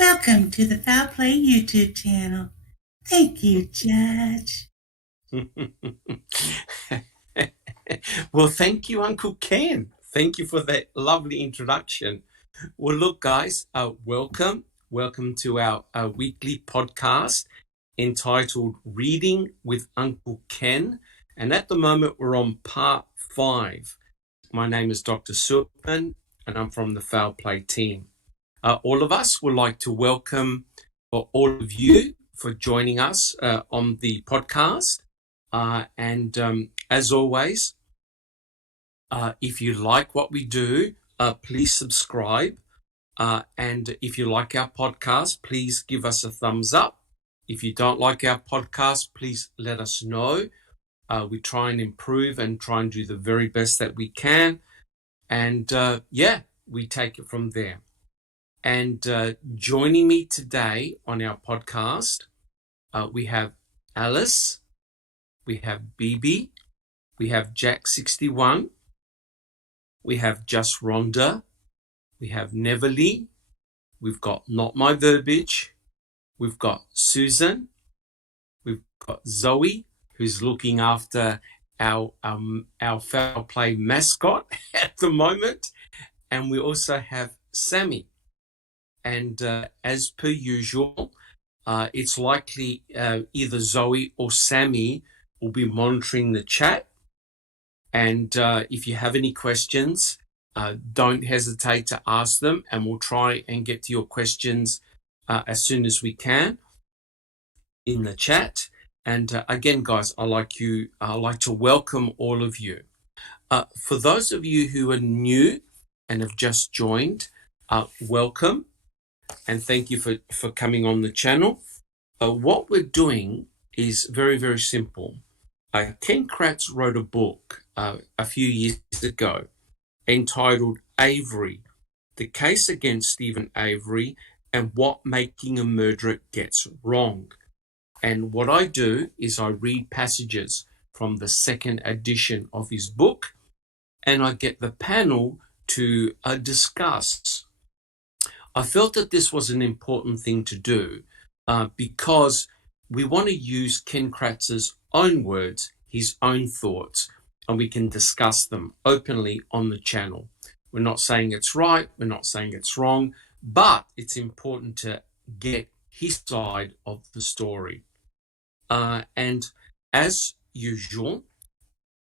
Welcome to the Foul Play YouTube channel. Thank you, Judge. Well, thank you, Uncle Ken. Thank you for that lovely introduction. Well, look, guys, welcome. Welcome to our weekly podcast entitled Reading with Uncle Ken. And at the moment, we're on part 5. My name is Dr. Silkman, and I'm from the Foul Play team. All of us would like to welcome all of you for joining us on the podcast. And as always, if you like what we do, please subscribe. And if you like our podcast, please give us a thumbs up. If you don't like our podcast, please let us know. We try and improve and try and do the very best that we can. And we take it from there. And joining me today on our podcast, we have Alice, we have BB, we have Jack61, we have Just Rhonda, we have Neverly, we've got Not My Verbiage, we've got Susan, we've got Zoe, who's looking after our Foul Play mascot at the moment, and we also have Sammy. And as per usual, it's likely either Zoe or Sammy will be monitoring the chat. And if you have any questions, don't hesitate to ask them, and we'll try and get to your questions as soon as we can in the chat. And again, guys, I'd like to welcome all of you. For those of you who are new and have just joined, welcome. And thank you for coming on the channel. What we're doing is very, very simple. Ken Kratz wrote a book a few years ago entitled Avery, The Case Against Stephen Avery and What Making a Murderer Gets Wrong. And what I do is I read passages from the second edition of his book, and I get the panel to discuss. I felt that this was an important thing to do because we want to use Ken Kratz's own words, his own thoughts, and we can discuss them openly on the channel. We're not saying it's right, we're not saying it's wrong, but it's important to get his side of the story. And as usual,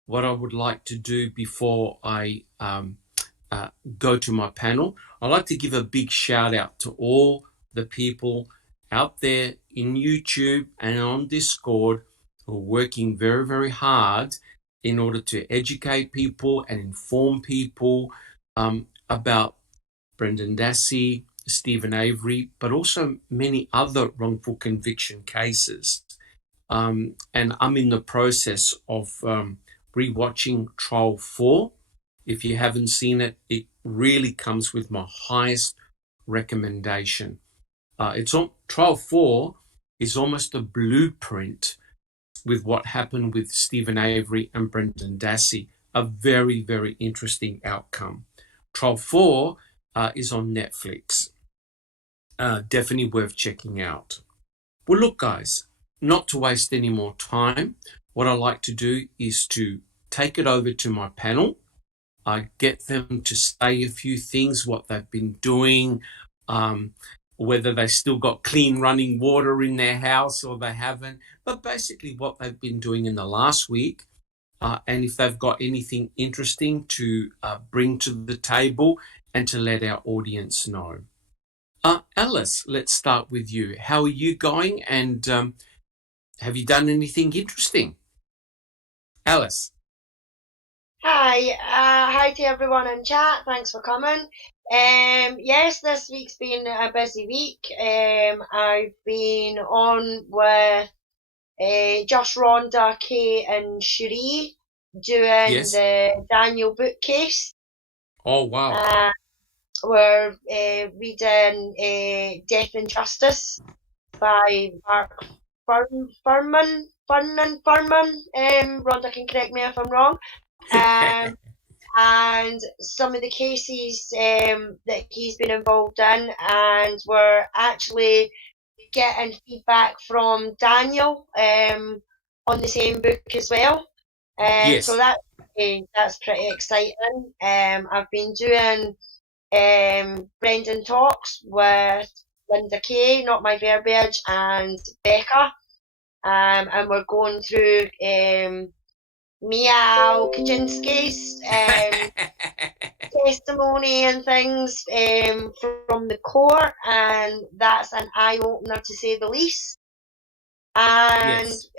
what I would like to do before I go to my panel, I'd like to give a big shout out to all the people out there in YouTube and on Discord who are working very, very hard in order to educate people and inform people about Brendan Dassey, Stephen Avery, but also many other wrongful conviction cases. And I'm in the process of rewatching Trial 4. If you haven't seen it, it really comes with my highest recommendation. Trial 4 is almost a blueprint with what happened with Stephen Avery and Brendan Dassey. A very, very interesting outcome. Trial 4 is on Netflix. Definitely worth checking out. Well, look, guys, not to waste any more time, what I like to do is to take it over to my panel. I get them to say a few things, what they've been doing, whether they still got clean running water in their house or they haven't, but basically what they've been doing in the last week, and if they've got anything interesting to bring to the table and to let our audience know. Alice, let's start with you. How are you going, and have you done anything interesting? Alice. Hi to everyone in chat. Thanks for coming. Yes, this week's been a busy week. I've been on with Just Rhonda, Kay and Cherie doing the Daniel book case. Oh, wow. We're reading Death and Justice by Mark Furman. Rhonda can correct me if I'm wrong. and some of the cases that he's been involved in, and we're actually getting feedback from Daniel on the same book as well. Yes. So that's pretty exciting. I've been doing Brendan Talks with Linda Kay, Not My Verbiage, and Becca, and we're going through Miao Kaczynski's testimony and things from the court, and that's an eye-opener to say the least. And Yes.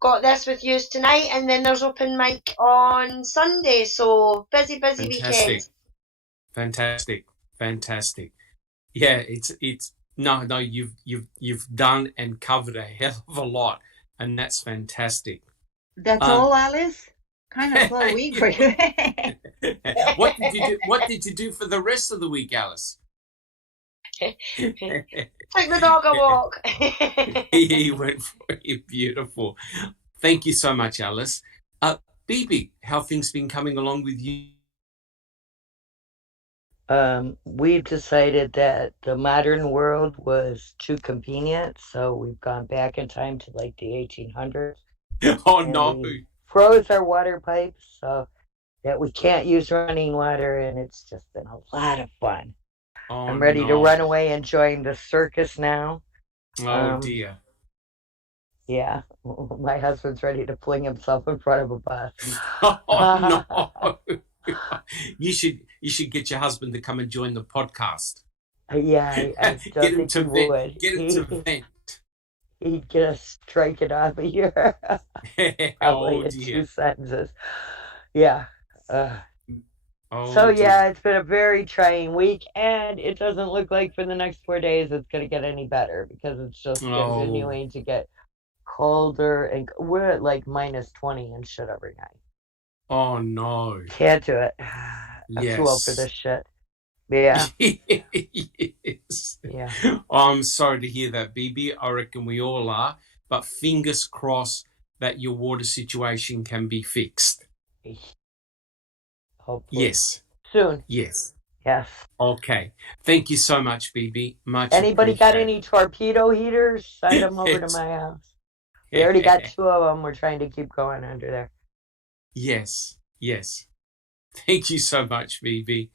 got this with you tonight, and then there's open mic on Sunday, so busy weekend. Fantastic. Yeah, it's no, you've done and covered a hell of a lot, and that's fantastic. That's all, Alice? Kind of slow week for you. What did you do for the rest of the week, Alice? Took the dog a walk. He went for it. Beautiful. Thank you so much, Alice. Bibi, how things been coming along with you? We've decided that the modern world was too convenient, so we've gone back in time to like the 1800s. Oh, and no. we froze our water pipes so that we can't use running water, and it's just been a lot of fun. Oh, I'm ready to run away and join the circus now. Oh, dear. Yeah, my husband's ready to fling himself in front of a bus. Oh, no. You should get your husband to come and join the podcast. Yeah, I don't think he would. Get him to vent. He'd get us striking off of here. Probably in dear. 2 sentences. Yeah. Oh, So dear. yeah, it's been a very trying week, and it doesn't look like for the next 4 days it's going to get any better, because it's just continuing to get colder, and we're at like minus 20 and shit every night. Oh, no. Can't do it. I'm too old for this shit. Yeah. Yes. Yeah. Oh, I'm sorry to hear that, Bibi. I reckon we all are. But fingers crossed that your water situation can be fixed. Hopefully. Yes. Soon. Yes. Yes. Okay. Thank you so much, Bibi. Much Anybody got appreciated. any torpedo heaters? Send them over to my house. We already got 2 of them. We're trying to keep going under there. Yes. Thank you so much, Bibi.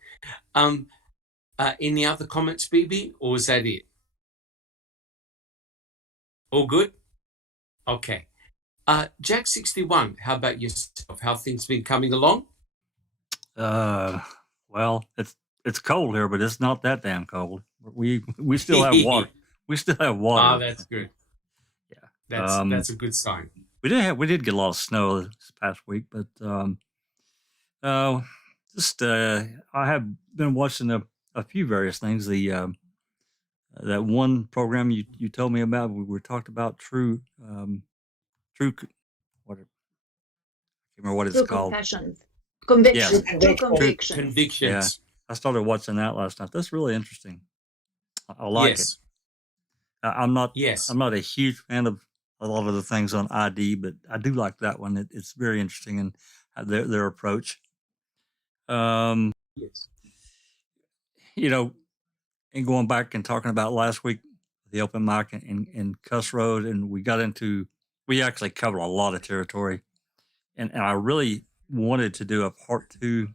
Any other comments, Bibi, or is that it? All good? Okay. Jack61, how about yourself? How things been coming along? Well, it's cold here, but it's not that damn cold. We still have water. We still have water. Oh, that's good. Yeah. That's a good sign. We did get a lot of snow this past week, but I have been watching a few various things. The that one program you told me about, we were talked about true what I can't remember what it's True called. Confessions. Convictions. Yeah. True convictions. Convictions. Yeah, I started watching that last night. That's really interesting. I like it. I'm not a huge fan of a lot of the things on ID, but I do like that one. It's very interesting, and their approach. Yes. You know, and going back and talking about last week, the open mic in Cuss Road, and we actually covered a lot of territory, and I really wanted to do a part 2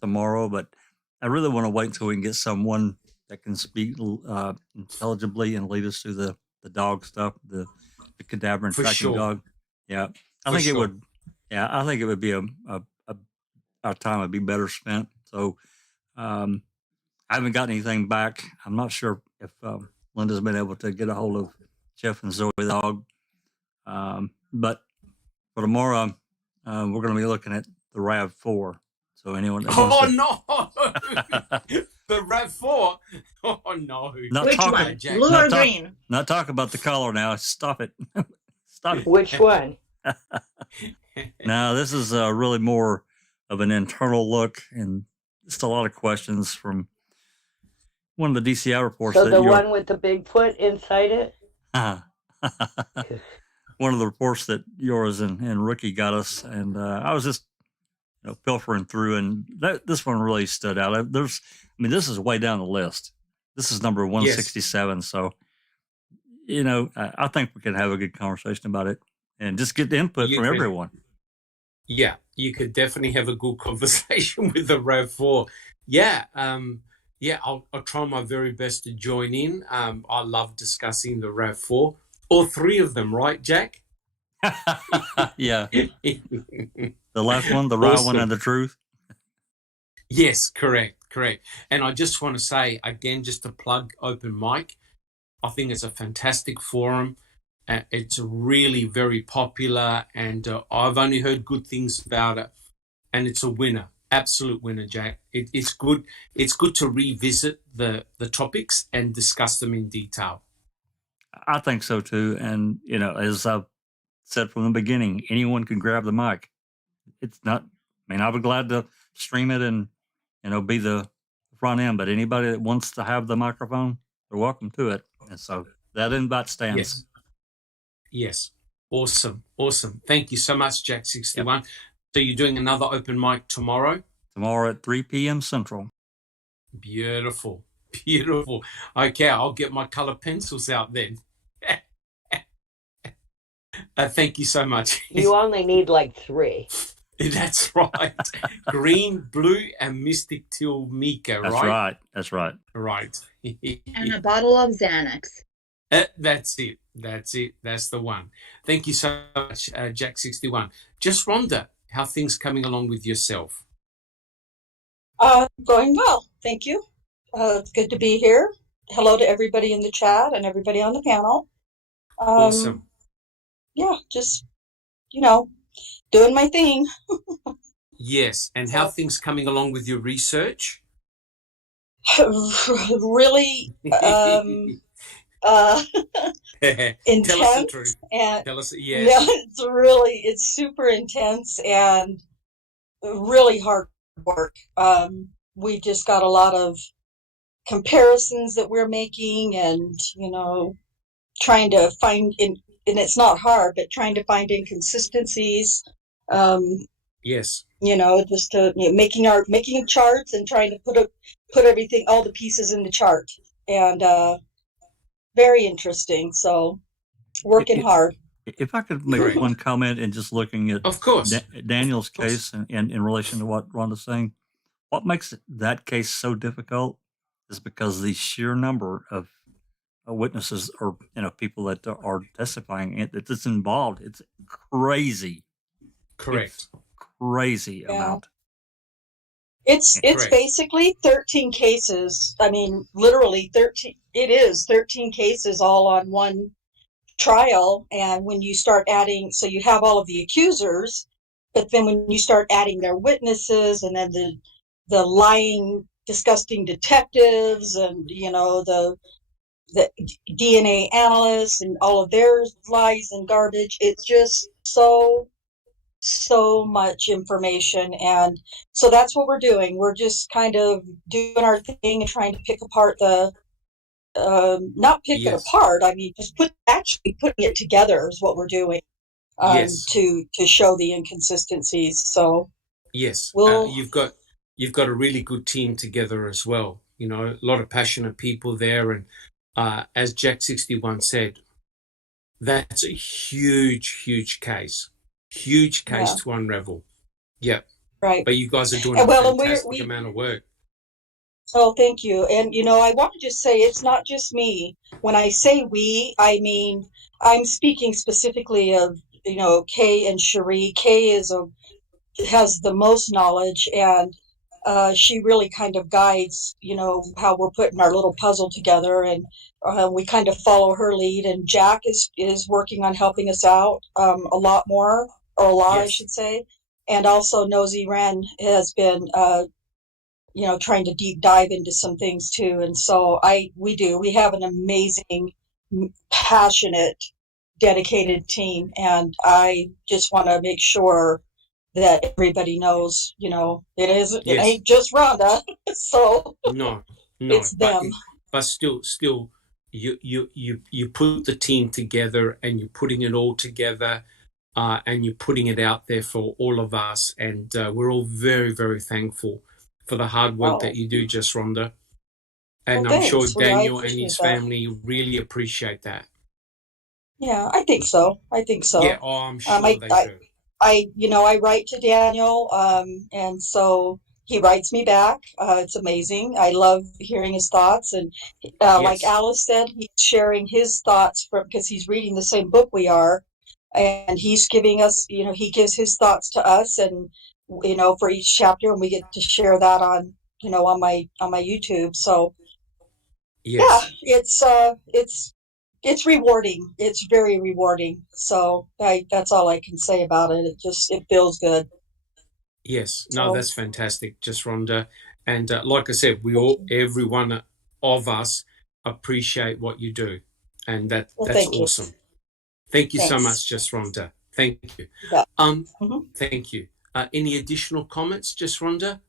tomorrow, but I really want to wait until we can get someone that can speak intelligibly and lead us through the dog stuff, the cadaver and tracking dog. Yeah, I think it would. Yeah, I think it would be our time would be better spent. So I haven't got anything back. I'm not sure if Linda's been able to get a hold of Jeff and Zoe the dog. But for tomorrow, we're going to be looking at the RAV4. So anyone that wants no, the RAV4. Oh no! Which one? Blue or green? Not talk about the color now. Stop it. Stop it. Which one? Now this is really more of an internal look, and just a lot of questions from one of the DCI reports. So the one with the Bigfoot inside it? One of the reports that yours and Rookie got us, and I was just pilfering through, and this one really stood out. This is way down the list. This is number 167. Yes. So, I think we can have a good conversation about it and just get the input from everyone. Yeah, you could definitely have a good conversation with the RAV4. Yeah, I'll try my very best to join in. I love discussing the RAV4. All three of them, right, Jack? Yeah. The left one, the right one, and the truth. Yes, correct. And I just want to say, again, just to plug Open Mic, I think it's a fantastic forum. It's really very popular, and I've only heard good things about it. And it's a winner, absolute winner, Jack. It's good. It's good to revisit the topics and discuss them in detail. I think so too. And as I've said from the beginning, anyone can grab the mic. It's not. I'll be glad to stream it and be the front end. But anybody that wants to have the microphone, they're welcome to it. And so that invite stands. Yes. Awesome. Thank you so much, Jack 61. Yep. So you're doing another open mic tomorrow? Tomorrow at 3 p.m. Central. Beautiful. Okay, I'll get my color pencils out then. Thank you so much. You only need like 3. That's right. Green, blue, and Mystic Teal Mika, right? That's right. Right. And a bottle of Xanax. That's it. That's the one. Thank you so much, Jack 61. Just Rhonda, how things coming along with yourself? Going well, thank you. It's good to be here. Hello to everybody in the chat and everybody on the panel. Awesome. Yeah, just doing my thing. Yes, and how things coming along with your research? Really intense. Tell us the truth. And tell us, yes. It's super intense and really hard work. We've just got a lot of comparisons that we're making, and trying to find and it's not hard, but trying to find inconsistencies. Yes. Just to making charts and trying to put everything, all the pieces in the chart, and very interesting. So working hard. If I could make one comment, and just looking at, of course, Daniel's case and in relation to what Rhonda's saying, what makes that case so difficult is because the sheer number of witnesses or people that are testifying that's involved. It's crazy. Correct. It's crazy amount. It's basically 13 cases. Literally 13. It is 13 cases all on one trial. And when you start adding, so you have all of the accusers, but then when you start adding their witnesses, and then the lying, disgusting detectives, and the DNA analysts and all of their lies and garbage, it's just so much information. And so that's what we're doing. We're just kind of doing our thing and trying to pick apart not pick it apart. Just putting it together is what we're doing. To show the inconsistencies. So yes, you've got a really good team together as well. A lot of passionate people there, and as Jack 61 said, that's a huge case to unravel. Yeah, right. But you guys are doing a fantastic amount of work. Oh, thank you. And I want to just say, it's not just me. When I say we, I'm speaking specifically of Kay and Cherie. Kay has the most knowledge, and she really kind of guides how we're putting our little puzzle together, and we kind of follow her lead. And Jack is working on helping us out a lot more, or a lot, I should say. And also Nosy Wren has been trying to deep dive into some things too. And so we have an amazing, passionate, dedicated team, and I just want to make sure that everybody knows, it ain't just Rhonda. So no, it's them. But still, you put the team together, and you're putting it all together. and you're putting it out there for all of us. And we're all very, very thankful for the hard work that you do, Just Rhonda. And Well, I'm sure thanks. Well, I Daniel and appreciate his that. family really appreciate that. Yeah, I think so. Yeah, oh, I'm sure they do. I write to Daniel, and so he writes me back. It's amazing. I love hearing his thoughts, and like Yes. Alice said, he's sharing his thoughts because he's reading the same book we are, and he's giving us, he gives his thoughts to us, and for each chapter, and we get to share that on my YouTube. So Yes. yeah, it's rewarding. It's very rewarding. So that's all I can say about it. It feels good. Yes. So, No, that's fantastic, Just Rhonda. And like I said, every one of us appreciate what you do. And that's thank awesome. you. Thank you so Thanks. much, Just Rhonda. Thank you. Yeah. Thank you. Any additional comments, Just Rhonda?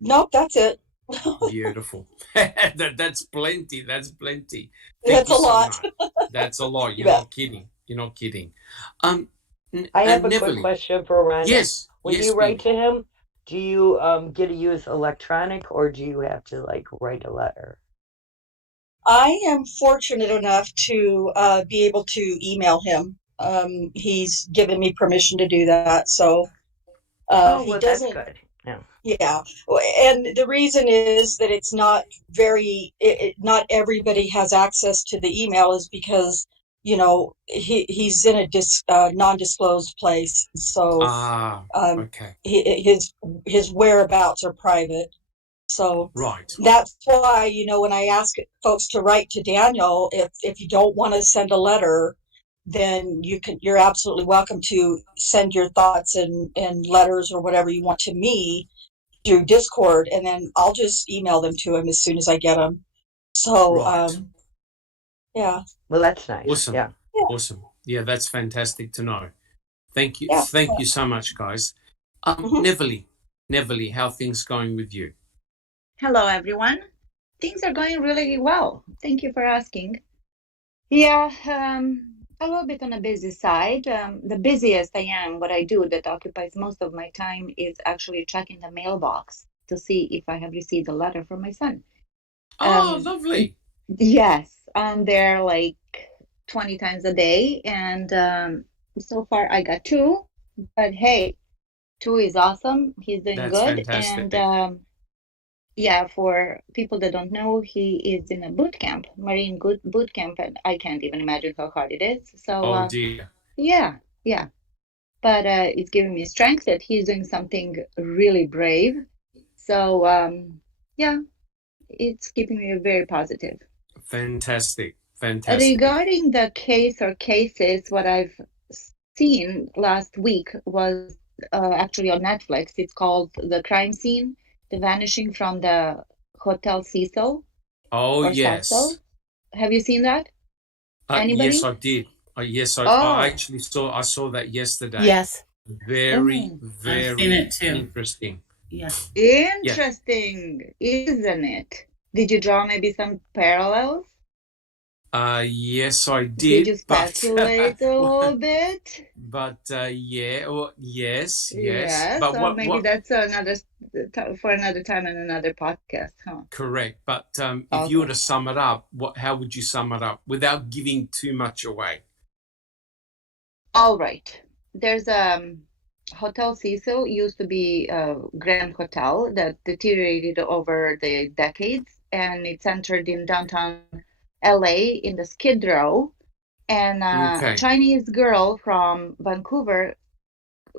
No, that's it. Beautiful. That's plenty. That's plenty. That's a lot. So much. That's a lot. You're Yeah. not kidding. You're not kidding. I have a Neverly. quick question for Rhonda. Yes. When yes, you write Beanie. to him, do you get to use electronic, or do you have to write a letter? I am fortunate enough to be able to email him. He's given me permission to do that. So he doesn't. That's good. Yeah. Yeah, and the reason is that it's not not everybody has access to the email is because he's in a non-disclosed place, so okay. his whereabouts are private. So Right. that's why when I ask folks to write to Daniel, if you don't want to send a letter, then you're absolutely welcome to send your thoughts and letters or whatever you want to me through Discord, and then I'll just email them to him as soon as I get them. So, Right. yeah. Well, that's nice. Awesome. Yeah. Awesome. Yeah, that's fantastic to know. Thank you. Yeah. Thank you so much, guys. Neverly, how are things going with you? Hello, everyone. Things are going really well. Thank you for asking. Yeah, a little bit on the busy side. The busiest I am, what I do that occupies most of my time is actually checking the mailbox to see if I have received a letter from my son. Oh, lovely. Yes, I'm there 20 times a day, and so far I got 2, but hey, 2 is awesome. He's doing That's good. fantastic. And yeah, for people that don't know, he is in a boot camp, Marine boot camp, and I can't even imagine how hard it is. So, Oh dear. yeah. But it's giving me strength that he's doing something really brave. So, yeah, it's keeping me very positive. Fantastic. Regarding the case or cases, what I've seen last week was actually on Netflix. It's called The Crime Scene. The vanishing from the Hotel Cecil. Oh, yes. Cecil. Have you seen that? Anybody? Yes, I did. I actually saw that yesterday. Yes. Very, I've seen it too. interesting. Yes. Interesting, isn't it? Did you draw maybe some parallels? Yes, I did. Did you speculate a little bit? But yeah, well, yes. But so maybe that's for another time and another podcast, huh? Correct. But if you were to sum it up, how would you sum it up without giving too much away? All right. There's Hotel Cecil used to be a grand hotel that deteriorated over the decades, and it's centered in downtown LA in the Skid Row. And a Chinese girl from Vancouver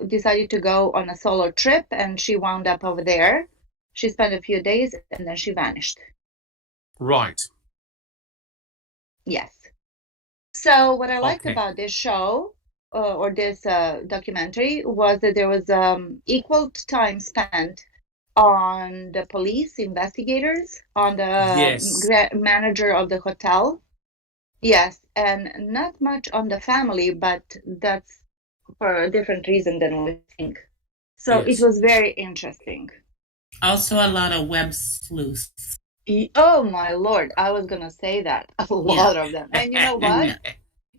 decided to go on a solo trip, and she wound up over there. She spent a few days, and then she vanished. Right. Yes. So what I liked about this show or this documentary was that there was equal time spent on the police investigators, on the manager of the hotel. Yes, and not much on the family, but that's for a different reason than we think. So it was very interesting. Also a lot of web sleuths. Oh my Lord, I was going to say that. A lot of them. And you know what?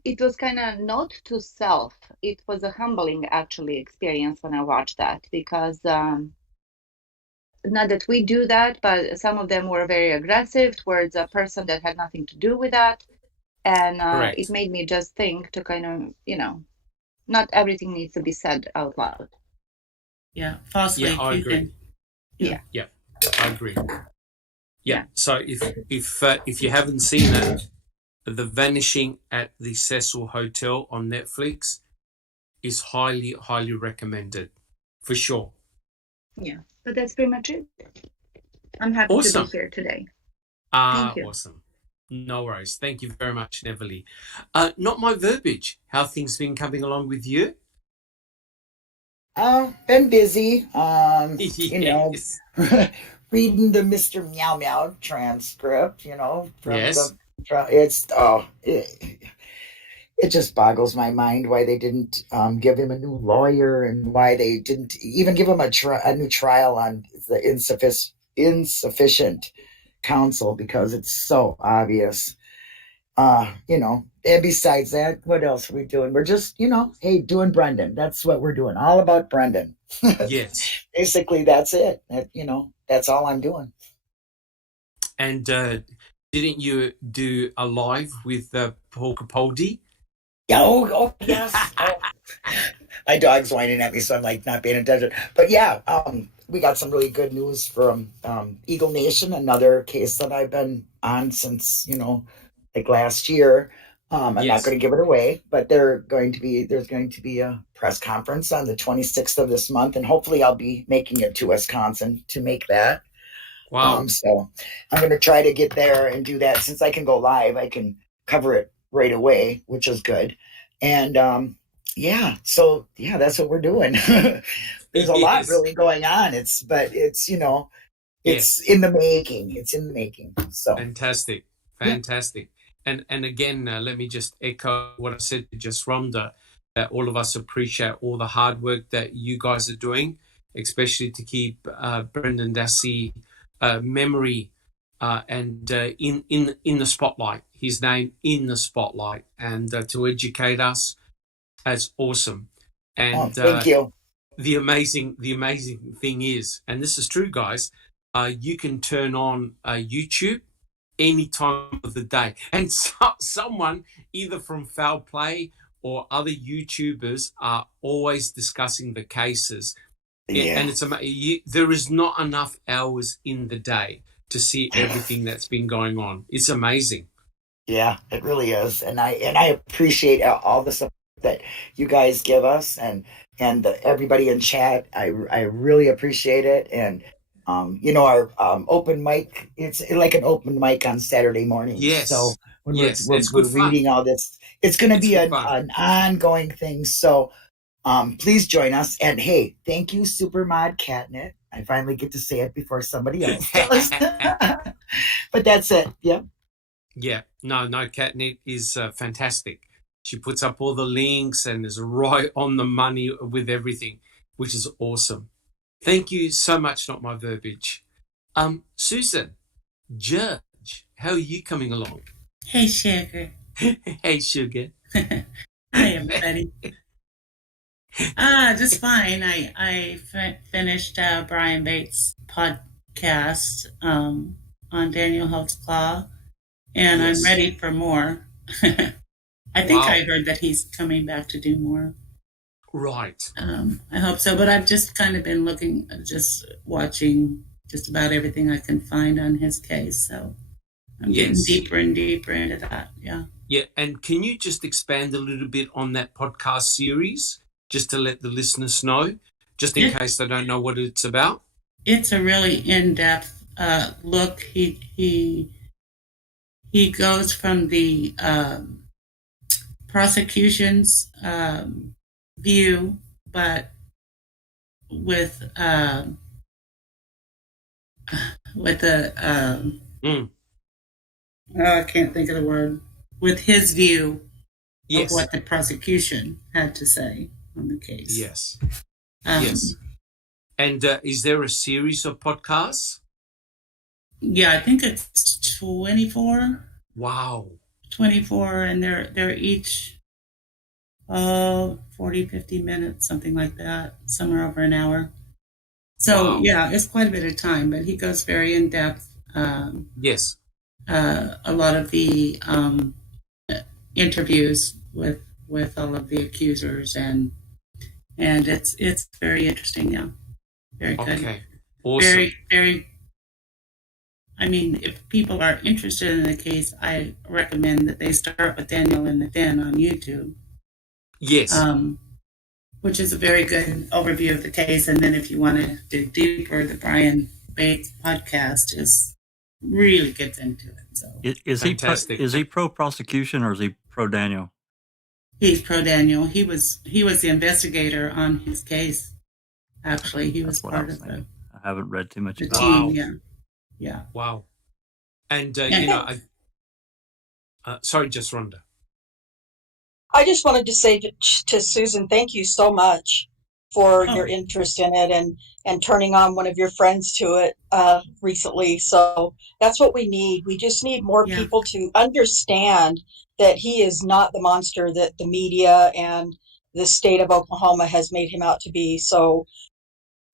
it was kind of not to self. It was a humbling actually experience when I watched that, because not that we do that, but some of them were very aggressive towards a person that had nothing to do with that. And Correct. it made me just think to kind of, not everything needs to be said out loud. Yeah, falsely Yeah, I agree. accusing. Yeah, I agree. Yeah. So if you haven't seen it, The Vanishing at the Cecil Hotel on Netflix is highly, highly recommended, for sure. Yeah, but that's pretty much it. I'm happy Awesome. to be here today. Thank you. Awesome. No worries. Thank you very much, Neverly. Not my verbiage. How things been coming along with you? Been busy. You know, Yes. reading the Mr. Meow Meow transcript, from Yes. it just boggles my mind why they didn't give him a new lawyer, and why they didn't even give him a new trial on the insufficient counsel, because it's so obvious. And besides that, what else are we doing? We're just, hey, doing Brendan. That's what we're doing. All about Brendan. Yes. Basically, that's it. That's all I'm doing. And didn't you do a live with Paul Capaldi? Oh, yes. My dog's whining at me, so I'm like not paying attention. But yeah, we got some really good news from Eagle Nation, another case that I've been on since, like last year. I'm not going to give it away, but there's going to be a press conference on the 26th of this month, and hopefully I'll be making it to Wisconsin to make that. Wow. So I'm going to try to get there and do that. Since I can go live, I can cover it right away, which is good. And so that's what we're doing. There's a lot really going on. It's in the making. It's in the making. So fantastic. And again, let me just echo what I said to just Rhonda, that all of us appreciate all the hard work that you guys are doing, especially to keep Brendan Dassey memory and in the spotlight, his name in the spotlight, and to educate us. That's awesome. And thank you. The amazing thing is, and this is true, guys, you can turn on YouTube any time of the day, and someone either from Foul Play or other YouTubers are always discussing the cases. Yeah. And there is not enough hours in the day to see everything that's been going on. It's amazing. Yeah, it really is, and I appreciate all the support that you guys give us, and everybody in chat. I really appreciate it, and our open mic. It's like an open mic on Saturday mornings. Yes. So when we're reading all this, it's going to be an ongoing thing. So please join us. And hey, thank you, Supermod Catnip. I finally get to say it before somebody else does. But that's it. Yep. Yeah. No, Catnip is fantastic. She puts up all the links and is right on the money with everything, which is awesome. Thank you so much, Not My Verbiage. Susan, Judge, how are you coming along? Hey, Sugar. Hey, Sugar. Hi, everybody. Just fine. I finished Brian Bates' podcast on Daniel Holt's Claw, and I'm ready for more. I think I heard that he's coming back to do more. Right. I hope so, but I've just kind of been watching just about everything I can find on his case, so I'm getting deeper and deeper into that. Yeah, and can you just expand a little bit on that podcast series, just to let the listeners know, just in case they don't know what it's about? It's a really in-depth look. He goes from the prosecution's view, but with I can't think of the word. With his view of what the prosecution had to say on the case. Yes. Yes. And is there a series of podcasts? Yeah, I think it's 24. Wow. 24, and they're each 40, 50 minutes, something like that, somewhere over an hour. So, Wow. yeah, it's quite a bit of time, but he goes very in depth. Yes. A lot of the interviews with all of the accusers, and it's very interesting. Yeah, very good. Okay. Awesome. Very, very. I mean, if people are interested in the case, I recommend that they start with Daniel in the Den on YouTube. Yes. Which is a very good overview of the case. And then if you want to dig deeper, the Brian Bates podcast is really gets into it. So is he pro prosecution or is he pro Daniel? He's pro Daniel. He was the investigator on his case. Actually, he was part of the. I haven't read too much about team. it. Yeah. Wow. And you know, sorry, just Rhonda. I just wanted to say to Susan, thank you so much for your interest in it and turning on one of your friends to it recently. So that's what we need. We just need more people to understand that he is not the monster that the media and the state of Oklahoma has made him out to be. So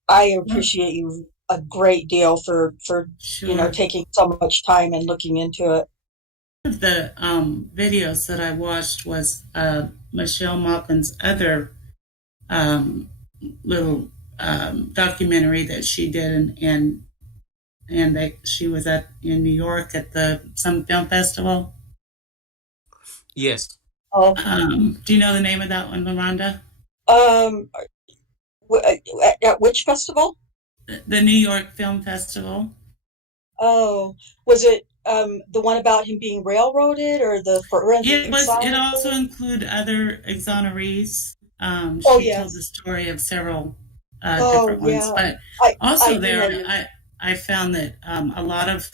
I appreciate you a great deal for taking so much time and looking into it. One of the videos that I watched was Michelle Malkin's other little documentary that she did, and she was in New York at some film festival. Yes. Do you know the name of that one, Miranda? At which festival? The New York Film Festival. Oh, was it the one about him being railroaded, or the forensic science? It also included other exonerees. She told the story of several different ones, but I found that a lot of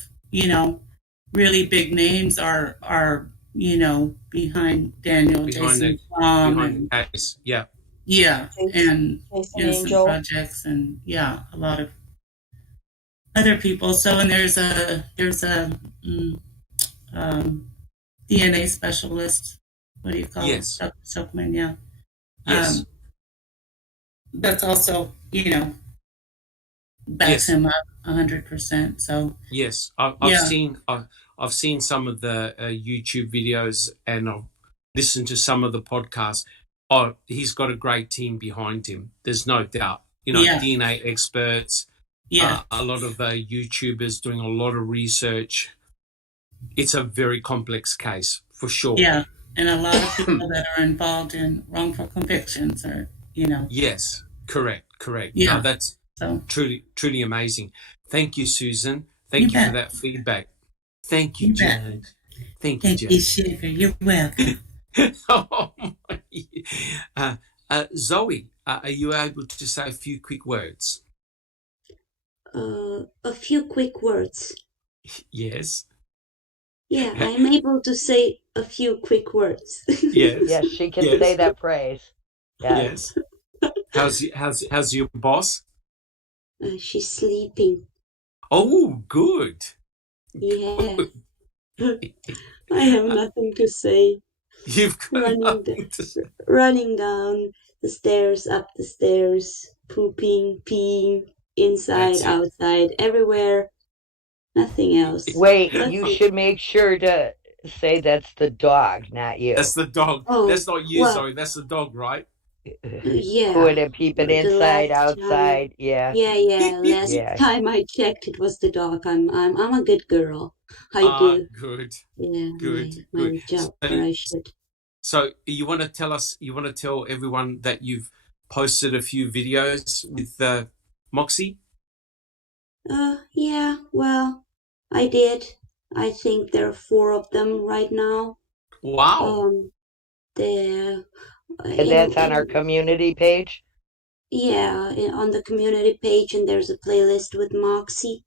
really big names are behind Daniel, Jason Blum, behind the case. Yeah. Yeah, and Innocent Projects, and a lot of other people. So, and there's a DNA specialist. What do you call it? Silkman, yeah. Yes. That's also, backs him up 100%. So yes, I've seen some of the YouTube videos, and I've listened to some of the podcasts. Oh, he's got a great team behind him. There's no doubt. DNA experts. Yeah, a lot of YouTubers doing a lot of research. It's a very complex case, for sure. Yeah, and a lot of people that are involved in wrongful convictions are, Yes, correct. Yeah, no, that's truly amazing. Thank you, Susan. Thank you for that feedback. Thank you, Judge. Thank you, Judge. Sugar. You're welcome. Zoe, are you able to say a few quick words? A few quick words. Yes. Yeah, I'm able to say a few quick words. Yes. Yes, she can say that praise. Yes. How's your boss? She's sleeping. Oh, good. Yeah. I have nothing to say. You've got nothing to say. Running down the stairs, up the stairs, pooping, peeing, inside, outside, everywhere. Nothing else. Wait, you should make sure to say that's the dog, not you. That's the dog. Oh, that's not you, sorry. That's the dog, right? Yeah. Put it, peeping inside, outside. Yeah. Last time I checked, it was the dog. I'm a good girl. I do. Good. Yeah. Good. My job, where I should. So you want to tell everyone that you've posted a few videos with Moxie? Yeah. Well, I did. I think there are 4 of them right now. Wow. And that's on our community page? Yeah, on the community page, and there's a playlist with Moxie.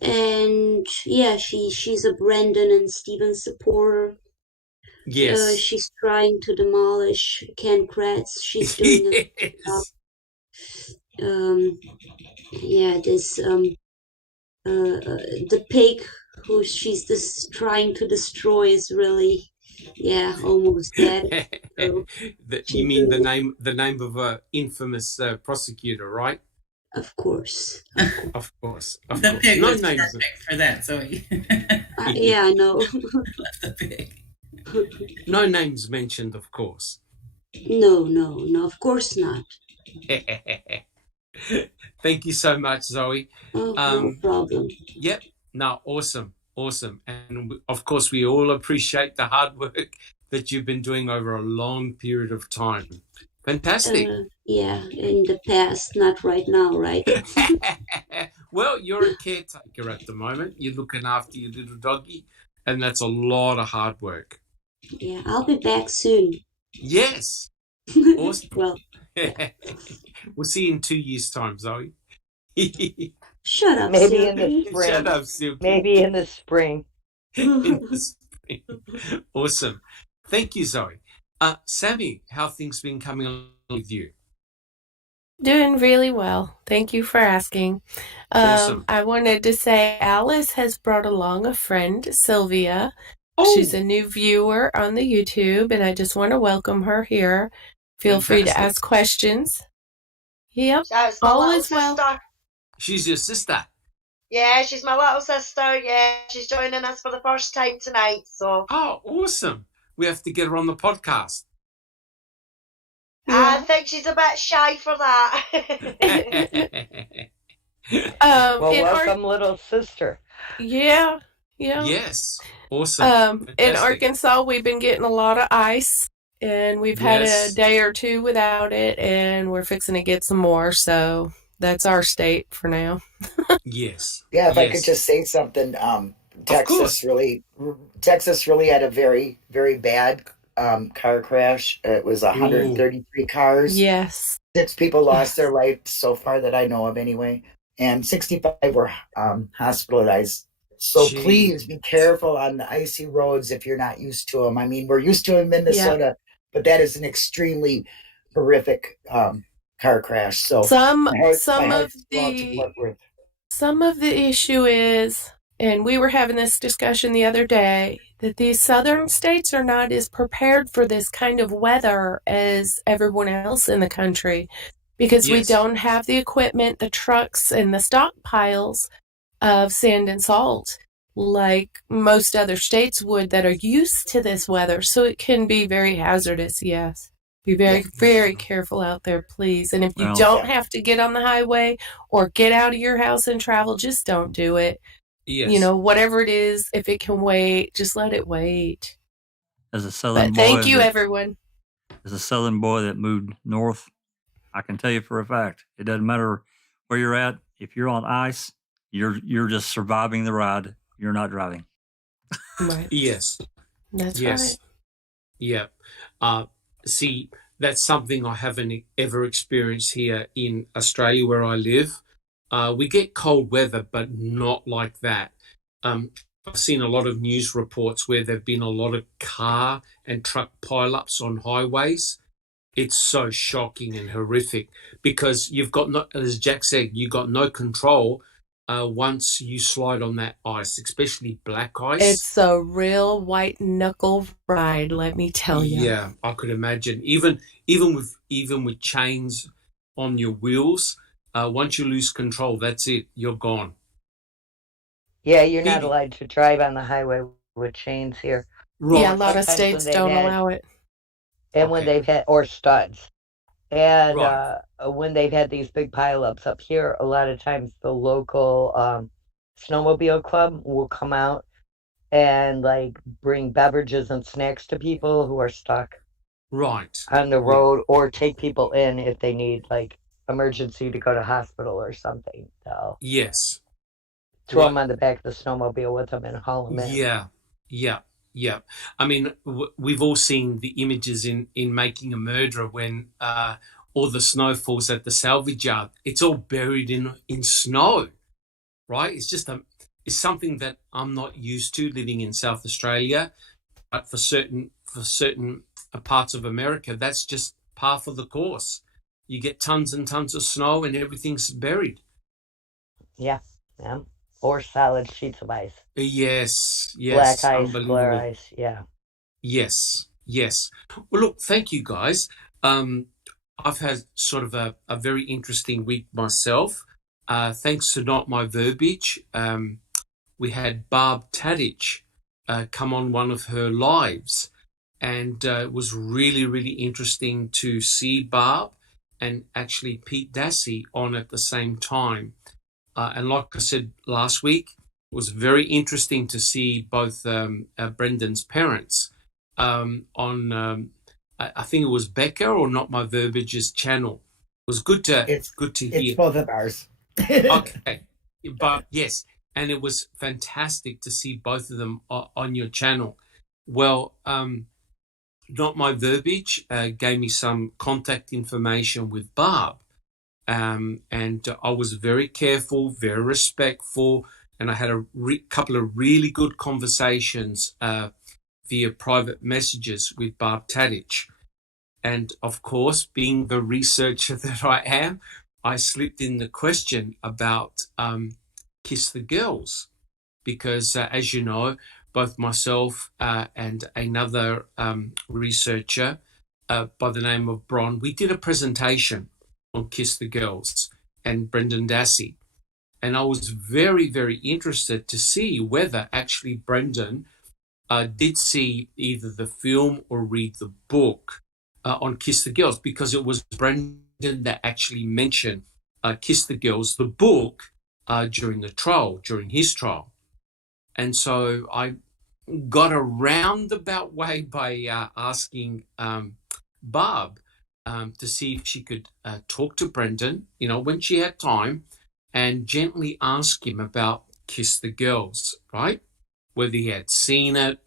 And yeah, she's a Brendan and Steven supporter. Yes. She's trying to demolish Ken Kratz. She's doing a good job. This the pig who she's trying to destroy is really Yeah, almost dead. So You mean the name of a infamous prosecutor, right? of course. Of course, of The course. pig No was names. perfect for that, Zoe. Yeah, I know. Left the pig. No names mentioned, of course. No, of course not. Thank you so much, Zoe. Oh, no problem. Yep. No, awesome. And of course, we all appreciate the hard work that you've been doing over a long period of time. Fantastic. Yeah, in the past, not right now, right? Well, you're a caretaker at the moment. You're looking after your little doggy, and that's a lot of hard work. Yeah, I'll be back soon. Yes. Awesome. Well, yeah. We'll see you in 2 years' time, Zoe. Shut up, Maybe Silky. in the spring. Shut up, Silky. Maybe in the spring. In the spring. Awesome. Thank you, Zoe. Sammy, how things been coming along with you? Doing really well. Thank you for asking. Awesome. I wanted to say Alice has brought along a friend, Sylvia. Oh. She's a new viewer on the YouTube, and I just want to welcome her here. Feel free to ask questions. Yep. That's my All little is well. sister. She's your sister? Yeah, she's my little sister. Yeah, she's joining us for the first time tonight. So. Oh, awesome. We have to get her on the podcast. I think she's a bit shy for that. Well, welcome, little sister. Yeah. Yes. Awesome. In Arkansas, we've been getting a lot of ice, and we've had a day or two without it, and we're fixing to get some more. So that's our state for now. Yes. Yeah, if I could just say something, Texas really had a very, very bad car crash. It was 133 cars. Yes. 6 people lost their life so far that I know of anyway. And 65 were hospitalized. So please be careful on the icy roads if you're not used to them. I mean, we're used to them in Minnesota, but that is an extremely horrific car crash. So some of the issue is, and we were having this discussion the other day, that these southern states are not as prepared for this kind of weather as everyone else in the country, because we don't have the equipment, the trucks, and the stockpiles of sand and salt like most other states would that are used to this weather. So it can be very hazardous, yes. Be very, very careful out there, please. And if you don't have to get on the highway or get out of your house and travel, just don't do it. Yes. You know, whatever it is, if it can wait, just let it wait. As a southern boy, thank you, everyone. As a southern boy that moved north, I can tell you for a fact, it doesn't matter where you're at. If you're on ice, you're just surviving the ride. You're not driving. Right. Yes. That's right. Yeah. See, that's something I haven't ever experienced here in Australia where I live. We get cold weather, but not like that. I've seen a lot of news reports where there have been a lot of car and truck pileups on highways. It's so shocking and horrific because you've got no, as Jack said, you've got no control once you slide on that ice, especially black ice. It's a real white knuckle ride, let me tell you. Yeah, I could imagine. Even with chains on your wheels, once you lose control, that's it. You're gone. Yeah, you're not allowed to drive on the highway with chains here. Right. Yeah, a lot of states don't allow it. And when they've had, or studs. And when they've had these big pileups up here, a lot of times the local snowmobile club will come out and like bring beverages and snacks to people who are stuck on the road, or take people in if they need like emergency to go to hospital or something. So throw them on the back of the snowmobile with them and haul them in. Yeah. I mean, we've all seen the images in Making a Murderer when all the snow falls at the salvage yard. It's all buried in snow, right? It's just it's something that I'm not used to living in South Australia, but for certain parts of America, that's just par for the course. You get tons and tons of snow and everything's buried. Yeah. Or solid sheets of ice. Yes. Black ice, glare ice, yeah. Yes. Well, look, thank you guys. I've had sort of a very interesting week myself. Thanks to Not My Verbiage, we had Barb Tadich come on one of her lives, and it was really, really interesting to see Barb and actually Pete Dassey on at the same time. And like I said last week, it was very interesting to see both Brendan's parents on, I think it was Becca or Not My Verbiage's channel. It was good to hear. It's both of ours. Okay, but yes, and it was fantastic to see both of them on your channel. Well, Not My Verbiage gave me some contact information with Barb, and I was very careful, very respectful, and I had a couple of really good conversations via private messages with Barb Tadich. And of course, being the researcher that I am, I slipped in the question about Kiss the Girls, because as you know, both myself and another researcher by the name of Bron, we did a presentation on Kiss the Girls and Brendan Dassey. And I was very, very interested to see whether actually Brendan did see either the film or read the book on Kiss the Girls, because it was Brendan that actually mentioned Kiss the Girls, the book, during the trial, during his trial. And so I got a roundabout way by asking Barb to see if she could talk to Brendan, when she had time, and gently ask him about Kiss the Girls, right? Whether he had seen it,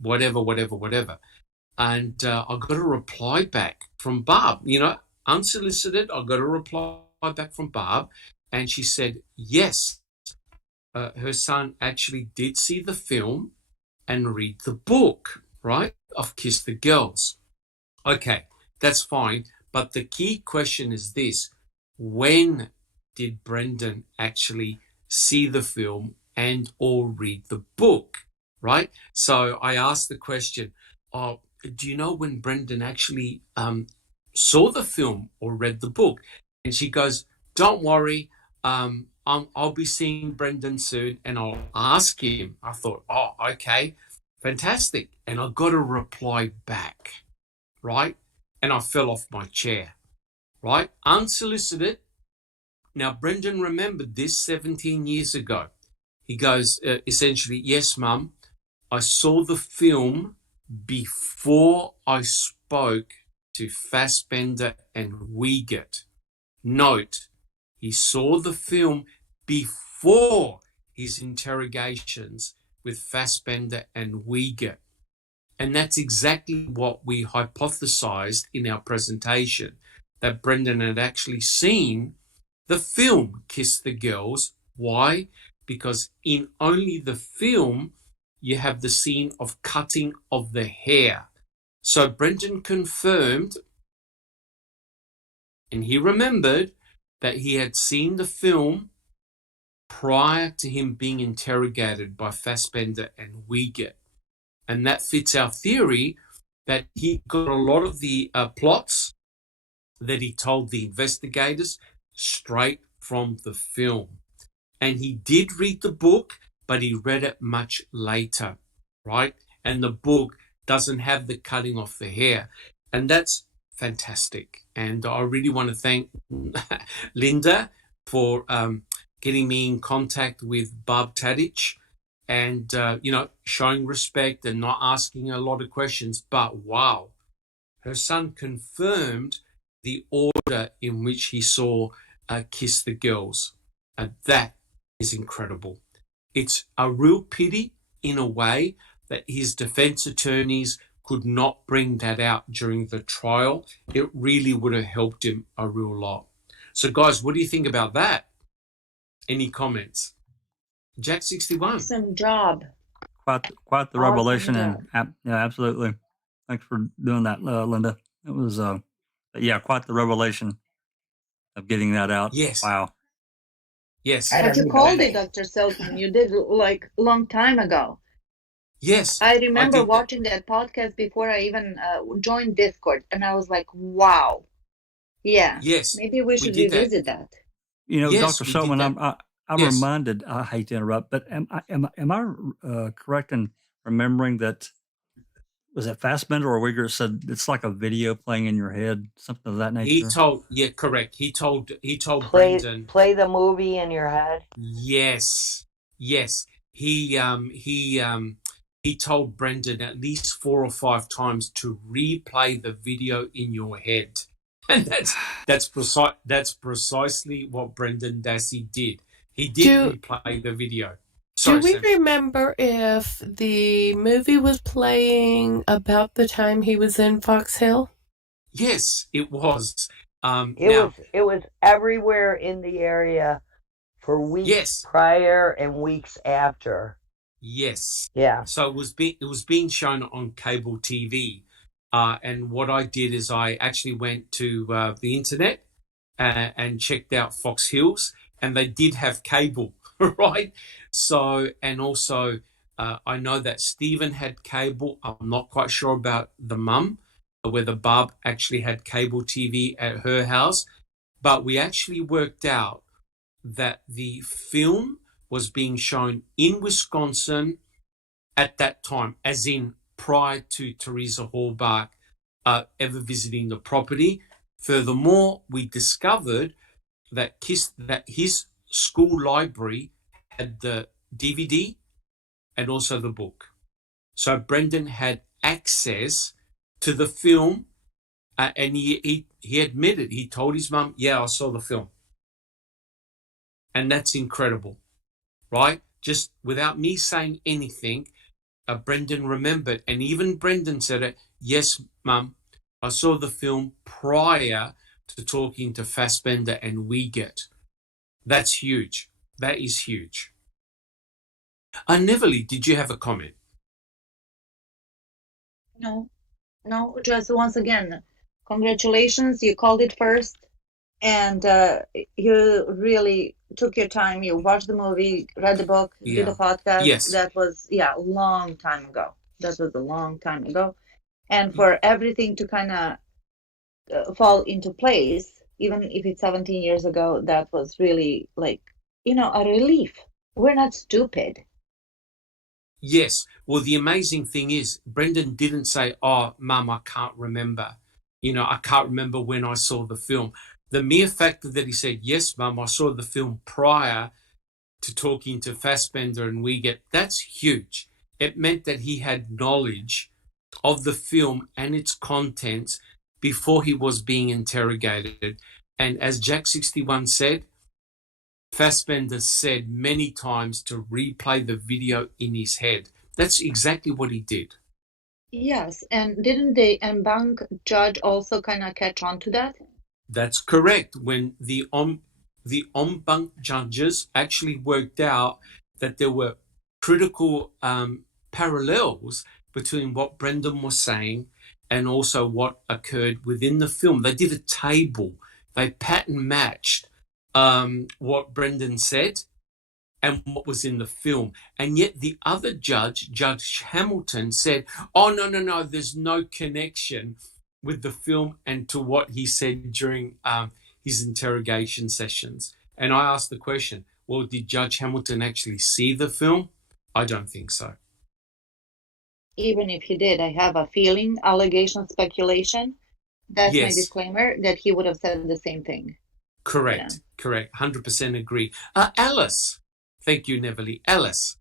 whatever. And I got a reply back from Barb, unsolicited. I got a reply back from Barb, and she said, yes, her son actually did see the film and read the book, right, of Kiss the Girls. Okay, that's fine. But the key question is this: when did Brendan actually see the film and or read the book, right? So I asked the question, do you know when Brendan actually saw the film or read the book? And she goes, don't worry, I'll be seeing Brendan soon and I'll ask him. I thought, oh, okay, fantastic. And I got a reply back, right? And I fell off my chair, right? Unsolicited. Now, Brendan remembered this 17 years ago. He goes, essentially, yes, Mum, I saw the film before I spoke to Fassbender and Wiegert. Note, he saw the film before his interrogations with Fassbender and Wiegert. And that's exactly what we hypothesized in our presentation, that Brendan had actually seen the film Kiss the Girls. Why? Because in only the film, you have the scene of cutting of the hair. So Brendan confirmed, and he remembered, that he had seen the film prior to him being interrogated by Fassbender and Wiegert. And that fits our theory that he got a lot of the plots that he told the investigators straight from the film. And he did read the book, but he read it much later, right? And the book doesn't have the cutting off the hair. And that's fantastic. And I really want to thank Linda for getting me in contact with Barb Tadich and, showing respect and not asking a lot of questions. But wow, her son confirmed the order in which he saw Kiss the Girls. And that is incredible. It's a real pity, in a way, that his defense attorneys could not bring that out during the trial. It really would have helped him a real lot. So, guys, what do you think about that? Any comments? Jack 61. Awesome job. Quite the Awesome revelation, job. and yeah, absolutely. Thanks for doing that, Linda. It was, quite the revelation of getting that out. Yes. Wow. Yes. But you called it, Dr. Silkman. You did like a long time ago. Yes, I I remember did that. watching that podcast before I even joined Discord, and I was like, wow. Yeah, Yes, maybe we we should did that. revisit that. You know, Yes, Dr. we did Silkman, that. I'm Yes. reminded, I hate to interrupt, but am I correct in remembering that, was it Fassbender or Uyghur said it's like a video playing in your head, something of that He nature? told, yeah, correct. He told Play Brendan. play the movie in your head. Yes, yes. He told Brendan at least 4 or 5 times to replay the video in your head, and that's precisely what Brendan Dassey did. He did Do replay the video. do Sorry, we Sam. remember if the movie was playing about the time he was in Fox Hill? Yes, it was. It was everywhere in the area for weeks Yes, prior and weeks after. yes. Yeah. So it was being shown on cable TV, and what I did is I actually went to the internet and checked out Fox Hills, and they did have cable, right? So, and also I know that Stephen had cable. I'm not quite sure about the mum, whether Barb actually had cable TV at her house, but we actually worked out that the film was being shown in Wisconsin at that time, as in prior to Teresa Hallbach ever visiting the property. Furthermore, we discovered that his school library had the DVD and also the book. So Brendan had access to the film, and he admitted, he told his mum, yeah, I saw the film. And that's incredible, right? Just without me saying anything, Brendan remembered, and even Brendan said it. Yes, Mum, I saw the film prior to talking to Fassbender and Wiegert. That's huge. That is huge. Neverly, did you have a comment? No, just once again, congratulations. You called it first, and you really took your time. You watched the movie, read the book, did a podcast. Yes. That was, a long time ago. That was a long time ago. And for everything to kind of fall into place, even if it's 17 years ago, that was really like, a relief. We're not stupid. Yes. Well, the amazing thing is, Brendan didn't say, oh, Mum, I can't remember. I can't remember when I saw the film. The mere fact that he said, yes, Mum, I saw the film prior to talking to Fassbender and Wiegert, that's huge. It meant that he had knowledge of the film and its contents before he was being interrogated. And as Jack61 said, Fassbender said many times to replay the video in his head. That's exactly what he did. Yes, and didn't the en banc judge also kind of catch on to that? That's correct. When the en banc judges actually worked out that there were critical parallels between what Brendan was saying and also what occurred within the film. They did a table. They pattern matched what Brendan said and what was in the film. And yet the other judge, Judge Hamilton, said, oh, no, there's no connection with the film and to what he said during his interrogation sessions. And I asked the question, well, did Judge Hamilton actually see the film? I don't think so. Even if he did, I have a feeling, allegation, speculation. That's my disclaimer, that he would have said the same thing. Correct, correct. 100% agree. Alice. Thank you, Neverly. Alice.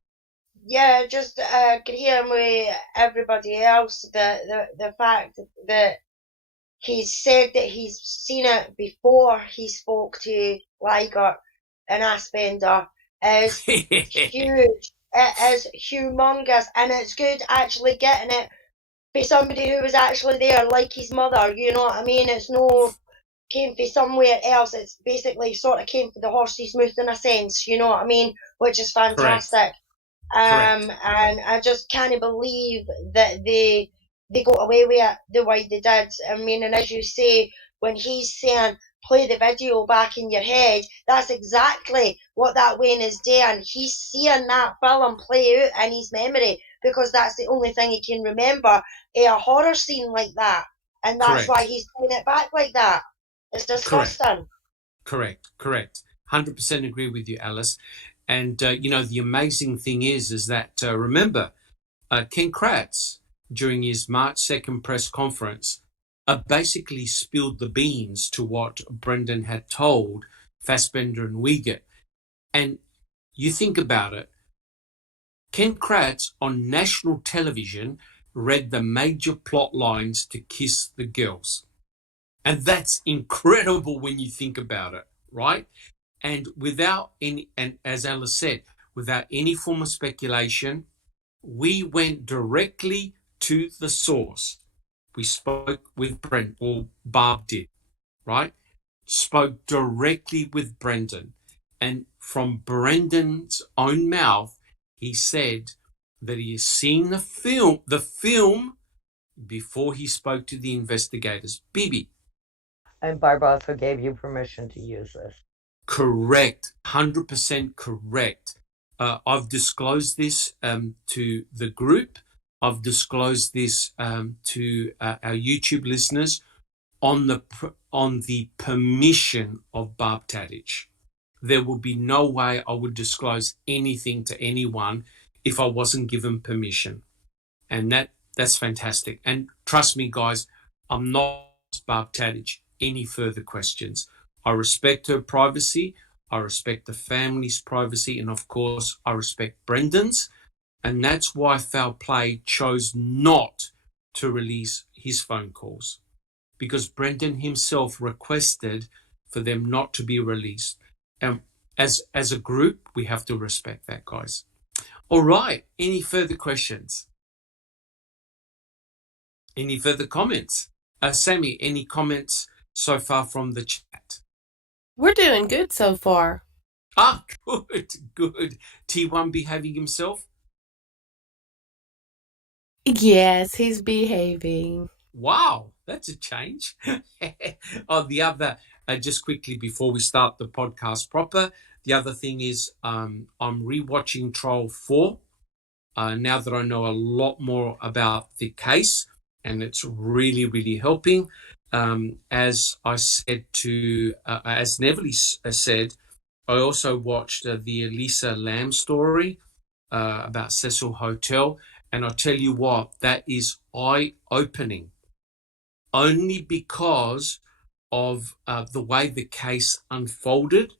Yeah, just agreeing with everybody else, the fact that he's said that he's seen it before he spoke to Liger and Aspender is huge. It is humongous, and it's good actually getting it by somebody who was actually there, like his mother, you know what I mean? It's no came from somewhere else. It's basically sort of came from the horse's mouth in a sense, you know what I mean? Which is fantastic. And I just can't believe that they got away with it the way they did. I mean, and as you say, when he's saying play the video back in your head, that's exactly what that Wayne is doing. He's seeing that film play out in his memory because that's the only thing he can remember a horror scene like that. And that's why he's playing it back like that. It's disgusting. Correct. 100% agree with you, Alice. And, the amazing thing is that, remember, Ken Kratz, during his March 2nd press conference, basically spilled the beans to what Brendan had told Fassbender and Wiegert. And you think about it, Ken Kratz on national television read the major plot lines to Kiss the Girls. And that's incredible when you think about it, right? And as Alice said, without any form of speculation, we went directly to the source. We spoke with Brent, or Barb did, right? Spoke directly with Brendan. And from Brendan's own mouth, he said that he has seen the film before he spoke to the investigators. Bibi. And Barb also gave you permission to use this. Correct. 100% correct. I've disclosed this to the group. I've disclosed this to our YouTube listeners on the permission of Barb Tadich. There will be no way I would disclose anything to anyone if I wasn't given permission. And that's fantastic. And trust me, guys, I'm not Barb Tadich any further questions. I respect her privacy. I respect the family's privacy. And of course, I respect Brendan's. And that's why Foul Play chose not to release his phone calls, because Brendan himself requested for them not to be released. And as a group, we have to respect that, guys. All right. Any further questions? Any further comments? Sammy, any comments so far from the chat? We're doing good so far. Ah, good. T1 behaving himself? Yes, he's behaving. Wow, that's a change. The other, just quickly before we start the podcast proper, the other thing is I'm rewatching Trial 4 now that I know a lot more about the case, and it's really, really helping. As I said as Neville said, I also watched the Elisa Lam story about Cecil Hotel, and I'll tell you what, that is eye-opening, only because of the way the case unfolded.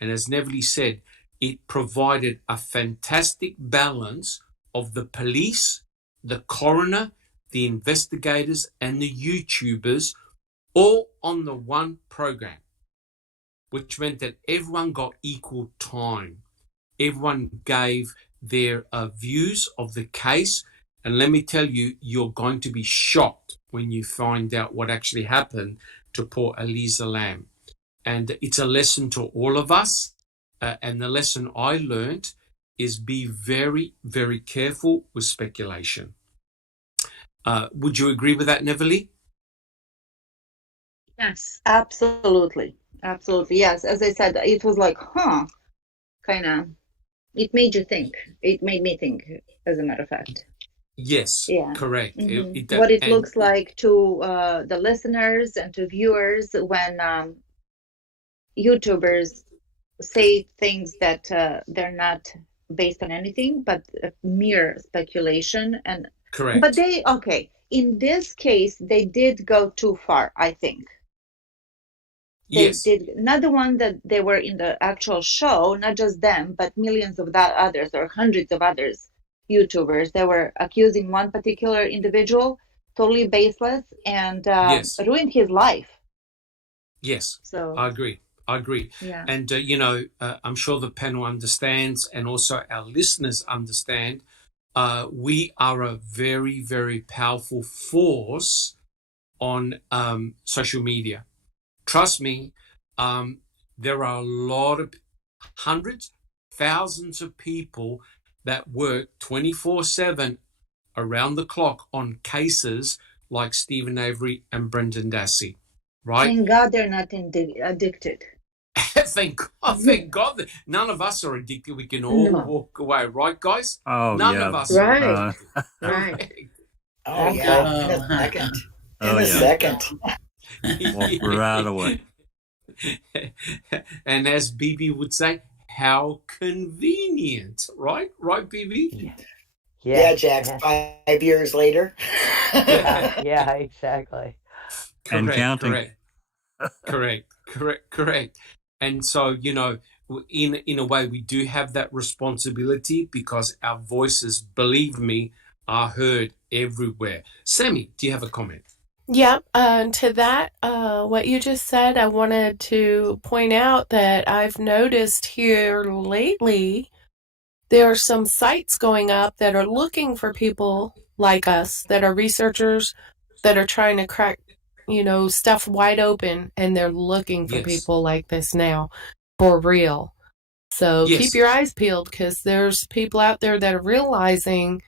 And as Neville said, it provided a fantastic balance of the police, the coroner, the investigators, and the YouTubers all on the one program, which meant that everyone got equal time. Everyone gave their views of the case. And let me tell you, you're going to be shocked when you find out what actually happened to poor Elisa Lam. And it's a lesson to all of us. And the lesson I learned is be very, very careful with speculation. Would you agree with that, Neville? Yes, absolutely. Yes, as I said, it was like, kind of, it made you think. It made me think, as a matter of fact. Yes, yeah. Correct. Mm-hmm. What it looks like to the listeners and to viewers when YouTubers say things that they're not based on anything, but mere speculation. And correct. But in this case, they did go too far, I think. They did, not the one that they were in the actual show, not just them, but millions of others or hundreds of others YouTubers. They were accusing one particular individual, totally baseless, and ruined his life. Yes, so I agree. Yeah. And, I'm sure the panel understands, and also our listeners understand, we are a very, very powerful force on social media. Trust me, there are a lot of hundreds, thousands of people that work 24/7 around the clock on cases like Stephen Avery and Brendan Dassey, right? Thank God they're not addicted. Thank God that none of us are addicted. We can all walk away, right, guys? Oh, None yeah. of us are Right. addicted. Right. Correct. Oh yeah, in a Oh, second. Oh, In a yeah. second. Walk right away. And as BB would say, how convenient, right? Right, BB? Yeah, Jax, 5 years later. Yeah, exactly. And Correct, counting. correct. And so, in a way, we do have that responsibility because our voices, believe me, are heard everywhere. Sammy, do you have a comment? Yep. To that, what you just said, I wanted to point out that I've noticed here lately there are some sites going up that are looking for people like us that are researchers that are trying to crack, stuff wide open, and they're looking for people like this now for real. So keep your eyes peeled because there's people out there that are realizing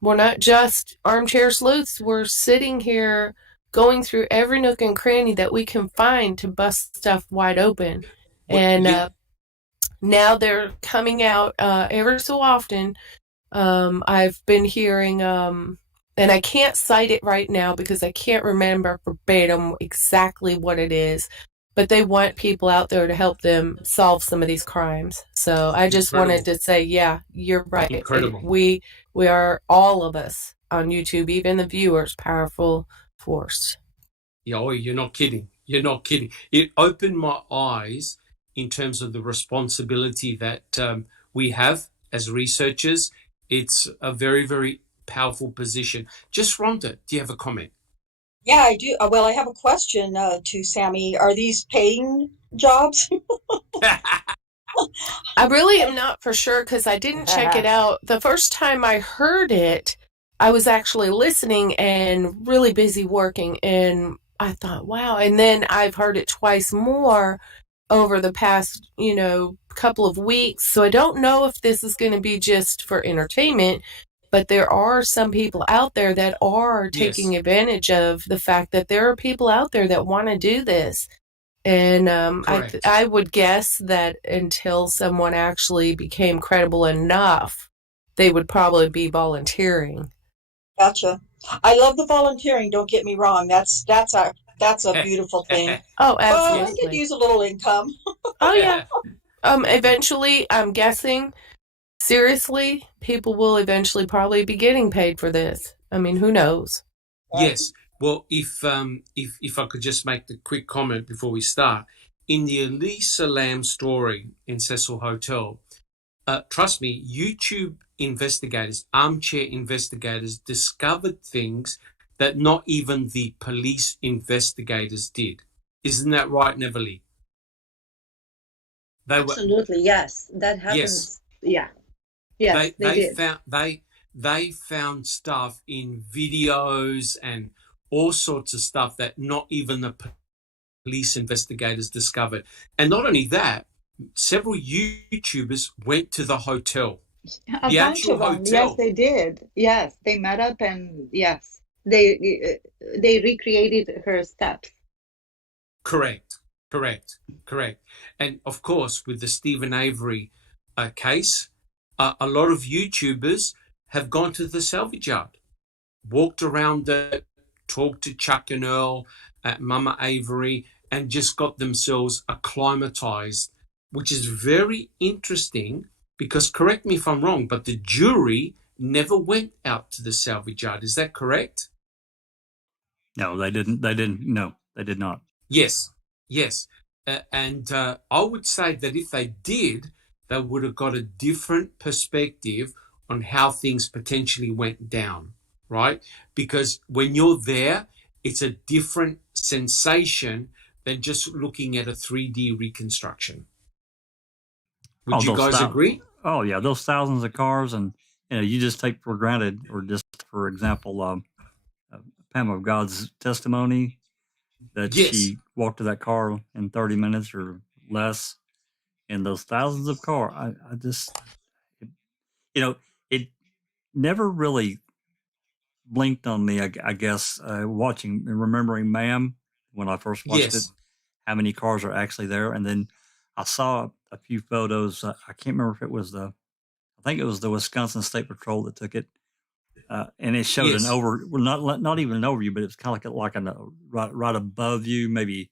we're not just armchair sleuths. We're sitting here going through every nook and cranny that we can find to bust stuff wide open. And now they're coming out ever so often. I've been hearing, and I can't cite it right now because I can't remember verbatim exactly what it is, but they want people out there to help them solve some of these crimes. So I just wanted to say, yeah, you're right. Incredible. We are, all of us on YouTube, even the viewers, powerful force. Oh, you're not kidding. You're not kidding. It opened my eyes in terms of the responsibility that we have as researchers. It's a very, very powerful position. Just Rhonda, do you have a comment? Yeah, I do. Well, I have a question to Sammy. Are these paying jobs? I really am not for sure because I didn't check it out. The first time I heard it, I was actually listening and really busy working, and I thought, wow. And then I've heard it twice more over the past, couple of weeks. So I don't know if this is going to be just for entertainment, but there are some people out there that are taking advantage of the fact that there are people out there that want to do this. And I would guess that until someone actually became credible enough, they would probably be volunteering. Gotcha. I love the volunteering. Don't get me wrong. That's a beautiful thing. Oh, absolutely. But I could use a little income. Oh yeah. Eventually, I'm guessing. Seriously, people will eventually probably be getting paid for this. I mean, who knows? Yes. Well, if I could just make the quick comment before we start, in the Elisa Lam story in Cecil Hotel, trust me, YouTube investigators, armchair investigators, discovered things that not even the police investigators did. Isn't that right, Neverly? Absolutely, yes. That happens. Yes. Yes, they did. They found stuff in videos and all sorts of stuff that not even the police investigators discovered. And not only that, several YouTubers went to the hotel. A bunch of them. Yes, they did. Yes, they met up and yes, they recreated her steps. Correct. And of course, with the Stephen Avery case, a lot of YouTubers have gone to the salvage yard, walked around it, talked to Chuck and Earl, Mama Avery, and just got themselves acclimatized, which is very interesting because, correct me if I'm wrong, but the jury never went out to the salvage yard. Is that correct? No, they didn't. No, they did not. Yes. And I would say that if they did, they would have got a different perspective on how things potentially went down, right? Because when you're there, it's a different sensation than just looking at a 3D reconstruction. Would you guys agree? Oh, yeah. Those thousands of cars, and you just take for granted, or just for example, Pam of God's testimony that she walked to that car in 30 minutes or less, and those thousands of cars. I just, it never really blinked on me, I guess, remembering Ma'am when I first watched it, how many cars are actually there. And then I saw a few photos. I can't remember if it was I think it was the Wisconsin State Patrol that took it, and it showed Yes. not even an overview, but it was kind of like right above you, maybe.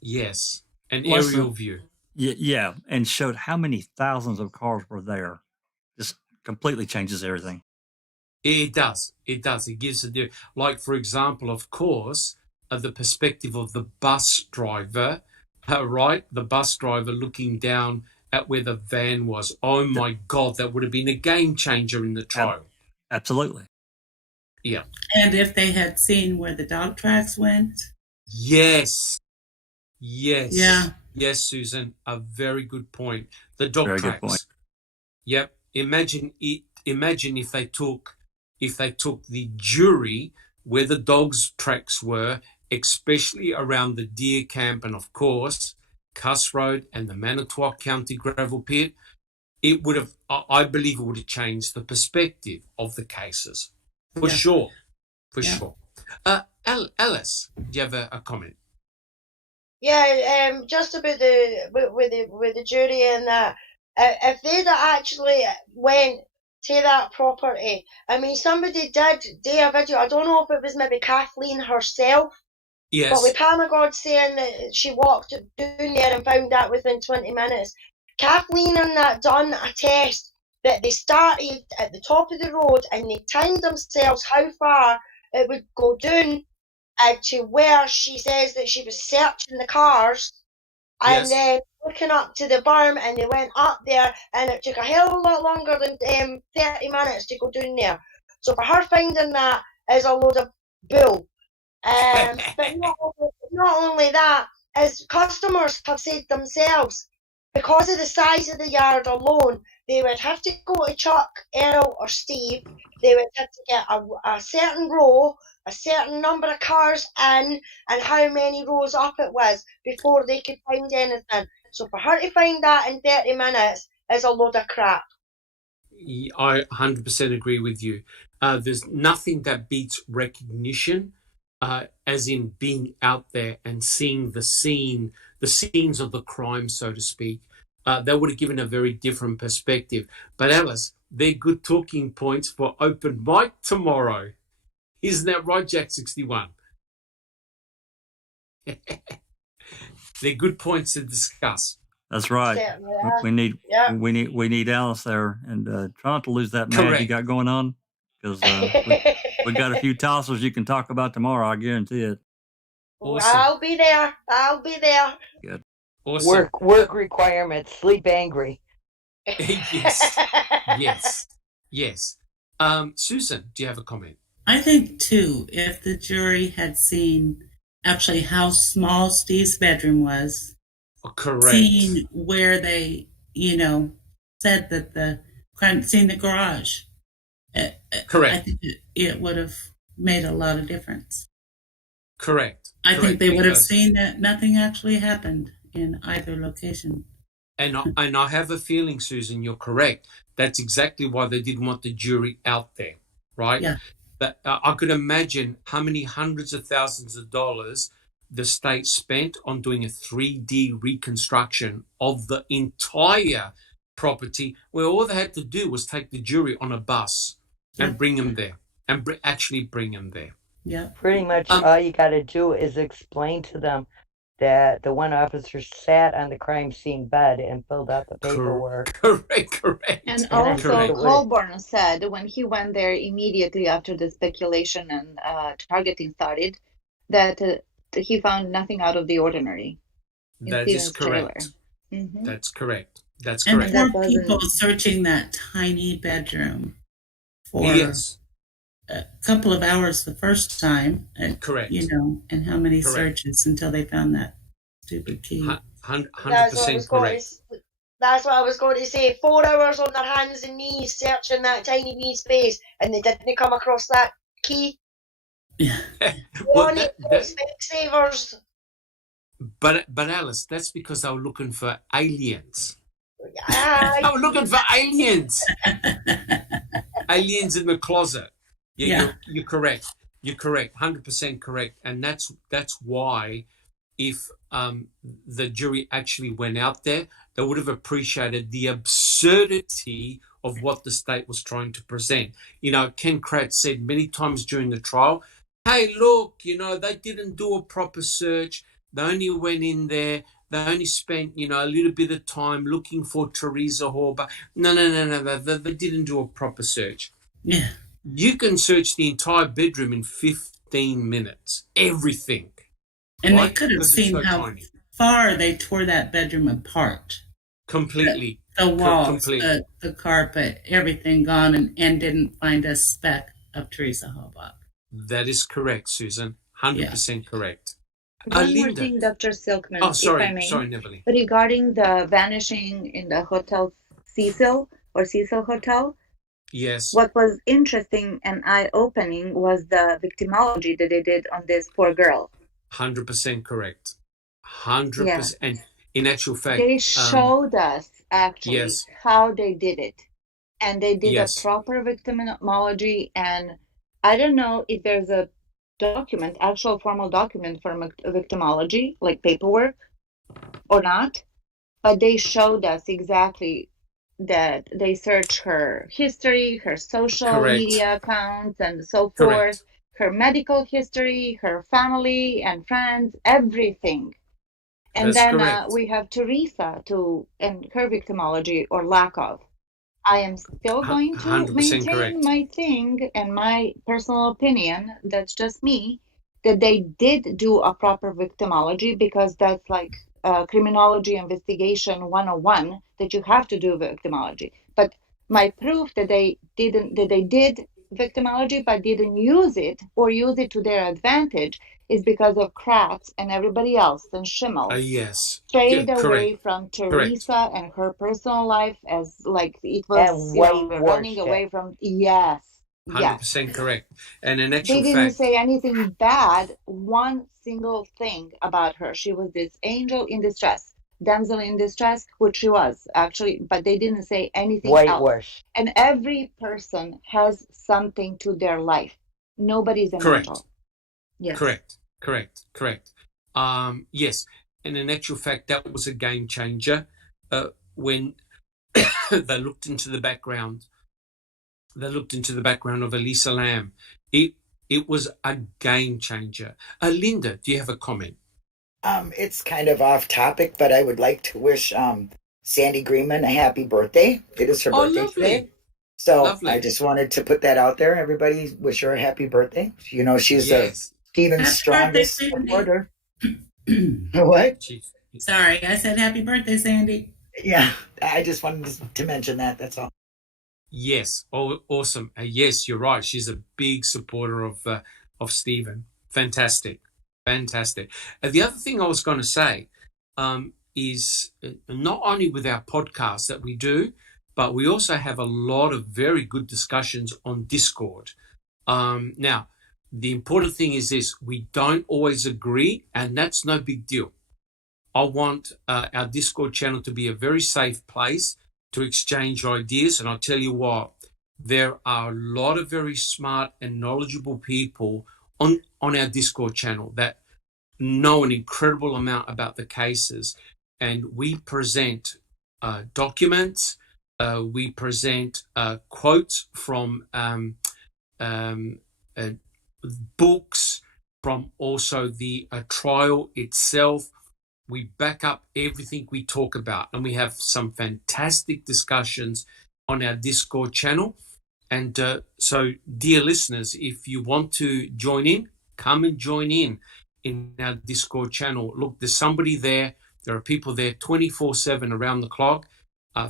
Yes, an aerial view. Yeah, and showed how many thousands of cars were there. Just completely changes everything. It does. It does. It gives like, for example, of course, the perspective of the bus driver, right? The bus driver looking down at where the van was. Oh my God, that would have been a game changer in the trial. Absolutely. Yeah. And if they had seen where the dog tracks went. Yes. Yes. Yeah. Yes, Susan. A very good point. The dog tracks. Good point. Yep. Imagine if they took the jury where the dogs' tracks were, especially around the deer camp and, of course, Cuss Road and the Manitowoc County gravel pit. It would have, I believe it would have changed the perspective of the cases. For sure. Alice, do you have a comment? Yeah, just about with the jury and that. If they'd actually went to that property, I mean, somebody did do a video. I don't know if it was maybe Kathleen herself. Yes. But with Panagod saying that she walked down there and found that within 20 minutes. Kathleen and that done a test that they started at the top of the road and they timed themselves how far it would go down to where she says that she was searching the cars and then looking up to the berm, and they went up there and it took a hell of a lot longer than 30 minutes to go down there. So for her finding that is a load of bull. But not only that, as customers have said themselves, because of the size of the yard alone, they would have to go to Chuck, Errol or Steve. They would have to get a certain row, a certain number of cars in, and how many rows up it was before they could find anything. So for her to find that in 30 minutes is a load of crap. I 100% agree with you. There's nothing that beats recognition, as in being out there and seeing the scenes of the crime, so to speak. That would have given a very different perspective. But Alice, they're good talking points for open mic tomorrow. Isn't that right, Jack 61? They're good points to discuss. That's right. We need Alice there, and try not to lose that mad you got going on, because we got a few tossers you can talk about tomorrow. I guarantee it. Awesome. I'll be there. Good. Awesome. Work requirements. Sleep angry. Yes. Susan, do you have a comment? I think too, if the jury had seen actually how small Steve's bedroom was, correct, seen where they, said that the crime, seen the garage, correct, I think it would have made a lot of difference. Correct. I think they would have seen that nothing actually happened in either location. And I have a feeling, Susan, you're correct. That's exactly why they didn't want the jury out there, right? Yeah. But I could imagine how many hundreds of thousands of dollars the state spent on doing a 3D reconstruction of the entire property, where all they had to do was take the jury on a bus and bring them there, and actually bring them there. Yeah. Pretty much all you got to do is explain to them that the one officer sat on the crime scene bed and filled out the paperwork. Correct. And also, Colborn said when he went there immediately after the speculation and targeting started, that he found nothing out of the ordinary. That is correct. Mm-hmm. That's correct. And there were people searching that tiny bedroom for a couple of hours the first time. Correct. And how many searches until they found that stupid key. 100% correct. That's what I was going to say. 4 hours on their hands and knees searching that tiny wee space, and they didn't come across that key. Yeah. Savers. But Alice, that's because they were looking for aliens. They were looking for aliens. Aliens in the closet. You're correct. You're correct. 100% correct. And that's why, if the jury actually went out there, they would have appreciated the absurdity of what the state was trying to present. Ken Kratz said many times during the trial, hey, look, they didn't do a proper search. They only went in there. They only spent, a little bit of time looking for Teresa Horber. No. They didn't do a proper search. Yeah. You can search the entire bedroom in 15 minutes. Everything. And right? They could have Because it's seen so how tiny. far they tore that bedroom apart. Completely. The walls, Completely. the carpet, everything gone, and didn't find a speck of Teresa Halbach. That is correct, Susan. 100% correct. One more Linda. thing, Dr. Silkman, Oh, sorry. if I may. Sorry, Neverly. Regarding the vanishing in the Hotel Cecil or Cecil Hotel, yes. What was interesting and eye-opening was the victimology that they did on this poor girl. 100% correct. 100%. Yeah. And in actual fact, they showed us actually how they did it. And they did a proper victimology. And I don't know if there's a document, actual formal document for victimology, like paperwork or not, but they showed us exactly that they search her history, her social media accounts and so forth, her medical history, her family and friends, everything. And then we have Teresa and her victimology or lack of. I am still going to maintain my thing and my personal opinion, that's just me, that they did do a proper victimology, because that's like criminology investigation 101, that you have to do victimology. But my proof that they did victimology but didn't use it or use it to their advantage is because of Kratz and everybody else and Schimmel. Strayed away from Teresa and her personal life, as like it was running away from. 100% correct. And in actual fact, they didn't say anything bad, one single thing about her. She was this angel in distress, damsel in distress, which she was actually, but they didn't say anything else. And every person has something to their life. Nobody's an angel. Yes. Correct. Yes. And in actual fact, that was a game changer when they looked into the background. They looked into the background of Elisa Lam. It was a game changer. Linda, do you have a comment? It's kind of off topic, but I would like to wish Sandy Greenman a happy birthday. It is her birthday today. So I just wanted to put that out there. Everybody wish her a happy birthday. She's a Stephen's strongest supporter. What? Sorry, I said happy birthday, Sandy. Yeah, I just wanted to mention that. That's all. Yes. Oh, awesome. Yes, you're right. She's a big supporter of Stephen. Fantastic. The other thing I was going to say is not only with our podcast that we do, but we also have a lot of very good discussions on Discord. Now, the important thing is this: we don't always agree, and that's no big deal. I want our Discord channel to be a very safe place to exchange ideas. And I'll tell you what, there are a lot of very smart and knowledgeable people on our Discord channel that know an incredible amount about the cases. And we present documents, we present quotes from books, from also the trial itself. We back up everything we talk about, and we have some fantastic discussions on our Discord channel. And so, dear listeners, if you want to join in, come and join in our Discord channel. Look, there's somebody there. There are people there 24/7 around the clock.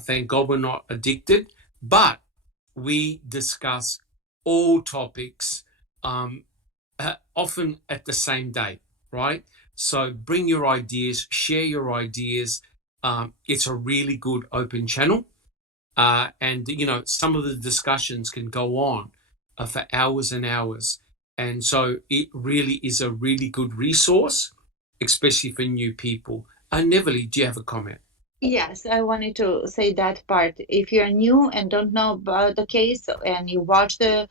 Thank God we're not addicted, but we discuss all topics often at the same day, right? So bring your ideas, share your ideas. It's a really good open channel. And, some of the discussions can go on for hours and hours. And so it really is a really good resource, especially for new people. Neverly, do you have a comment? Yes, I wanted to say that part. If you're new and don't know about the case and you watch the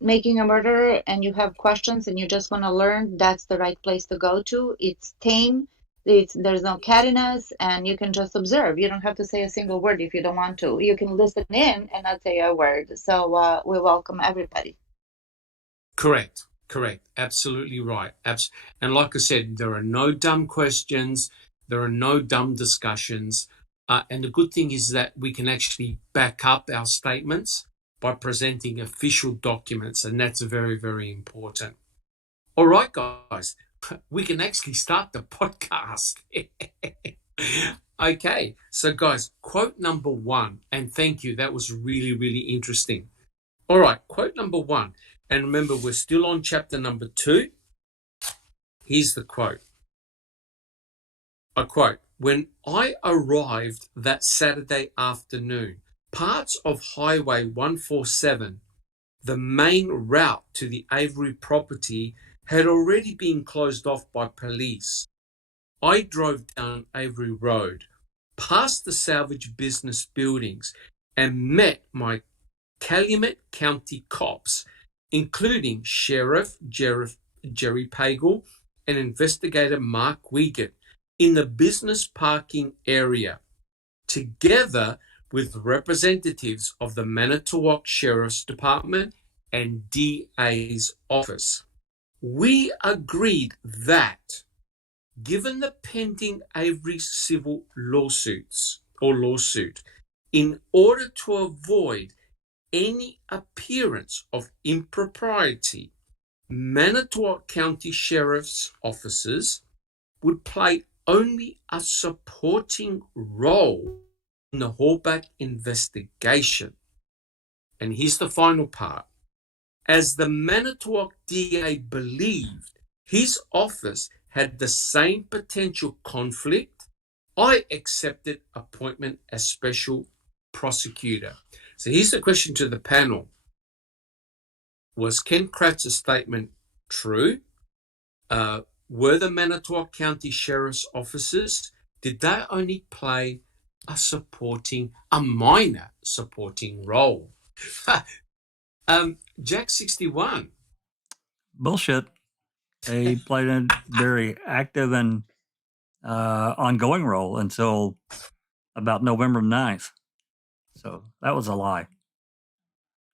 making a murderer and you have questions and you just want to learn, that's the right place to go to. It's tame. There's no cattiness, and you can just observe. You don't have to say a single word if you don't want to. You can listen in and not say a word. So we welcome everybody. Correct. Absolutely right. And like I said, there are no dumb questions. There are no dumb discussions. And the good thing is that we can actually back up our statements by presenting official documents. And that's very, very important. All right, guys, we can actually start the podcast. Okay. So, guys, quote number 1. And thank you. That was really, really interesting. All right. Quote number 1. And remember, we're still on chapter number 2. Here's the quote. I quote, "When I arrived that Saturday afternoon, parts of Highway 147, the main route to the Avery property, had already been closed off by police. I drove down Avery Road, past the salvage business buildings, and met my Calumet County cops, including Sheriff Jerry Pagel and Investigator Mark Wiegand, in the business parking area, together with representatives of the Manitowoc Sheriff's Department and DA's office. We agreed that, given the pending Avery civil lawsuit, in order to avoid any appearance of impropriety, Manitowoc County Sheriff's officers would play only a supporting role in the Hallback investigation." And here's the final part. "As the Manitowoc DA believed his office had the same potential conflict, I accepted appointment as special prosecutor." So here's the question to the panel. Was Ken Kratz's statement true? Were the Manitowoc County Sheriff's officers, did they only play a minor supporting role? Jack 61. Bullshit. They played a very active and ongoing role until about November 9th. So that was a lie.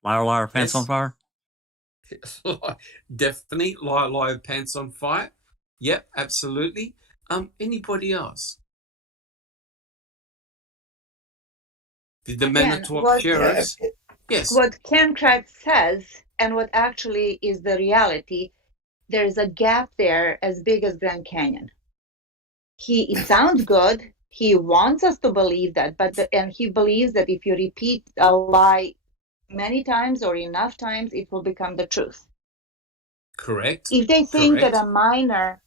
Liar, liar, pants on fire? Definitely. Liar, pants on fire. Yep, absolutely. Anybody else? Did the Manitowoc Sheriffs? Yes. What Ken Kratz says, and what actually is the reality, there's a gap there as big as Grand Canyon. It sounds good. He wants us to believe that, and he believes that if you repeat a lie many times or enough times, it will become the truth. Correct. If they think that a minor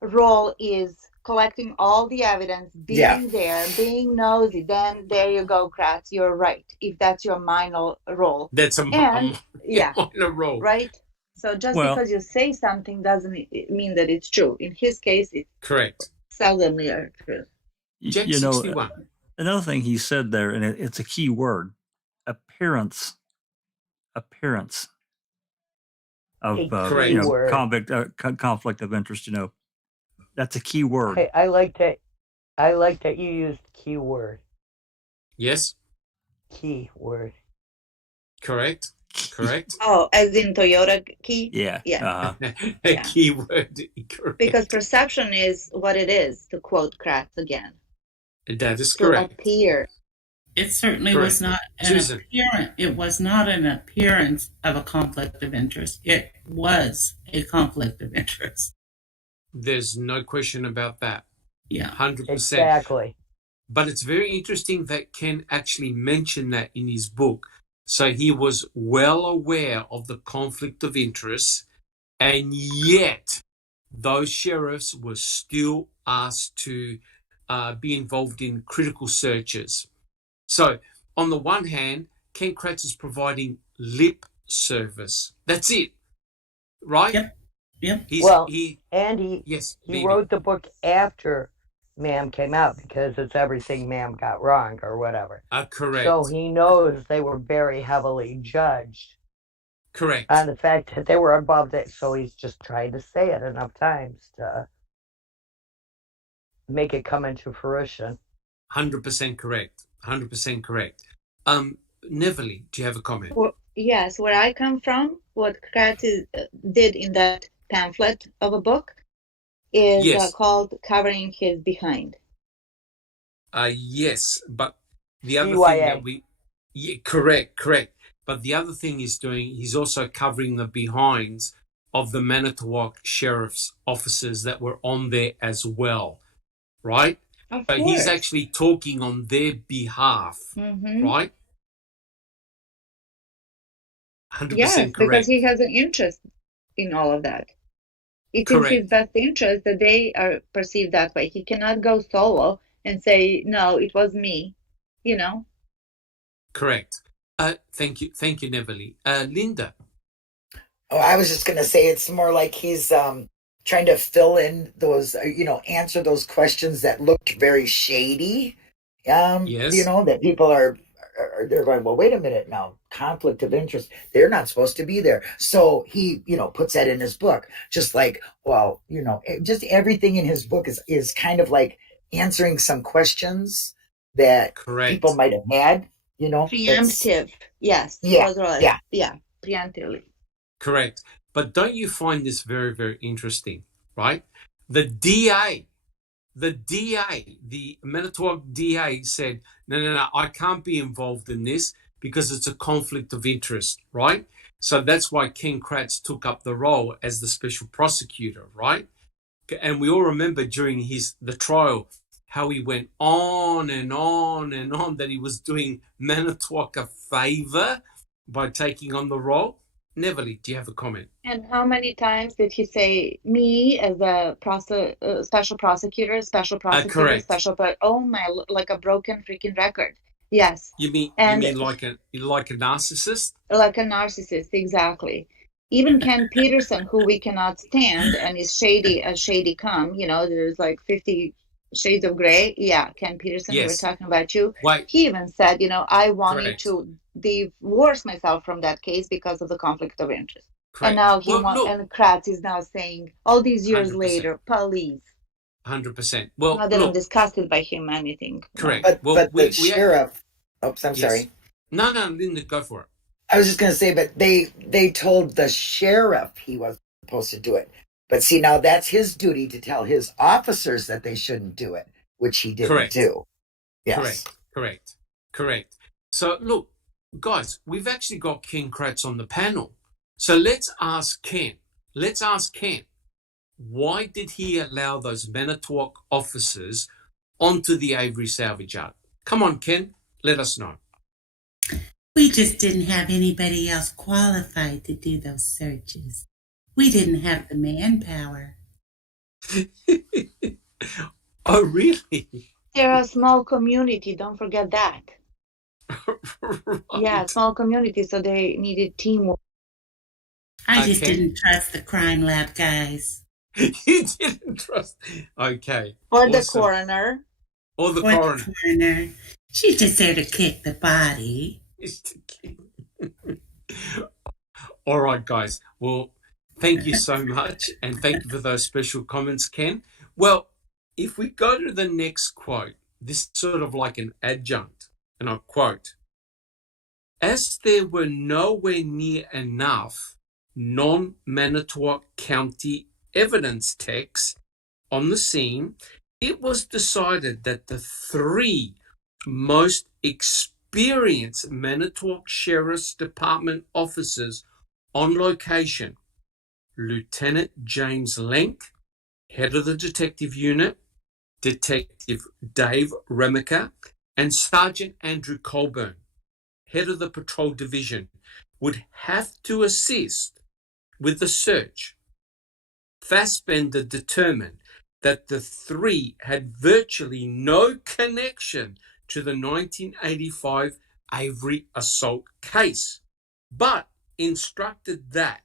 role is collecting all the evidence, being there, being nosy, then there you go, Kratz, you're right. If that's your minor role. That's a minor role. Right? So just because you say something doesn't mean that it's true. In his case, it's correct. Seldomly are true. Jack 61. Another thing he said there, and it's a key word, appearance of conflict of interest. That's a key word. I like that you used key word. Yes. Key word. Correct. Oh, as in Toyota key? Yeah. A key word. Correct. Because perception is what it is, to quote Kratz again. That is correct. To appear. It certainly was not appearance. It was not an appearance of a conflict of interest. It was a conflict of interest. There's no question about that. Yeah. 100%. Exactly. But it's very interesting that Ken actually mentioned that in his book. So he was well aware of the conflict of interest, and yet those sheriffs were still asked to be involved in critical searches. So on the one hand, Ken Kratz is providing lip service. That's it. Right? Yep. He wrote the book after Ma'am came out because it's everything Ma'am got wrong or whatever. Correct. So he knows they were very heavily judged. Correct. on the fact that they were above it. So he's just trying to say it enough times to make it come into fruition. 100% correct. 100% correct. Neverly, do you have a comment? Well, yes, where I come from, what Kratz did in that pamphlet of a book is Yes. called Covering His Behind. Yes, but the other CYA. thing that correct. But the other thing he's also covering the behinds of the Manitowoc Sheriff's officers that were on there as well, right? Of So course. he's actually talking on their behalf, right? 100% Yes, correct. because he has an interest in all of that. It's in his best interest that they are perceived that way. He cannot go solo and say, no, it was me, you know? Correct. Thank you, Neverly. Linda. Oh, I was just going to say it's more like he's trying to fill in those, answer those questions that looked very shady. Yes. That people are they're going, well, wait a minute now, conflict of interest. They're not supposed to be there. So he, puts that in his book. Just like, well, just everything in his book is kind of like answering some questions that people might have had, Preemptive. Yes. Yeah. Preemptively. Correct. But don't you find this very, very interesting, right? The DA, the Manitowoc DA said, no, I can't be involved in this because it's a conflict of interest, right? So that's why Ken Kratz took up the role as the special prosecutor, right? And we all remember during the trial how he went on and on and on that he was doing Manitowoc a favor by taking on the role. Neverly, do you have a comment? And how many times did he say me as a special prosecutor, correct. Oh my, like a broken freaking record. Yes. You mean like a narcissist? Like a narcissist, exactly. Even Ken Peterson, who we cannot stand and is shady as shady come, there's like 50 shades of gray. Yeah, Ken Peterson, Yes. We were talking about you. Why? He even said, I wanted Correct. to divorce myself from that case because of the conflict of interest. Correct. And now and Kratz is now saying, all these years 100%. Later, police. 100%. Well, not that I'm disgusted by him or anything. Correct. But the sheriff. Oops, I'm sorry. No, Linda, go for it. I was just going to say, but they told the sheriff he wasn't supposed to do it. But see, now that's his duty to tell his officers that they shouldn't do it, which he didn't do. Yes. Correct. So, look, guys, we've actually got Ken Kratz on the panel. So let's ask Ken. Why did he allow those Manitowoc officers onto the Avery salvage yard? Come on, Ken, let us know. We just didn't have anybody else qualified to do those searches. We didn't have the manpower. Oh, really? They're a small community, don't forget that. Right. Yeah, small community, so they needed teamwork. I just didn't trust the crime lab guys. You didn't trust. Okay. Or the coroner. Or the coroner. She's just there to kick the body. All right, guys. Well, thank you so much. And thank you for those special comments, Ken. Well, if we go to the next quote, this is sort of like an adjunct, and I quote, as there were nowhere near enough non-Manitowoc County evidence techs on the scene, it was decided that the three most experienced Manitowoc Sheriff's Department officers on location, Lieutenant James Lenk, head of the detective unit, Detective Dave Remiker, and Sergeant Andrew Colburn, head of the patrol division, would have to assist with the search. Fassbender determined that the three had virtually no connection to the 1985 Avery assault case, but instructed that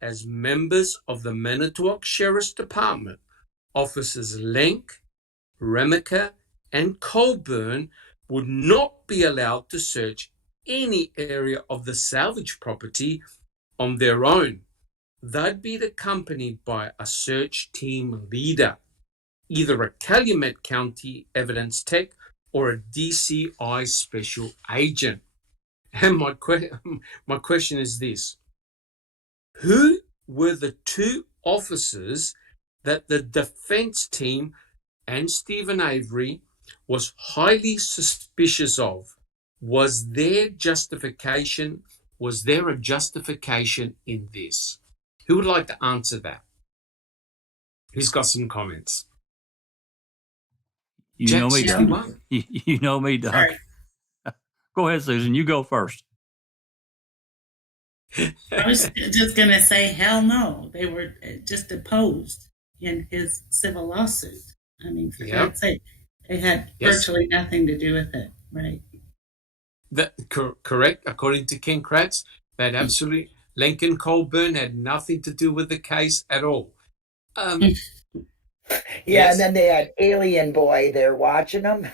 as members of the Manitowoc Sheriff's Department, officers Lenk, Remiker, and Colburn would not be allowed to search any area of the salvage property on their own, they'd be accompanied by a search team leader, either a Calumet County evidence tech or a DCI special agent. And my question is this: who were the two officers that the defense team and Stephen Avery was highly suspicious of? Was there a justification in this? Who would like to answer that? Who's got some comments? You Jack know me, Doug. 61. You know me, Doug. Sorry. Go ahead, Susan. You go first. I was just going to say, hell no. They were just deposed in his civil lawsuit. I mean, for God's sake, they had virtually nothing to do with it, right? Correct. According to Ken Kratz, that absolutely Lincoln Colburn had nothing to do with the case at all. And then they had Alien Boy there watching them.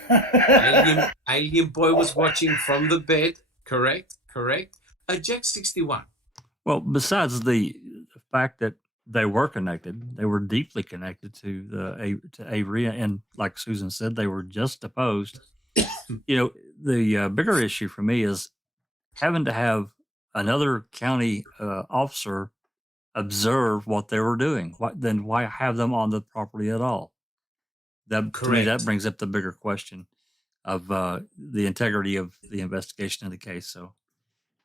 Alien Boy was watching from the bed. Correct. Jack 61. Well, besides the fact that they were connected, they were deeply connected to Avery, and like Susan said, they were just deposed. The bigger issue for me is having to have another county officer observe what they were doing. Then why have them on the property at all? To me, that brings up the bigger question of the integrity of the investigation of the case. So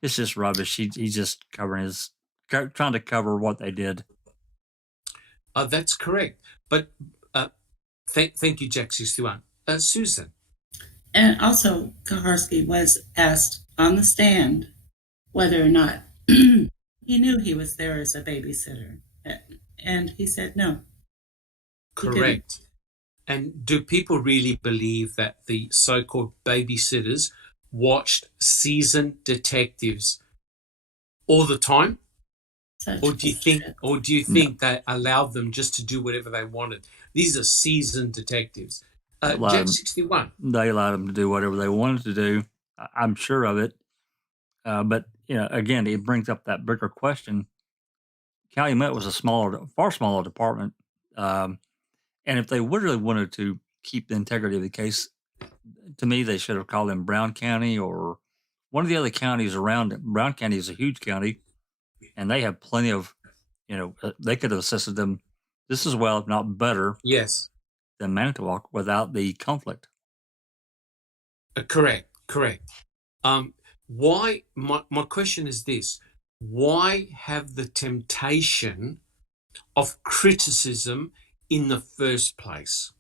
it's just rubbish. He's just trying to cover what they did. That's correct. But thank you, Jack 61. Susan. And also, Kaharski was asked on the stand whether or not he knew he was there as a babysitter. And he said no. Correct. And do people really believe that the so-called babysitters watched seasoned detectives all the time? Or do you think they allowed them just to do whatever they wanted? These are seasoned detectives. Jack 61. They allowed them to do whatever they wanted to do. I'm sure of it. But again, it brings up that bigger question. Calumet was far smaller department, and if they really wanted to keep the integrity of the case, to me, they should have called them Brown County or one of the other counties around it. Brown County is a huge county, and they have plenty of, they could have assisted them just as well, if not better. Yes. Than Manitowoc without the conflict. Correct. Why? My question is this: why have the temptation of criticism in the first place?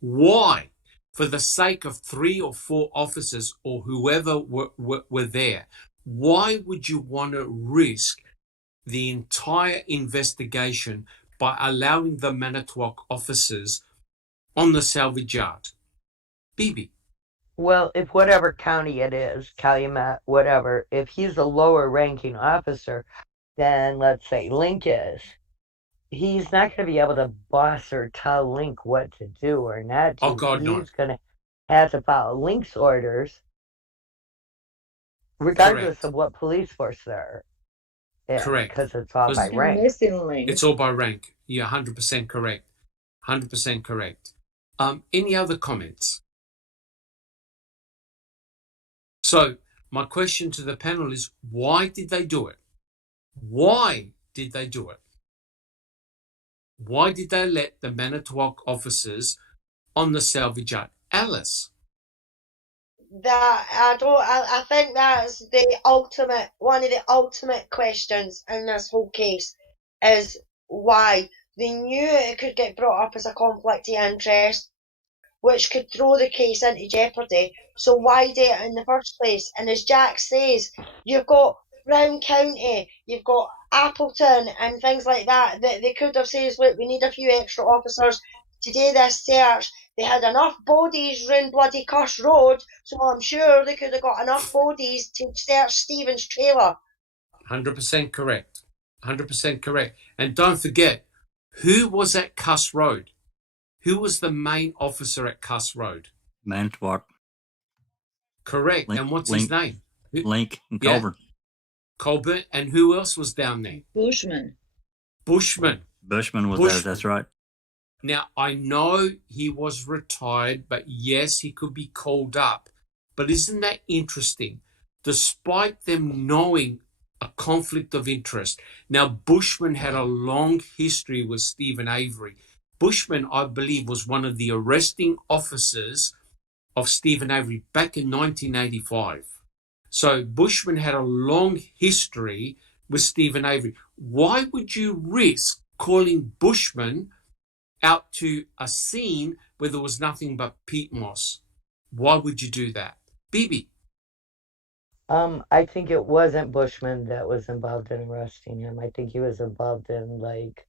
Why? For the sake of 3 or 4 officers or whoever were there, why would you want to risk the entire investigation by allowing the Manitowoc officers on the salvage yard? Bibi. Well, if whatever county it is, Calumet, whatever, if he's a lower ranking officer than, let's say, Link is, he's not going to be able to boss or tell Link what to do or not to. Oh, God, no. He's going to have to follow Link's orders, regardless of what police force they're in. Correct. Because it's all by rank. It's all by rank. You're 100% correct. 100% correct. Any other comments? So my question to the panel is, why did they do it? Why did they do it? Why did they let the Manitowoc officers on the salvage yard? Alice? I think that's one of the ultimate questions in this whole case is why. They knew it could get brought up as a conflict of interest, which could throw the case into jeopardy. So why do it in the first place? And as Jack says, you've got Brown County, you've got Appleton and things like that they could have said, look, we need a few extra officers to do this search. They had enough bodies round bloody Cuss Road, so I'm sure they could have got enough bodies to search Stephen's trailer. 100% correct. 100% correct. And don't forget, who was at Cuss Road? Who was the main officer at Cuss Road? Manitowoc. Correct. And what's his name? Link and Culver. Colbert, and who else was down there? Bushman. Bushman was there, that's right. Now, I know he was retired, but yes, he could be called up. But isn't that interesting? Despite them knowing a conflict of interest. Now, Bushman had a long history with Stephen Avery. Bushman, I believe, was one of the arresting officers of Stephen Avery back in 1985. So Bushman had a long history with Stephen Avery. Why would you risk calling Bushman out to a scene where there was nothing but peat moss? Why would you do that? Bibi? I think it wasn't Bushman that was involved in arresting him. I think he was involved in, like,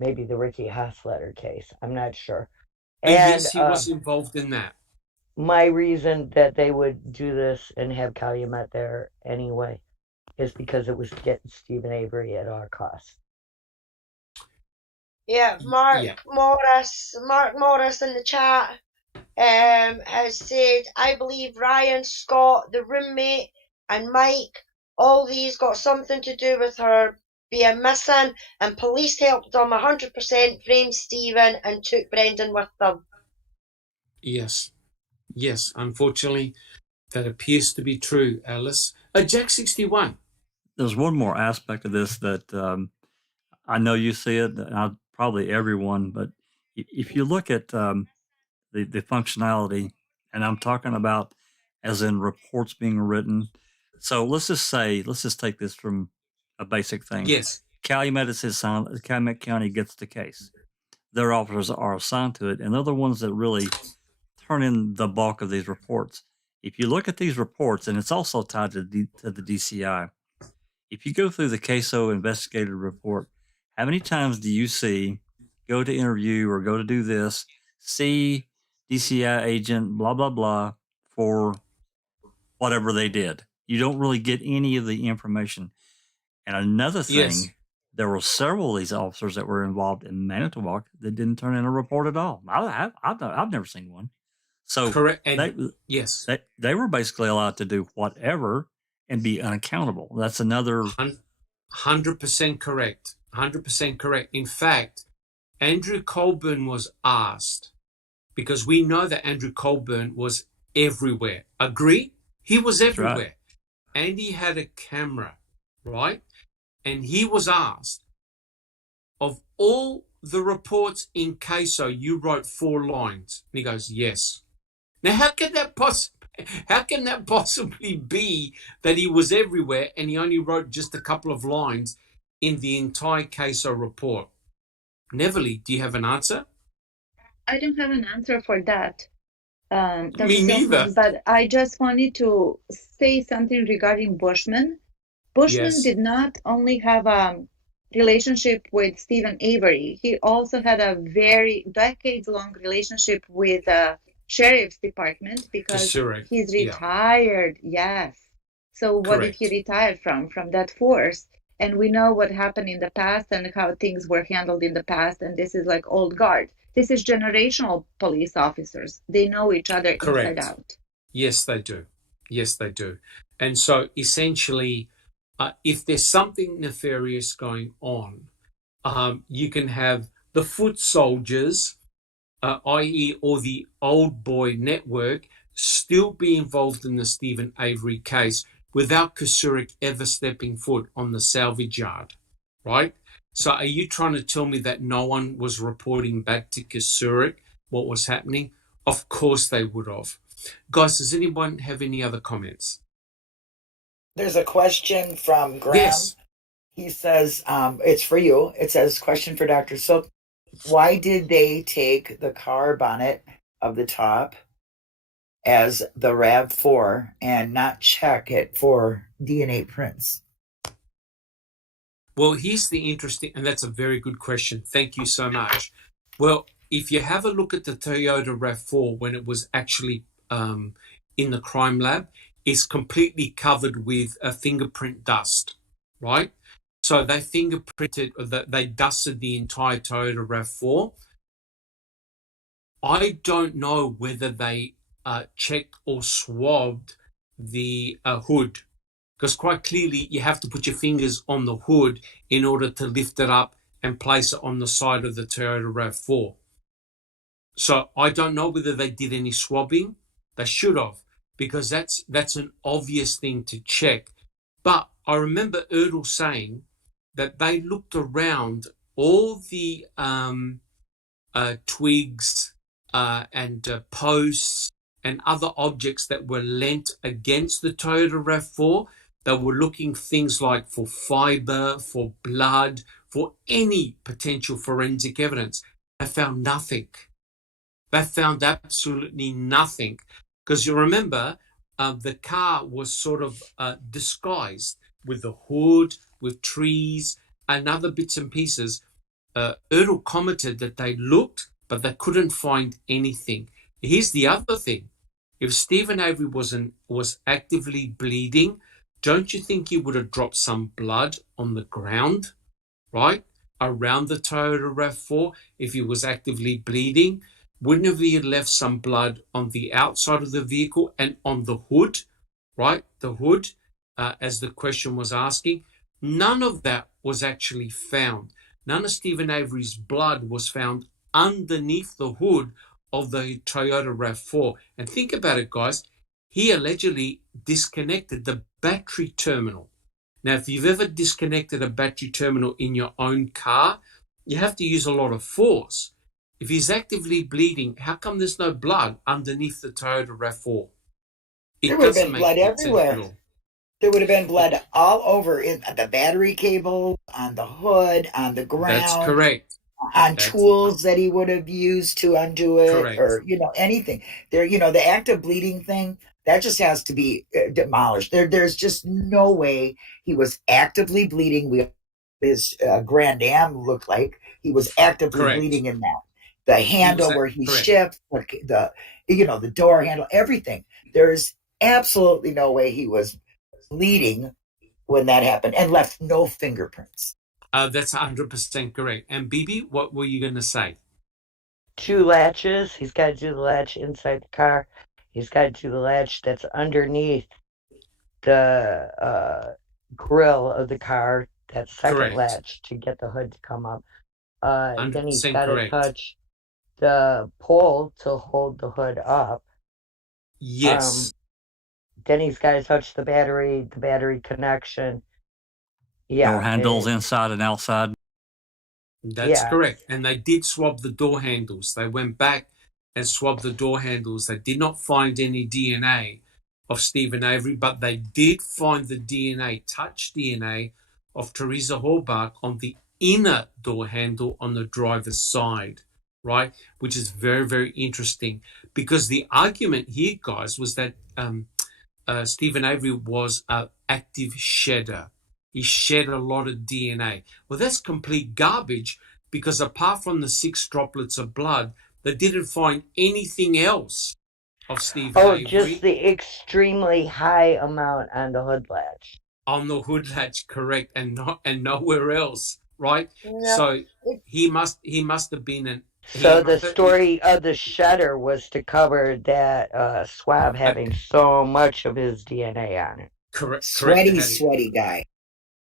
maybe the Ricky Hassletter case. I'm not sure. And yes, he was involved in that. My reason that they would do this and have Calumet there anyway is because it was getting Stephen Avery at all costs. Yeah, Mark Morris in the chat has said, I believe Ryan, Scott, the roommate, and Mike, all these got something to do with her being missing, and police helped them 100% frame Stephen and took Brendan with them. Yes, unfortunately, that appears to be true, Alice. Jack 61. There's one more aspect of this that I know you see it, probably everyone, but if you look at the functionality, and I'm talking about as in reports being written. So let's just take this from a basic thing. Yes. Calumet is assigned, Calumet County gets the case. Their officers are assigned to it, and they're the ones that really turn in the bulk of these reports. If you look at these reports, and it's also tied to the DCI, if you go through the CASO investigative report, how many times do you see go to interview or go to do this, see DCI agent, blah, blah, blah, for whatever they did? You don't really get any of the information. And another thing, there were several of these officers that were involved in Manitowoc that didn't turn in a report at all. I've never seen one. So correct. And they were basically allowed to do whatever and be unaccountable. That's another 100% correct. 100% correct. In fact, Andrew Colburn was asked, because we know that Andrew Colburn was everywhere. Agree? He was everywhere. Right. And he had a camera, right? And he was asked, of all the reports in CASO, you wrote 4 lines. And he goes, yes. Now, how can that possibly be that he was everywhere and he only wrote just a couple of lines in the entire CASO report? Neverly, do you have an answer? I don't have an answer for that. Me neither. But I just wanted to say something regarding Bushman. Bushman did not only have a relationship with Stephen Avery. He also had a very decades-long relationship with the sheriff's department because he's retired. Yeah. Yes. So what did he retire from? From that force. And we know what happened in the past and how things were handled in the past. And this is like old guard. This is generational police officers. They know each other inside out. Yes, they do. Yes, they do. And so essentially, if there's something nefarious going on, you can have the foot soldiers, i.e. or the old boy network, still be involved in the Stephen Avery case without Kasurik ever stepping foot on the salvage yard, right? So are you trying to tell me that no one was reporting back to Kasurik what was happening? Of course they would have. Guys, does anyone have any other comments? There's a question from Graham. Yes. He says, it's for you. It says, question for Dr. Silk. Why did they take the car bonnet of the top as the RAV4 and not check it for DNA prints? Well, here's the interesting, and that's a very good question. Thank you so much. Well, if you have a look at the Toyota RAV4 when it was actually in the crime lab, it's completely covered with a fingerprint dust, right? So they fingerprinted, they dusted the entire Toyota RAV4. I don't know whether they checked or swabbed the hood because quite clearly you have to put your fingers on the hood in order to lift it up and place it on the side of the Toyota RAV4. So I don't know whether they did any swabbing. They should have, because that's an obvious thing to check. But I remember Erdl saying that they looked around all the twigs and posts and other objects that were lent against the Toyota RAV4. They were looking things like for fiber, for blood, for any potential forensic evidence. They found nothing. They found absolutely nothing. Because you remember, the car was sort of disguised with the hood, with trees, and other bits and pieces. Erdl commented that they looked, but they couldn't find anything. Here's the other thing. If Stephen Avery was actively bleeding, don't you think he would have dropped some blood on the ground, right, around the Toyota RAV4 if he was actively bleeding? Wouldn't have he left some blood on the outside of the vehicle and on the hood, right? The hood, as the question was asking. None of that was actually found. None of Stephen Avery's blood was found underneath the hood of the Toyota RAV4. And think about it, guys. He allegedly disconnected the battery terminal. Now, if you've ever disconnected a battery terminal in your own car, you have to use a lot of force. If he's actively bleeding, how come there's no blood underneath the Toyota RAV4? There would have been blood everywhere. There would have been blood all over in the battery cable, on the hood, on the ground. That's correct. On tools that he would have used to undo it, correct. Or anything. There, the active bleeding thing, that just has to be demolished. There's just no way he was actively bleeding. His Grand Am looked like he was actively correct. Bleeding in that. The handle where he shipped, the door handle, everything. There's absolutely no way he was bleeding when that happened and left no fingerprints. That's 100% correct. And Bibi, what were you going to say? 2 latches. He's got to do the latch inside the car. He's got to do the latch that's underneath the grill of the car, that second correct. Latch to get the hood to come up. Then he's got to touch the pole to hold the hood up. Yes. Then he's got to touch the battery connection. Yeah. Door handles inside and outside. That's correct. And they did swab the door handles. They went back and swabbed the door handles. They did not find any DNA of Stephen Avery, but they did find the touch DNA of Teresa Hallbach on the inner door handle on the driver's side, right? Which is very, very interesting, because the argument here, guys, was that Stephen Avery was an active shedder. He shed a lot of DNA. Well, that's complete garbage, because apart from the 6 droplets of blood, they didn't find anything else of Stephen Avery. Oh, just the extremely high amount on the hood latch. On the hood latch, correct, and nowhere else, right? Yeah. So he must have been an. So the story of the shedder was to cover that swab having so much of his DNA on it. Correct. Sweaty guy.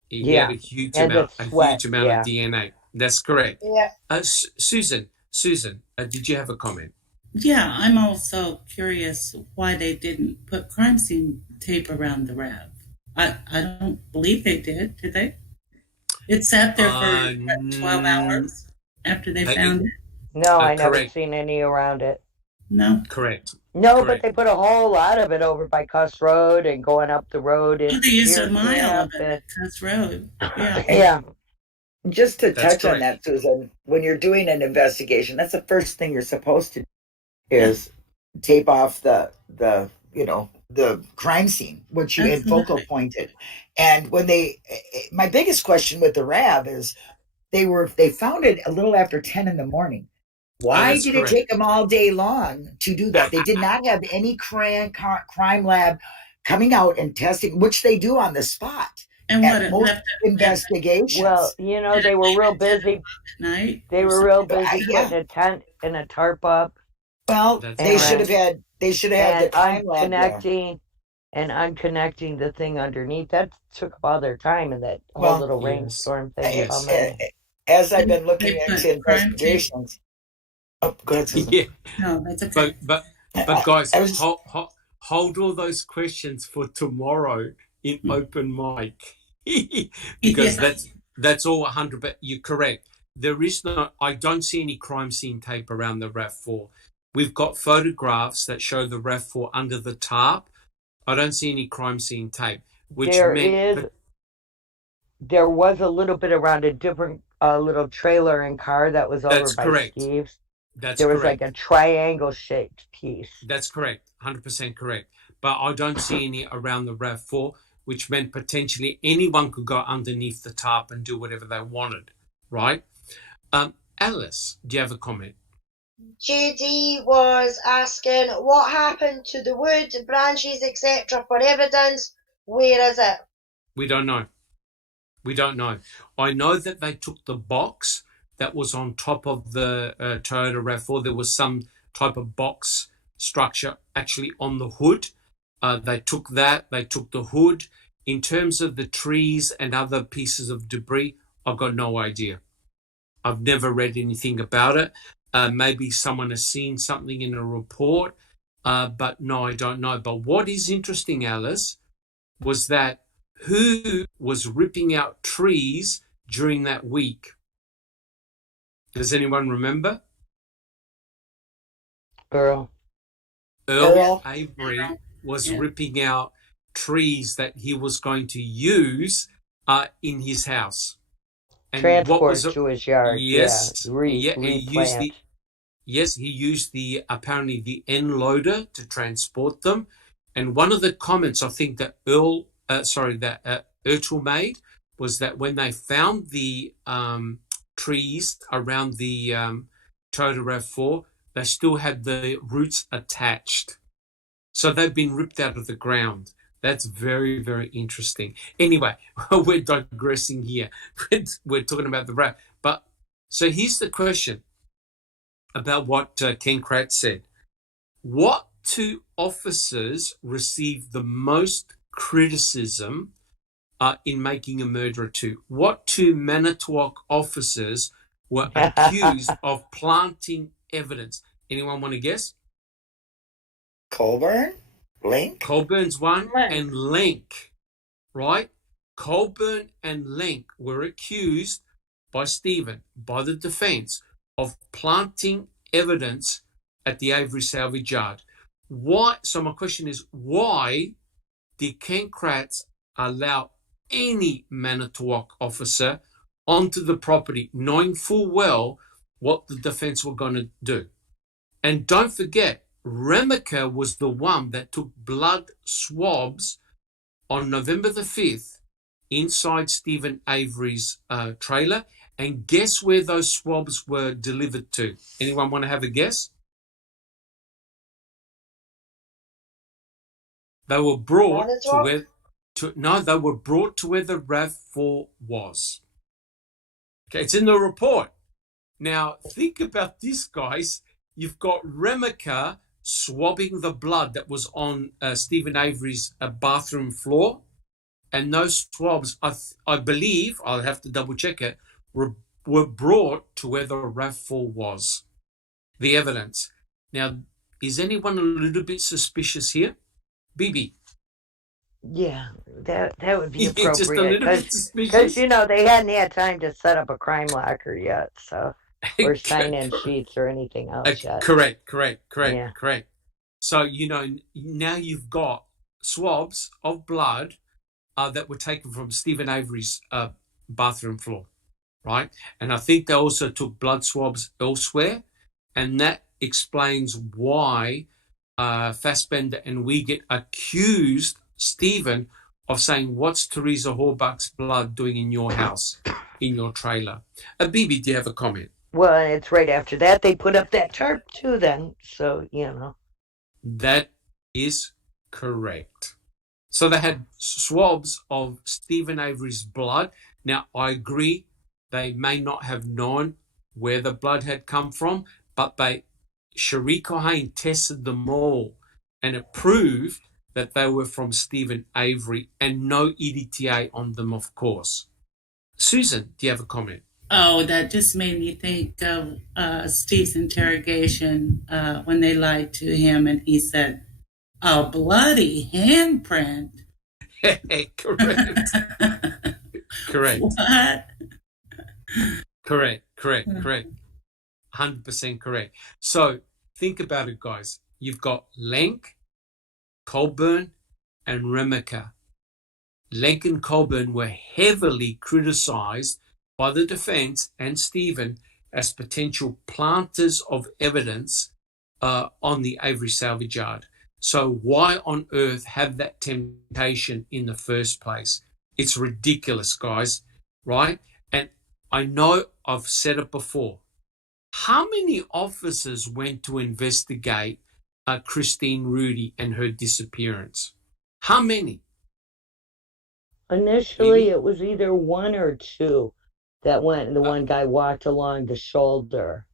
He had a huge amount of DNA. That's correct. Yeah. Susan, did you have a comment? Yeah, I'm also curious why they didn't put crime scene tape around the RAV. I don't believe they did they? It sat there for 12 hours after they found it. No, I never seen any around it. No. Correct. No, but they put a whole lot of it over by Cuss Road and going up the road. They used a mile of it at Cuss Road. Yeah. Yeah. Just to touch on that, Susan, when you're doing an investigation, that's the first thing you're supposed to do is tape off the crime scene, which you had focal pointed. And when my biggest question with the RAV is they found it a little after 10 in the morning. Why did it take them all day long to do that? They did not have any crime lab coming out and testing, which they do on the spot. And what most investigations. Well, they were real busy. Night. They were real busy putting a tent and a tarp up. Well, they should have had the crime lab connecting and unconnecting the thing underneath. That took all their time, and that whole little Yes. rainstorm thing. Yes. As I've been They looking put into crime scene. investigations. Oh, go ahead, Susan. Yeah. No, that's okay. But guys, I was hold all those questions for tomorrow in open mic because Yeah. that's all 100. But you're correct. There is no. I don't see any crime scene tape around the RAV4. We've got photographs that show the RAV4 under the tarp. I don't see any crime scene tape, which there was a little bit around a different little trailer and car that was over That's by correct. Steve's. That's there was correct. like a triangle shaped piece. That's correct. 100% correct. But I don't see any around the RAV4, which meant potentially anyone could go underneath the tarp and do whatever they wanted, right? Alice, do you have a comment? JD was asking what happened to the wood, branches, etc. for evidence. Where is it? We don't know. We don't know. I know that they took the box that was on top of the Toyota RAV4. There was some type of box structure actually on the hood. They took that. They took the hood. In terms of the trees and other pieces of debris, I've got no idea. I've never read anything about it. Maybe someone has seen something in a report, but no, I don't know. But what is interesting, Alice, was that who was ripping out trees during that week? Does anyone remember? Earl Avery was ripping out trees that he was going to use in his house. And transport to his yard. Yes, replant. He used apparently the end loader to transport them. And one of the comments I think that Ertel made was that when they found the trees around the Toyota RAV4, they still had the roots attached. So they've been ripped out of the ground. That's very, very interesting. Anyway, we're digressing here. We're talking about the RAV. But so here's the question about what Ken Kratz said. What two officers received the most criticism in making a murderer two? What two Manitowoc officers were accused of planting evidence? Anyone want to guess? Colburn? Link? Colburn's one, and Link, right? Colburn and Link were accused by Stephen, by the defense, of planting evidence at the Avery salvage yard. Why? So my question is, why did Ken Kratz allow any Manitowoc officer onto the property, knowing full well what the defense were going to do? And don't forget, Remaker was the one that took blood swabs on November the 5th inside Stephen Avery's trailer. And guess where those swabs were delivered to? Anyone want to have a guess? They were brought they were brought to where the RAV4 was. Okay, it's in the report. Now, think about this, guys. You've got Remaker swabbing the blood that was on Stephen Avery's bathroom floor, and those swabs, I believe, I'll have to double check it, were brought to where the RAV4 was. The evidence. Now, is anyone a little bit suspicious here? Bibi? Yeah, that would be appropriate. Just a little bit suspicious? Because, they hadn't had time to set up a crime locker yet, so... or sign in sheets or anything else yet. Correct. So, now you've got swabs of blood that were taken from Stephen Avery's bathroom floor, right? And I think they also took blood swabs elsewhere, and that explains why Fassbender and Wiegert accused Stephen of saying, what's Teresa Horbuck's blood doing in your house, in your trailer? Bibi, do you have a comment? Well, and it's right after that they put up that tarp too then, so, That is correct. So they had swabs of Stephen Avery's blood. Now, I agree, they may not have known where the blood had come from, but Cherie Cohane tested them all, and it proved that they were from Stephen Avery and no EDTA on them, of course. Susan, do you have a comment? Oh, that just made me think of Steve's interrogation when they lied to him and he said, a bloody handprint. Correct. Correct. What? Correct. 100% correct. So think about it, guys. You've got Lenk, Colburn, and Remaker. Lenk and Colburn were heavily criticized by the defense and Stephen as potential planters of evidence on the Avery salvage yard. So why on earth have that temptation in the first place? It's ridiculous, guys, right? And I know I've said it before. How many officers went to investigate Christine Rudy and her disappearance? How many? Initially, it was either one or two that went, and the one guy walked along the shoulder.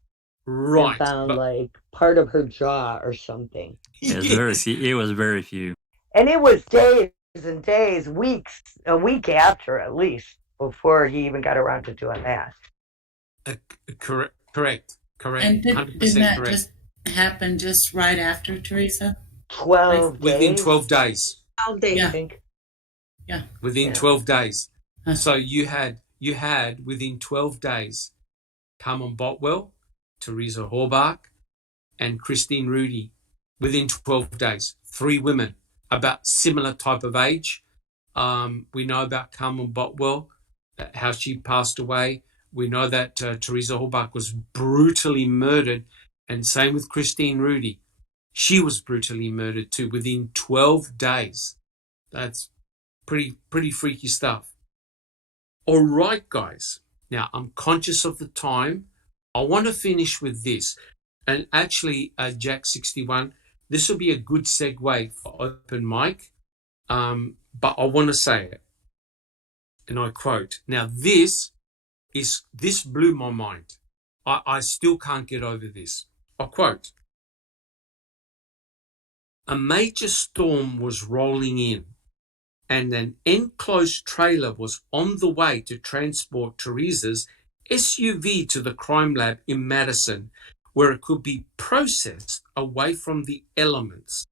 Right. And found like part of her jaw or something. It was very few. It was very few. And it was days and days, weeks, a week after at least, before he even got around to doing that. Correct. And didn't that just happen just right after, Teresa? 12 Within 12 days. 12 days, Yeah. I think. Yeah. Within 12 days. So you had within 12 days, Carmen Botwell, Teresa Horbach, and Christine Rudy. Within 12 days, 3 women about similar type of age. We know about Carmen Botwell, how she passed away. We know that Teresa Horbach was brutally murdered, and same with Christine Rudy. She was brutally murdered too within 12 days. That's pretty freaky stuff. All right, guys. Now, I'm conscious of the time. I want to finish with this. And actually, Jack 61, this will be a good segue for open mic. But I want to say it. And I quote, now this blew my mind. I still can't get over this. I quote, a major storm was rolling in and an enclosed trailer was on the way to transport Teresa's SUV to the crime lab in Madison, where it could be processed away from the elements.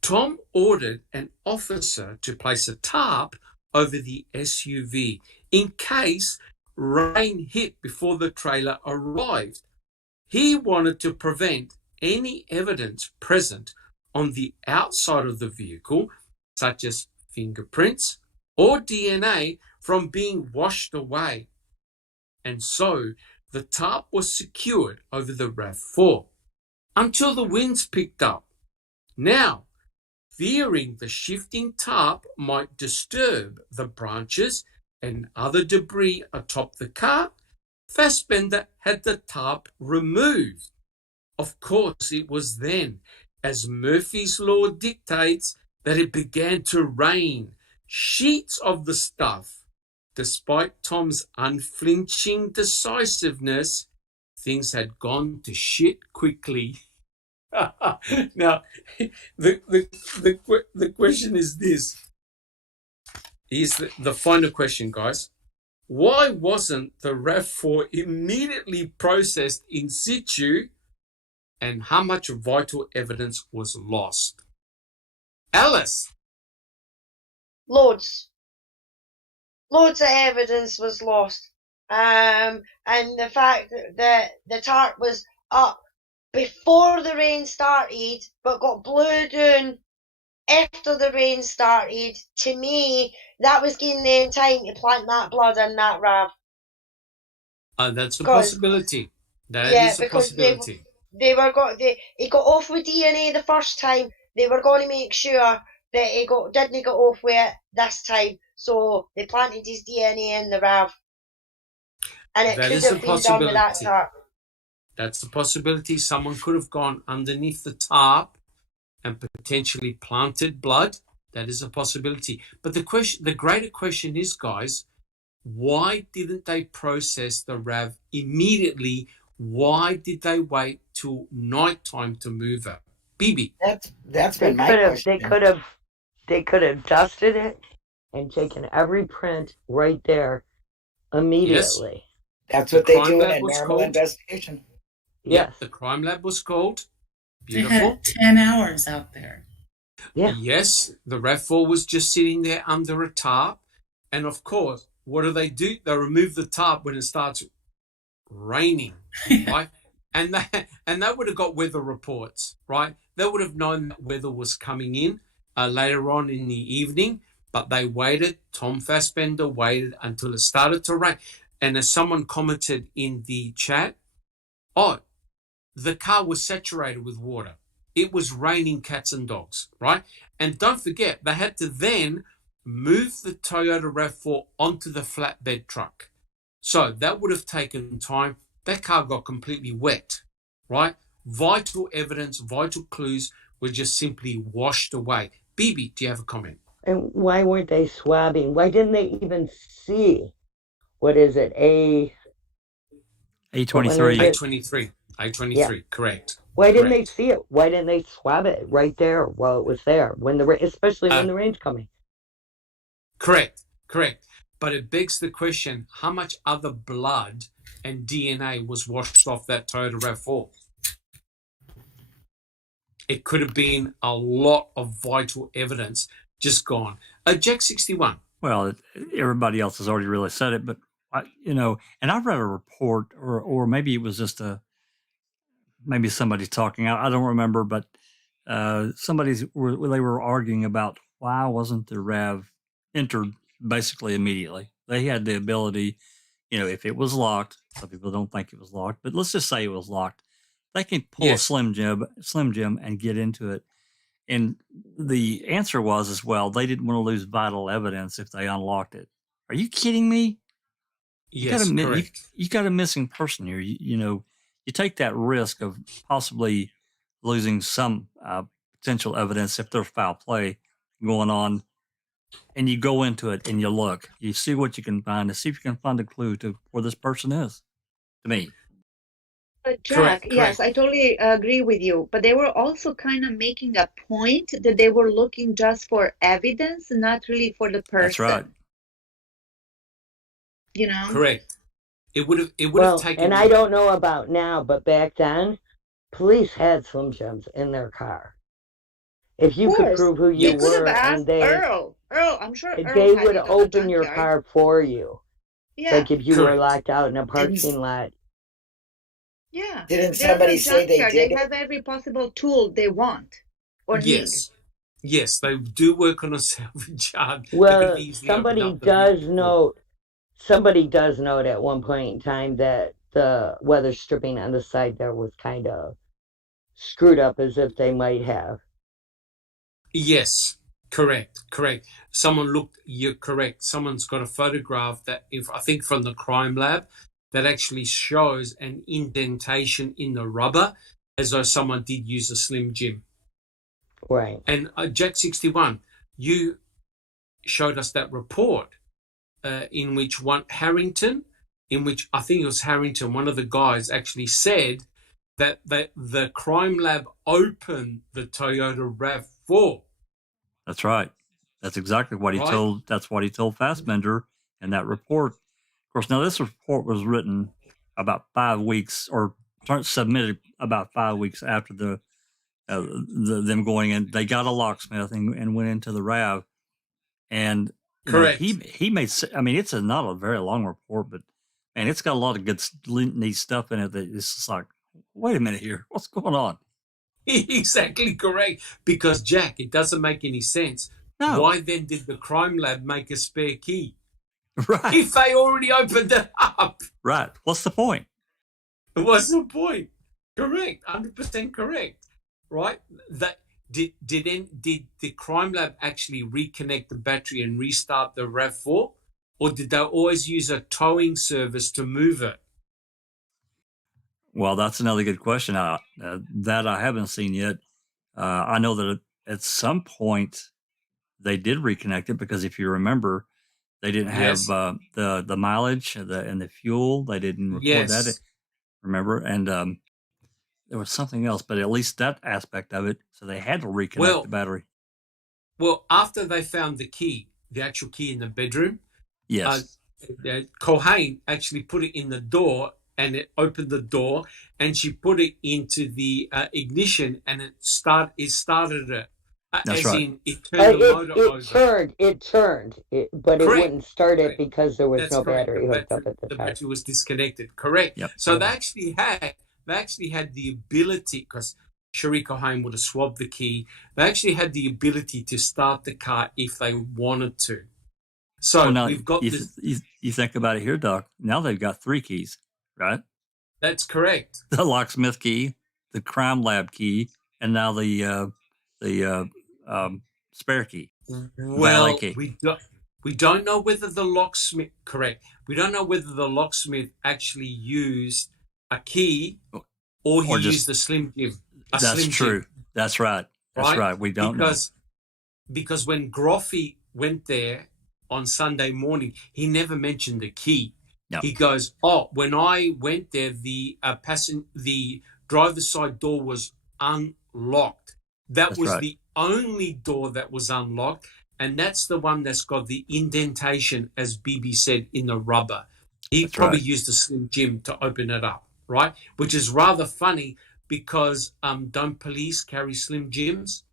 Tom ordered an officer to place a tarp over the SUV in case rain hit before the trailer arrived. He wanted to prevent any evidence present on the outside of the vehicle, such as fingerprints or DNA, from being washed away. And so the tarp was secured over the RAV4 until the winds picked up. Now, fearing the shifting tarp might disturb the branches and other debris atop the car, Fassbender had the tarp removed. Of course, it was then, as Murphy's Law dictates, that it began to rain sheets of the stuff. Despite Tom's unflinching decisiveness, things had gone to shit quickly. Now, the question is this. Here's the final question, guys. Why wasn't the RAV4 immediately processed in situ, and how much vital evidence was lost? Alice? Loads of evidence was lost. And the fact that the tarp was up before the rain started, but got blew down after the rain started, to me, that was giving them time to plant that blood in that RAV. That's a possibility. That is a possibility. He got off with DNA the first time. They were going to make sure that he didn't get off with it this time. So they planted his DNA in the RAV. And it could have been done with that tarp. That's a possibility. Someone could have gone underneath the tarp and potentially planted blood. That is a possibility. But the greater question is, guys, why didn't they process the RAV immediately? Why did they wait till nighttime to move it? BB. That's They been my could have. question. They could have dusted it and taken every print right there immediately. That's The what they crime do in lab a was normal called. investigation. Yep, Yes. the crime lab was called. They Beautiful. had 10 hours out there. Yeah. Yes, the RAV4 was just sitting there under a tarp. And of course, what do? They remove the tarp when it starts raining, right? And that would have got weather reports, right? They would have known that weather was coming in later on in the evening, but they waited. Tom Fassbender waited until it started to rain. And as someone commented in the chat, the car was saturated with water. It was raining cats and dogs, right? And don't forget, they had to then move the Toyota RAV4 onto the flatbed truck. So that would have taken time. That car got completely wet, right? Vital evidence, vital clues were just simply washed away. BB, do you have a comment? And why weren't they swabbing? Why didn't they even see? What is it? A23. A23, correct. Why didn't they see it? Why didn't they swab it right there while it was there? Especially when the rain's coming. Correct. But it begs the question, how much other blood and DNA was washed off that Toyota RAV4? It could have been a lot of vital evidence just gone. Jack 61. Well, everybody else has already really said it, but and I've read a report, or maybe it was just maybe somebody talking. I don't remember, but they were arguing about why wasn't the RAV entered basically immediately. They had the ability, if it was locked. Some people don't think it was locked, but let's just say it was locked. They can pull a Slim Jim and get into it. And the answer was as well, they didn't want to lose vital evidence if they unlocked it. Are you kidding me? Yes, correct. You got a missing person here. You take that risk of possibly losing some potential evidence if there's foul play going on, and you go into it and you see what you can find, to see if you can find a clue to where this person is. To me. Jack, yes, I totally agree with you. But they were also kind of making a point that they were looking just for evidence, not really for the person. That's right. Correct. It would have taken. And I don't know about now, but back then, police had Slim Jims in their car. If you could prove who you were, and Earl, I'm sure they would open your car for you. Yeah. Like if you were locked out in a parking lot. Yeah. Didn't somebody say they did? They have every possible tool they want or need. Yes, they do work on a salvage yard. Well, somebody does note at one point in time that the weather stripping on the side there was kind of screwed up, as if they might have. Yes, correct. You're correct. Someone's got a photograph that, I think from the crime lab, that actually shows an indentation in the rubber, as though someone did use a Slim Jim. Right. And Jack 61, you showed us that report in which Harrington, I think it was Harrington, one of the guys actually said that the crime lab opened the Toyota RAV4. That's right. That's exactly what he told. That's what he told Fassbender in that report. Of course, now this report was written about 5 weeks, or submitted about 5 weeks after them going in. They got a locksmith and went into the RAV, and correct. He made. I mean, it's not a very long report, but man, it's got a lot of good, neat stuff in it. That it's just like, wait a minute here, what's going on? Exactly correct. Because Jack, it doesn't make any sense. No. Why then did the crime lab make a spare key? Right. If they already opened it up. Right. What's the point? What's the point? Correct. 100% correct. Right? That did the crime lab actually reconnect the battery and restart the RAV4? Or did they always use a towing service to move it? Well, that's another good question. That I haven't seen yet. I know that at some point they did reconnect it, because if you remember, they didn't have the mileage and the fuel. They didn't record that. Remember? And there was something else, but at least that aspect of it, so they had to reconnect the battery. Well, after they found the key, the actual key in the bedroom, yes, Cohen actually put it in the door, and it opened the door, and she put it into the ignition, and it started it. That's as right. in, it turned the motor over. It turned, but Correct. It wouldn't start it because there was That's no correct. battery hooked up at the The time. battery was disconnected. Correct. Yep. So they actually had the ability, because Cherie Cohen would have swapped the key. They actually had the ability to start the car if they wanted to. So now we've got this. You think about it here, Doc. Now they've got 3 keys, right? That's correct. The locksmith key, the crime lab key, and now the spare key. Well, key. we don't know whether the locksmith. Correct. We don't know whether the locksmith actually used a key or he used the Slim Jim. That's true. That's right. That's right. We don't know. Because when Groffy went there on Sunday morning, he never mentioned the key. No. He goes, "Oh, when I went there, the driver's side door was unlocked. That was the only door that was unlocked, and that's the one that's got the indentation, as BB said, in the rubber. He probably used a Slim Jim to open it up, right? Which is rather funny because don't police carry Slim Jims,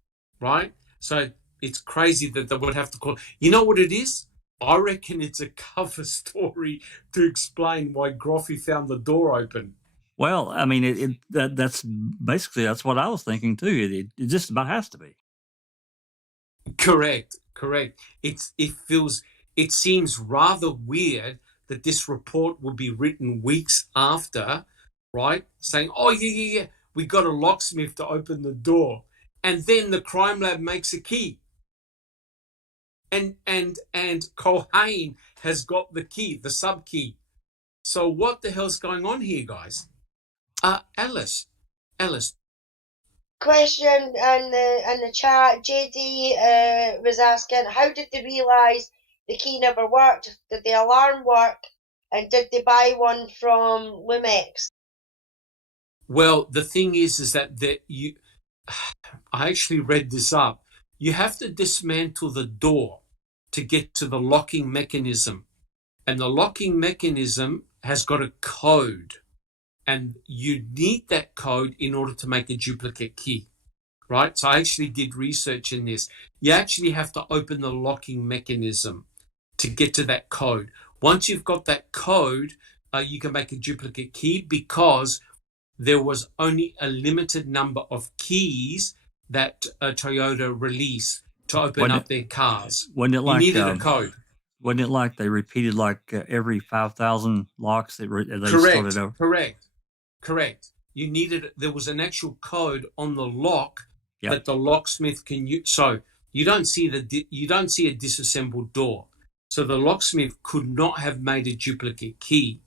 right? So it's crazy that they would have to call. You know what it is? I reckon it's a cover story to explain why Groffy found the door open. Well, I mean, that's basically what I was thinking too. It just about has to be. Correct. It seems rather weird that this report will be written weeks after, right? Saying, "Oh yeah, we got a locksmith to open the door," and then the crime lab makes a key. And Cohen has got the key, the sub key. So what the hell's going on here, guys? Alice. Question in the chat. JD was asking, how did they realise the key never worked? Did the alarm work? And did they buy one from Lumex? Well, the thing is that I actually read this up. You have to dismantle the door to get to the locking mechanism. And the locking mechanism has got a code. And you need that code in order to make a duplicate key, right? So I actually did research in this. You actually have to open the locking mechanism to get to that code. Once you've got that code, you can make a duplicate key because there was only a limited number of keys that Toyota released to open up their cars. Wasn't it like you needed a code? Wasn't it like they repeated every 5,000 locks they Correct. started over? Correct. There was an actual code on the lock Yep. that the locksmith can use. So you don't see a disassembled door. So the locksmith could not have made a duplicate key,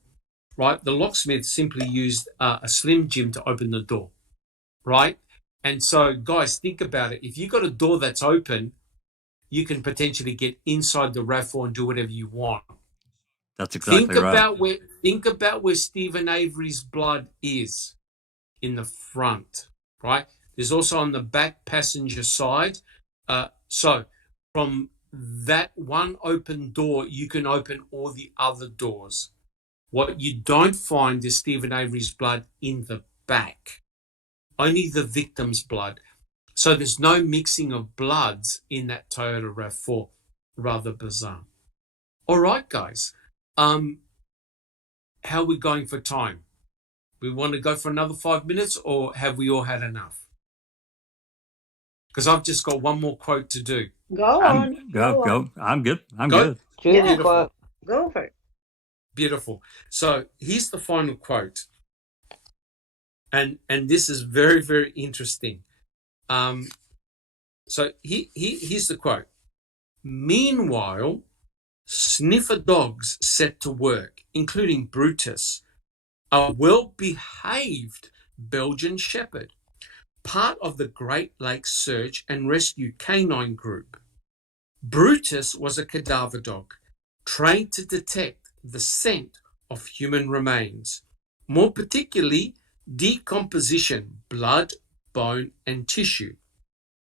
right? The locksmith simply used a Slim Jim to open the door, right? And so, guys, think about it. If you got a door that's open, you can potentially get inside the RAV4 and do whatever you want. That's exactly right. Think about where Stephen Avery's blood is in the front, right? There's also on the back passenger side. So from that one open door, you can open all the other doors. What you don't find is Stephen Avery's blood in the back. Only the victim's blood. So there's no mixing of bloods in that Toyota RAV4. Rather bizarre. All right, guys. How are we going for time? We want to go for another 5 minutes, or have we all had enough? Because I've just got one more quote to do. Go on. Go. I'm good. Good. Beautiful. Go for it. Beautiful. So here's the final quote. And this is very, very interesting. So here's the quote. Meanwhile, sniffer dogs set to work, including Brutus, a well-behaved Belgian Shepherd, part of the Great Lakes Search and Rescue Canine Group. Brutus was a cadaver dog, trained to detect the scent of human remains, more particularly Decomposition, blood, bone, and tissue.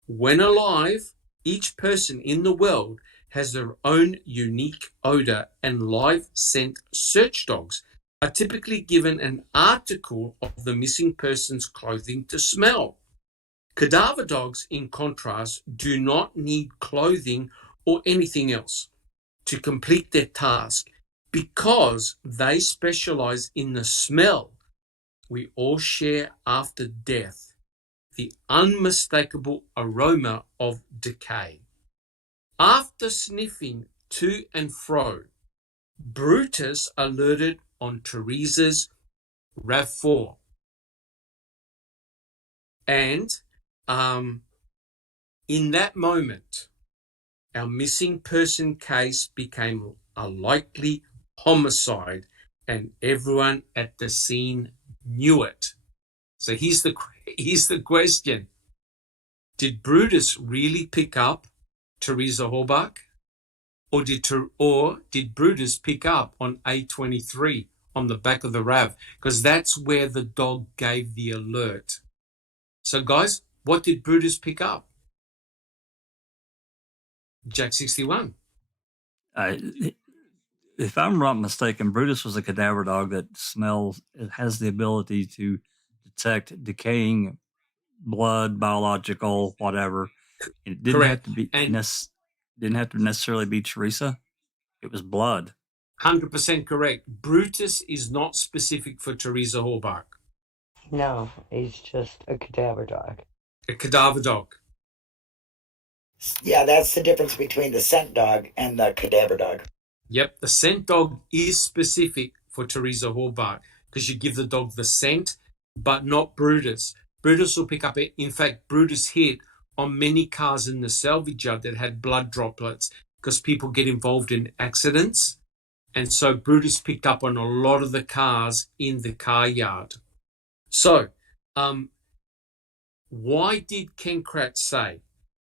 When alive, each person in the world has their own unique odor, and live scent search dogs are typically given an article of the missing person's clothing to smell. Cadaver dogs, in contrast, do not need clothing or anything else to complete their task because they specialize in the smell we all share after death, the unmistakable aroma of decay. After sniffing to and fro, Brutus alerted on Teresa's RAV4. And in that moment, our missing person case became a likely homicide, and everyone at the scene knew it. So here's the question. Did Brutus really pick up Teresa Horbach? Or did Brutus pick up on A23 on the back of the RAV? Because that's where the dog gave the alert. So guys, what did Brutus pick up? Jack 61. If I'm not mistaken, Brutus was a cadaver dog that smells. It has the ability to detect decaying blood, biological, whatever. It didn't Correct. have to be didn't have to necessarily be Teresa. It was blood. 100% correct. Brutus is not specific for Teresa Horbach. No, he's just a cadaver dog. A cadaver dog. Yeah, that's the difference between the scent dog and the cadaver dog. Yep, the scent dog is specific for Teresa Horbach because you give the dog the scent, but not Brutus. Brutus will pick up it. In fact, Brutus hit on many cars in the salvage yard that had blood droplets because people get involved in accidents. And so Brutus picked up on a lot of the cars in the car yard. So, why did Kenkrat say,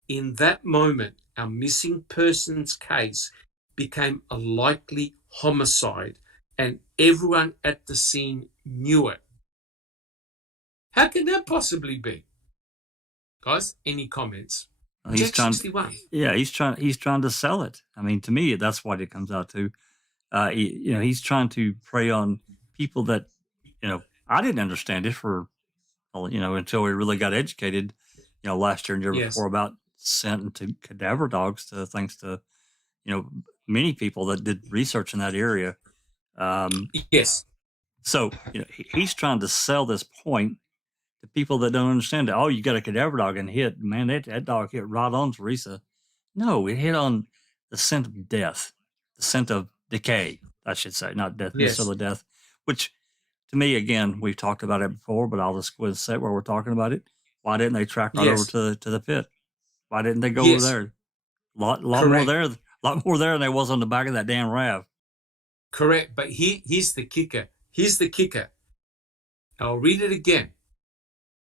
in that moment, our missing persons case became a likely homicide and everyone at the scene knew it? How can that possibly be? Guys, any comments? He's trying, 61. Yeah, he's trying to sell it. I mean, to me, that's what it comes out to. He's trying to prey on people that, I didn't understand it until we really got educated, last year and year before about scent to cadaver dogs, thanks to, many people that did research in that area. Yes. So, he's trying to sell this point to people that don't understand it. Oh, you got a cadaver dog and hit, man, that dog hit right on Teresa. No, it hit on the scent of death, the scent of decay, I should say, not death, necessarily death, which to me, again, we've talked about it before, but I'll just go and say while we're talking about it. Why didn't they track right over to the pit? Why didn't they go over there? Lot more there than there was on the back of that damn RAV. Correct, but here's the kicker. I'll read it again.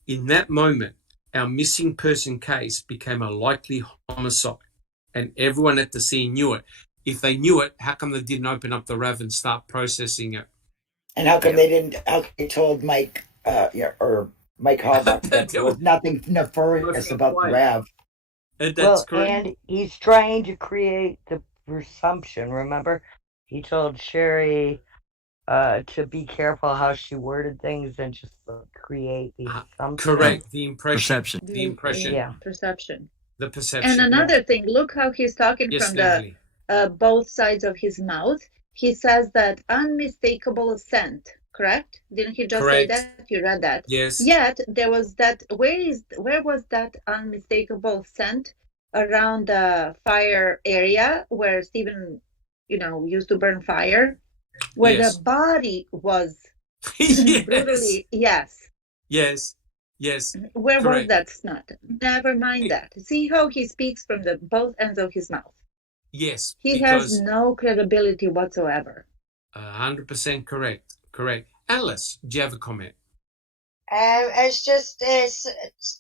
In that moment, our missing person case became a likely homicide, and everyone at the scene knew it. If they knew it, how come they didn't open up the RAV and start processing it? And how come they didn't? How come they told Mike, or Mike Hallbuck that there was nothing nefarious about the RAV? That's correct. And he's trying to create the presumption. Remember, he told Sherry to be careful how she worded things and just create the assumption. Correct. The impression. Perception. The impression. Yeah. Perception. The perception. And another thing, look how he's talking from Lovely. the both sides of his mouth. He says that unmistakable scent, correct? Didn't he just say that? You read that. Yes. Yet there was that. Where was that unmistakable scent around the fire area where Stephen, used to burn fire, where the body was brutally. Yes. Where was that smell? Never mind that. See how he speaks from the both ends of his mouth. Yes. He has no credibility whatsoever. 100% correct. Alice, do you have a comment? It's just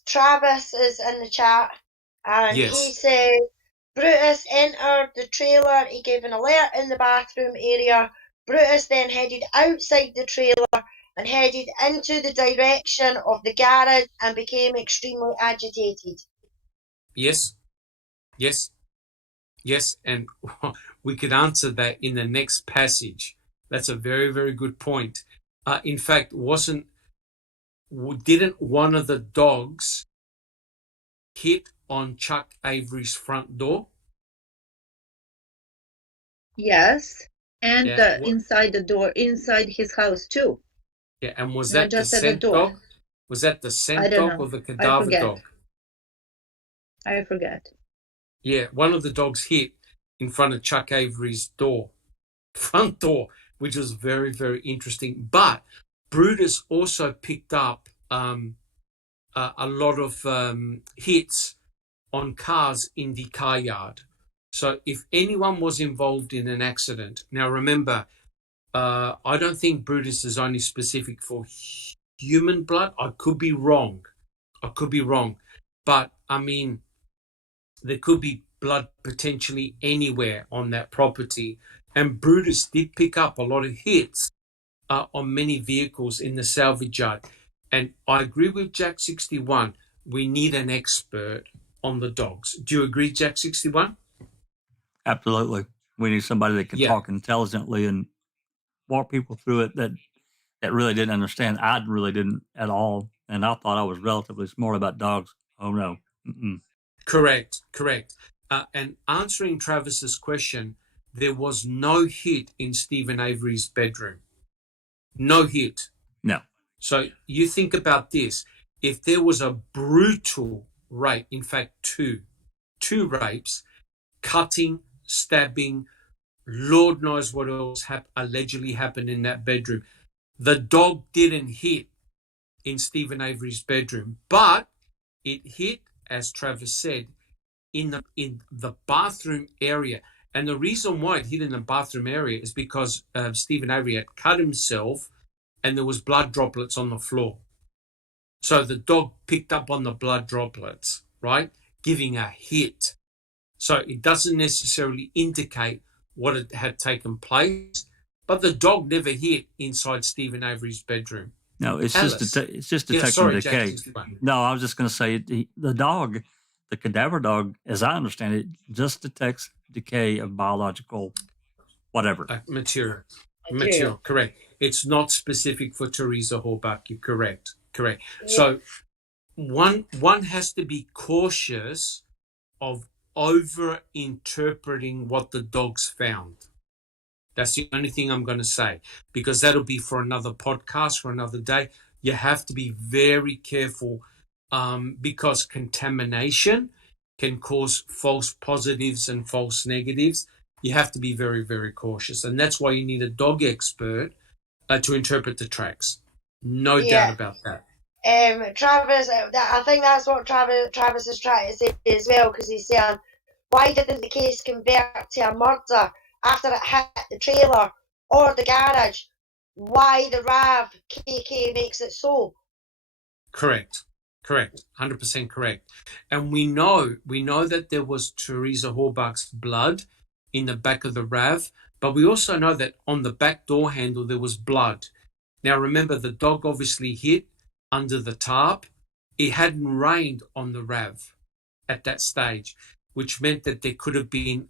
Travis is in the chat, and he said Brutus entered the trailer. He gave an alert in the bathroom area. Brutus then headed outside the trailer and headed into the direction of the garage and became extremely agitated. Yes, yes, yes. And we could answer that in the next passage. That's a very, very good point. In fact, didn't one of the dogs hit on Chuck Avery's front door? Yes, and inside the door, inside his house too. Yeah, and was Not that the just at the scent door. dog? Was that the I scent don't dog know. or the I cadaver forget. dog? I forget. Yeah, one of the dogs hit in front of Chuck Avery's front door, which was very, very interesting. But Brutus also picked up a lot of hits on cars in the car yard. So if anyone was involved in an accident, now remember, I don't think Brutus is only specific for human blood. I could be wrong. But I mean, there could be blood potentially anywhere on that property. And Brutus did pick up a lot of hits on many vehicles in the salvage yard. And I agree with Jack 61. We need an expert on the dogs. Do you agree, Jack 61? Absolutely. We need somebody that can talk intelligently and walk people through it that really didn't understand. I really didn't at all. And I thought I was relatively smart about dogs. Oh, no. Mm-mm. Correct. And answering Travis's question, there was no hit in Stephen Avery's bedroom. No hit. No. So you think about this. If there was a brutal rape, in fact, two rapes, cutting, stabbing, Lord knows what else allegedly happened in that bedroom. The dog didn't hit in Stephen Avery's bedroom, but it hit, as Travis said, in the bathroom area. And the reason why it hit in the bathroom area is because Stephen Avery had cut himself and there was blood droplets on the floor. So the dog picked up on the blood droplets, right, giving a hit. So it doesn't necessarily indicate what had taken place, but the dog never hit inside Stephen Avery's bedroom. No, it's just detecting decay. No, I was just going to say the dog, the cadaver dog, as I understand it, just detects decay of biological whatever. Material, correct. It's not specific for Teresa Horbach. You're correct. Yeah. So one has to be cautious of over-interpreting what the dogs found. That's the only thing I'm going to say, because that'll be for another podcast, for another day. You have to be very careful because contamination can cause false positives and false negatives. You have to be very, very cautious. And that's why you need a dog expert to interpret the tracks. No doubt about that. Travis, I think that's what Travis is trying to say as well, because he's saying, why didn't the case convert to a murder after it hit the trailer or the garage? Why the RAV KK makes it so? Correct, 100% correct. And we know that there was Teresa Horbach's blood in the back of the RAV, but we also know that on the back door handle there was blood. Now remember, the dog obviously hit under the tarp. It hadn't rained on the RAV at that stage, which meant that there could have been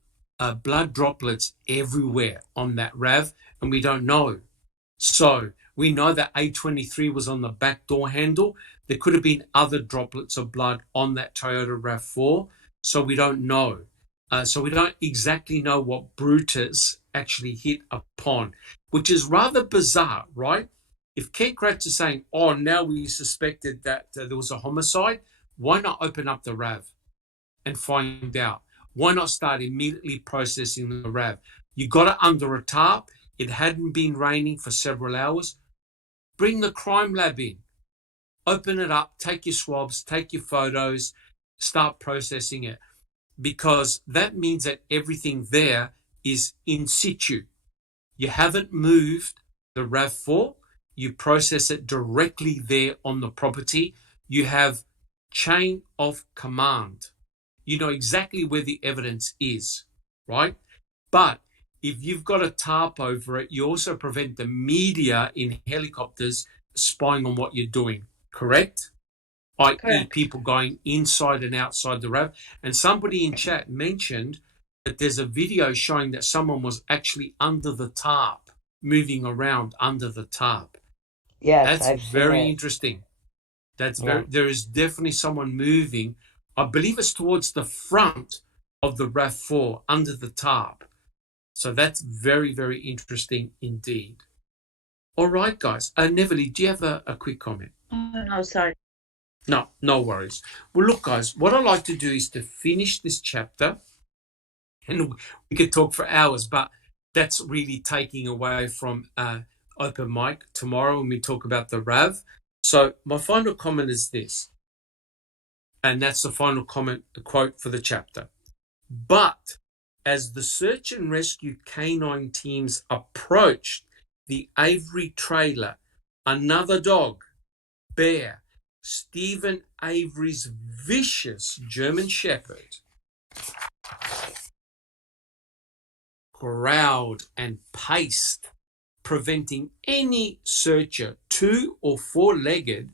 blood droplets everywhere on that RAV, and we don't know. So we know that A23 was on the back door handle. There could have been other droplets of blood on that Toyota RAV4, so we don't know. So we don't exactly know what Brutus actually hit upon, which is rather bizarre, right? If Ken Kratz is saying, oh, now we suspected that there was a homicide, why not open up the RAV and find out? Why not start immediately processing the RAV? You got it under a tarp. It hadn't been raining for several hours. Bring the crime lab in. Open it up, take your swabs, take your photos, start processing it. Because that means that everything there is in situ. You haven't moved the RAV4. You process it directly there on the property. You have chain of command. You know exactly where the evidence is, right? But if you've got a tarp over it, you also prevent the media in helicopters spying on what you're doing, correct? I.e. Correct. people going inside and outside the RAV. And somebody in chat mentioned that there's a video showing that someone was actually under the tarp, moving around under the tarp. Yes, That's I've seen very it. interesting. That's Yeah. there is definitely someone moving. I believe it's towards the front of the RAV4 under the tarp. So that's very, very interesting indeed. All right, guys. Neverly, do you have a quick comment? No, sorry. No, no worries. Well, look, guys, what I'd like to do is to finish this chapter, and we could talk for hours, but that's really taking away from open mic tomorrow when we talk about the RAV. So my final comment is this, and that's the final comment, the quote for the chapter. But as the search and rescue canine teams approached the Avery trailer, another dog, Bear, Stephen Avery's vicious German Shepherd, growled and paced, preventing any searcher, 2- or 4-legged,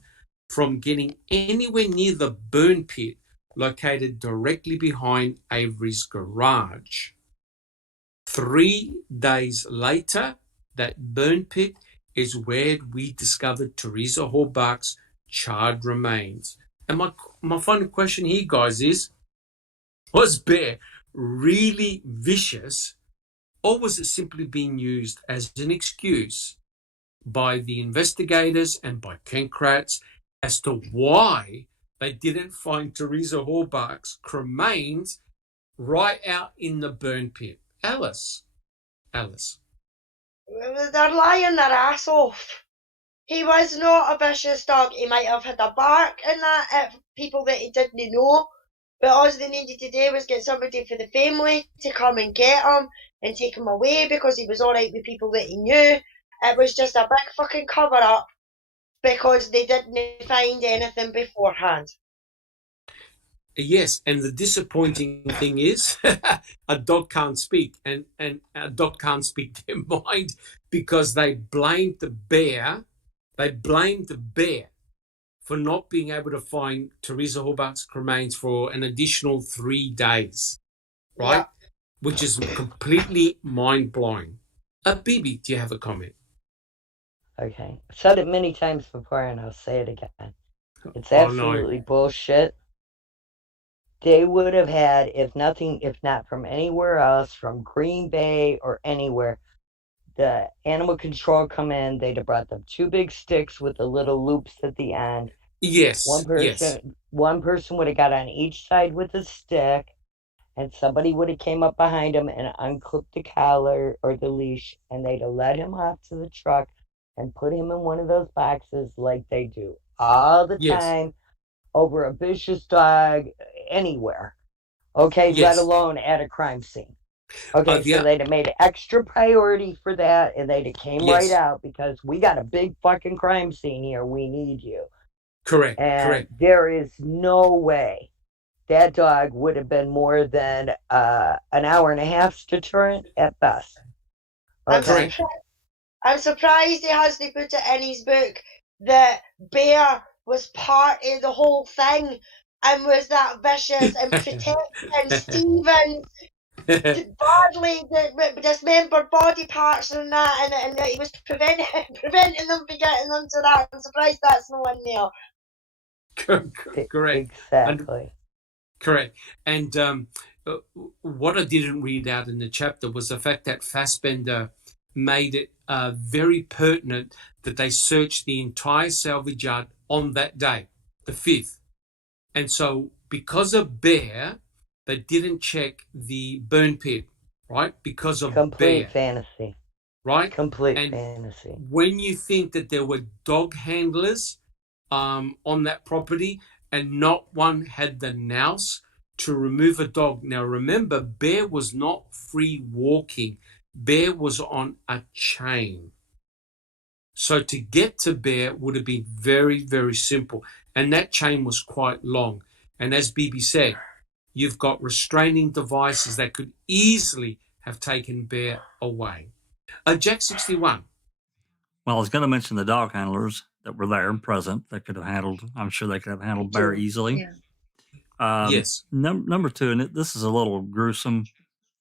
from getting anywhere near the burn pit located directly behind Avery's garage. 3 days later, that burn pit is where we discovered Teresa Horbach's charred remains. And my final question here, guys, is, was Bear really vicious, or was it simply being used as an excuse by the investigators and by Kenkrats as to why they didn't find Teresa Horbach's remains right out in the burn pit? Alice. They're lying their ass off. He was not a vicious dog. He might have had a bark in that at people that he didn't know, but all they needed to do was get somebody for the family to come and get him and take him away because he was alright with people that he knew. It was just a big fucking cover up because they didn't find anything beforehand. Yes, and the disappointing thing is a dog can't speak, and a dog can't speak their mind because they blamed the bear. They blamed the bear for not being able to find Teresa Horbach's remains for an additional 3 days, right? Yeah. Which is completely mind-blowing. Bibi, do you have a comment? Okay. I've said it many times before, and I'll say it again. It's absolutely bullshit. They would have had, if not from anywhere else, from Green Bay or anywhere, the animal control come in, they'd have brought them 2 big sticks with the little loops at the end. Yes. One person would have got on each side with a stick, and somebody would have came up behind him and unclipped the collar or the leash, and they'd have led him off to the truck and put him in one of those boxes like they do all the time over a vicious dog anywhere. Okay, let alone at a crime scene. Okay, so they'd have made an extra priority for that, and they'd have came right out because we got a big fucking crime scene here. We need you. Correct. There is no way that dog would have been more than an hour and a half's deterrent at best. Okay. I'm surprised he hasn't put it in his book that Bear was part of the whole thing and was that vicious and protecting Stephen's badly dismembered body parts and that, and he was preventing them from getting into that. I'm surprised that's no one there. Correct. Exactly. Correct. And what I didn't read out in the chapter was the fact that Fassbender made it very pertinent that they searched the entire salvage yard on that day, the 5th. And so because of Bear, they didn't check the burn pit, right? Because of Complete Bear. Fantasy. Right? Complete fantasy. When you think that there were dog handlers on that property and not one had the nous to remove a dog. Now remember, Bear was not free walking. Bear was on a chain. So to get to Bear would have been very, very simple. And that chain was quite long. And as Bibi said, you've got restraining devices that could easily have taken Bear away. Jack 61. Well, I was going to mention the dog handlers. that were there and present that could have handled. I'm sure they could have handled bear Too. easily. Yeah. Yes. Number two, and this is a little gruesome,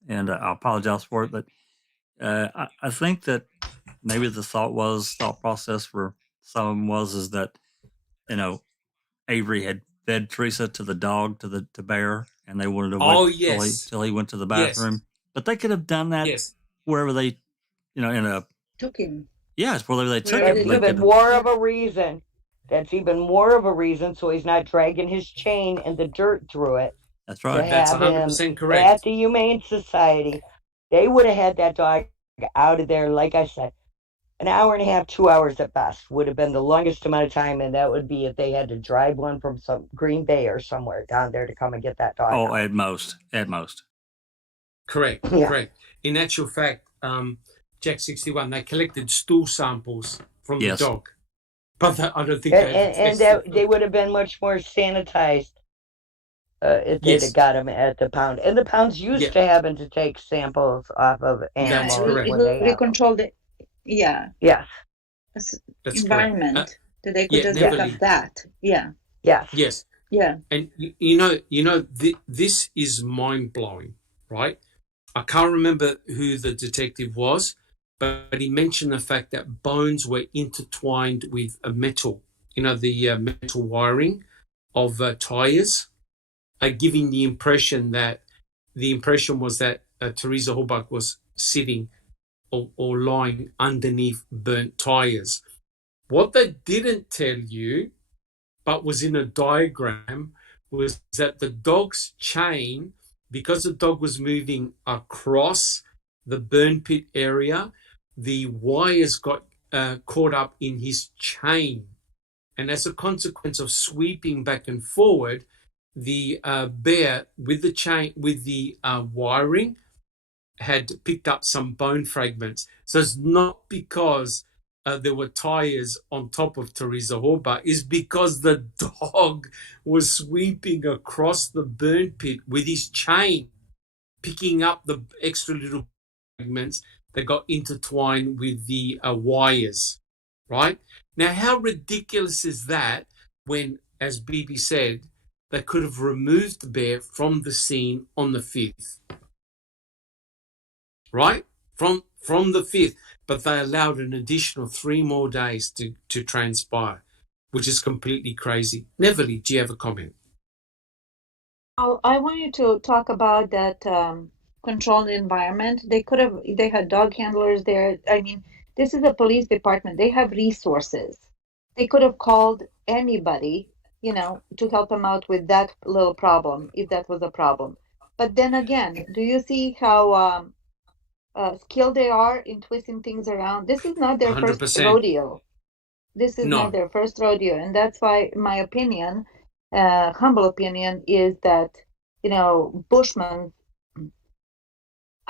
and I apologize for it, but I think that maybe the thought process for some is that, you know, Avery had fed Teresa to the dog, to Bear, and they wanted to wait till he went to the bathroom. Yes. But they could have done that wherever they, you know, in a took him. Yes, wherever they took That's him. even more of a reason. That's even more of a reason, so he's not dragging his chain and the dirt through it. That's right. That's 100% correct. At the Humane Society, they would have had that dog out of there, like I said, an hour and a half, 2 hours at best would have been the longest amount of time, and that would be if they had to drive one from some Green Bay or somewhere down there to come and get that dog. Oh, at most. Correct, correct. In actual fact, Jack 61, they collected stool samples from the dog, but I don't think they would have been much more sanitized if they'd have got them at the pound. And the pound's used to having to take samples off of animals. They controlled it. Yeah. Yes. That's environment that they could just pick up that. Yeah. Yes. Yes. Yeah. And you know, this is mind blowing, right? I can't remember who the detective was, but he mentioned the fact that bones were intertwined with a metal, you know, the metal wiring of tires, giving the impression was that Teresa Hallbuck was sitting or lying underneath burnt tires. What they didn't tell you, but was in a diagram, was that the dog's chain, because the dog was moving across the burn pit area, the wires got caught up in his chain. And as a consequence of sweeping back and forward, the bear with the chain, with the wiring, had picked up some bone fragments. So it's not because there were tires on top of Teresa Hallbuck, it's because the dog was sweeping across the burn pit with his chain, picking up the extra little fragments that got intertwined with the wires, right? Now, how ridiculous is that when, as Bibi said, they could have removed the bear from the scene on the 5th? Right? From the 5th, but they allowed an additional 3 more days to transpire, which is completely crazy. Neverly, do you have a comment? Oh, I want you to talk about that controlled environment. They had dog handlers there. I mean, this is a police department. They have resources. They could have called anybody, you know, to help them out with that little problem, if that was a problem. But then again, do you see how skilled they are in twisting things around? This is not their 100%. first rodeo. This is not their first rodeo, and that's why my opinion, humble opinion, is that, you know, Bushman's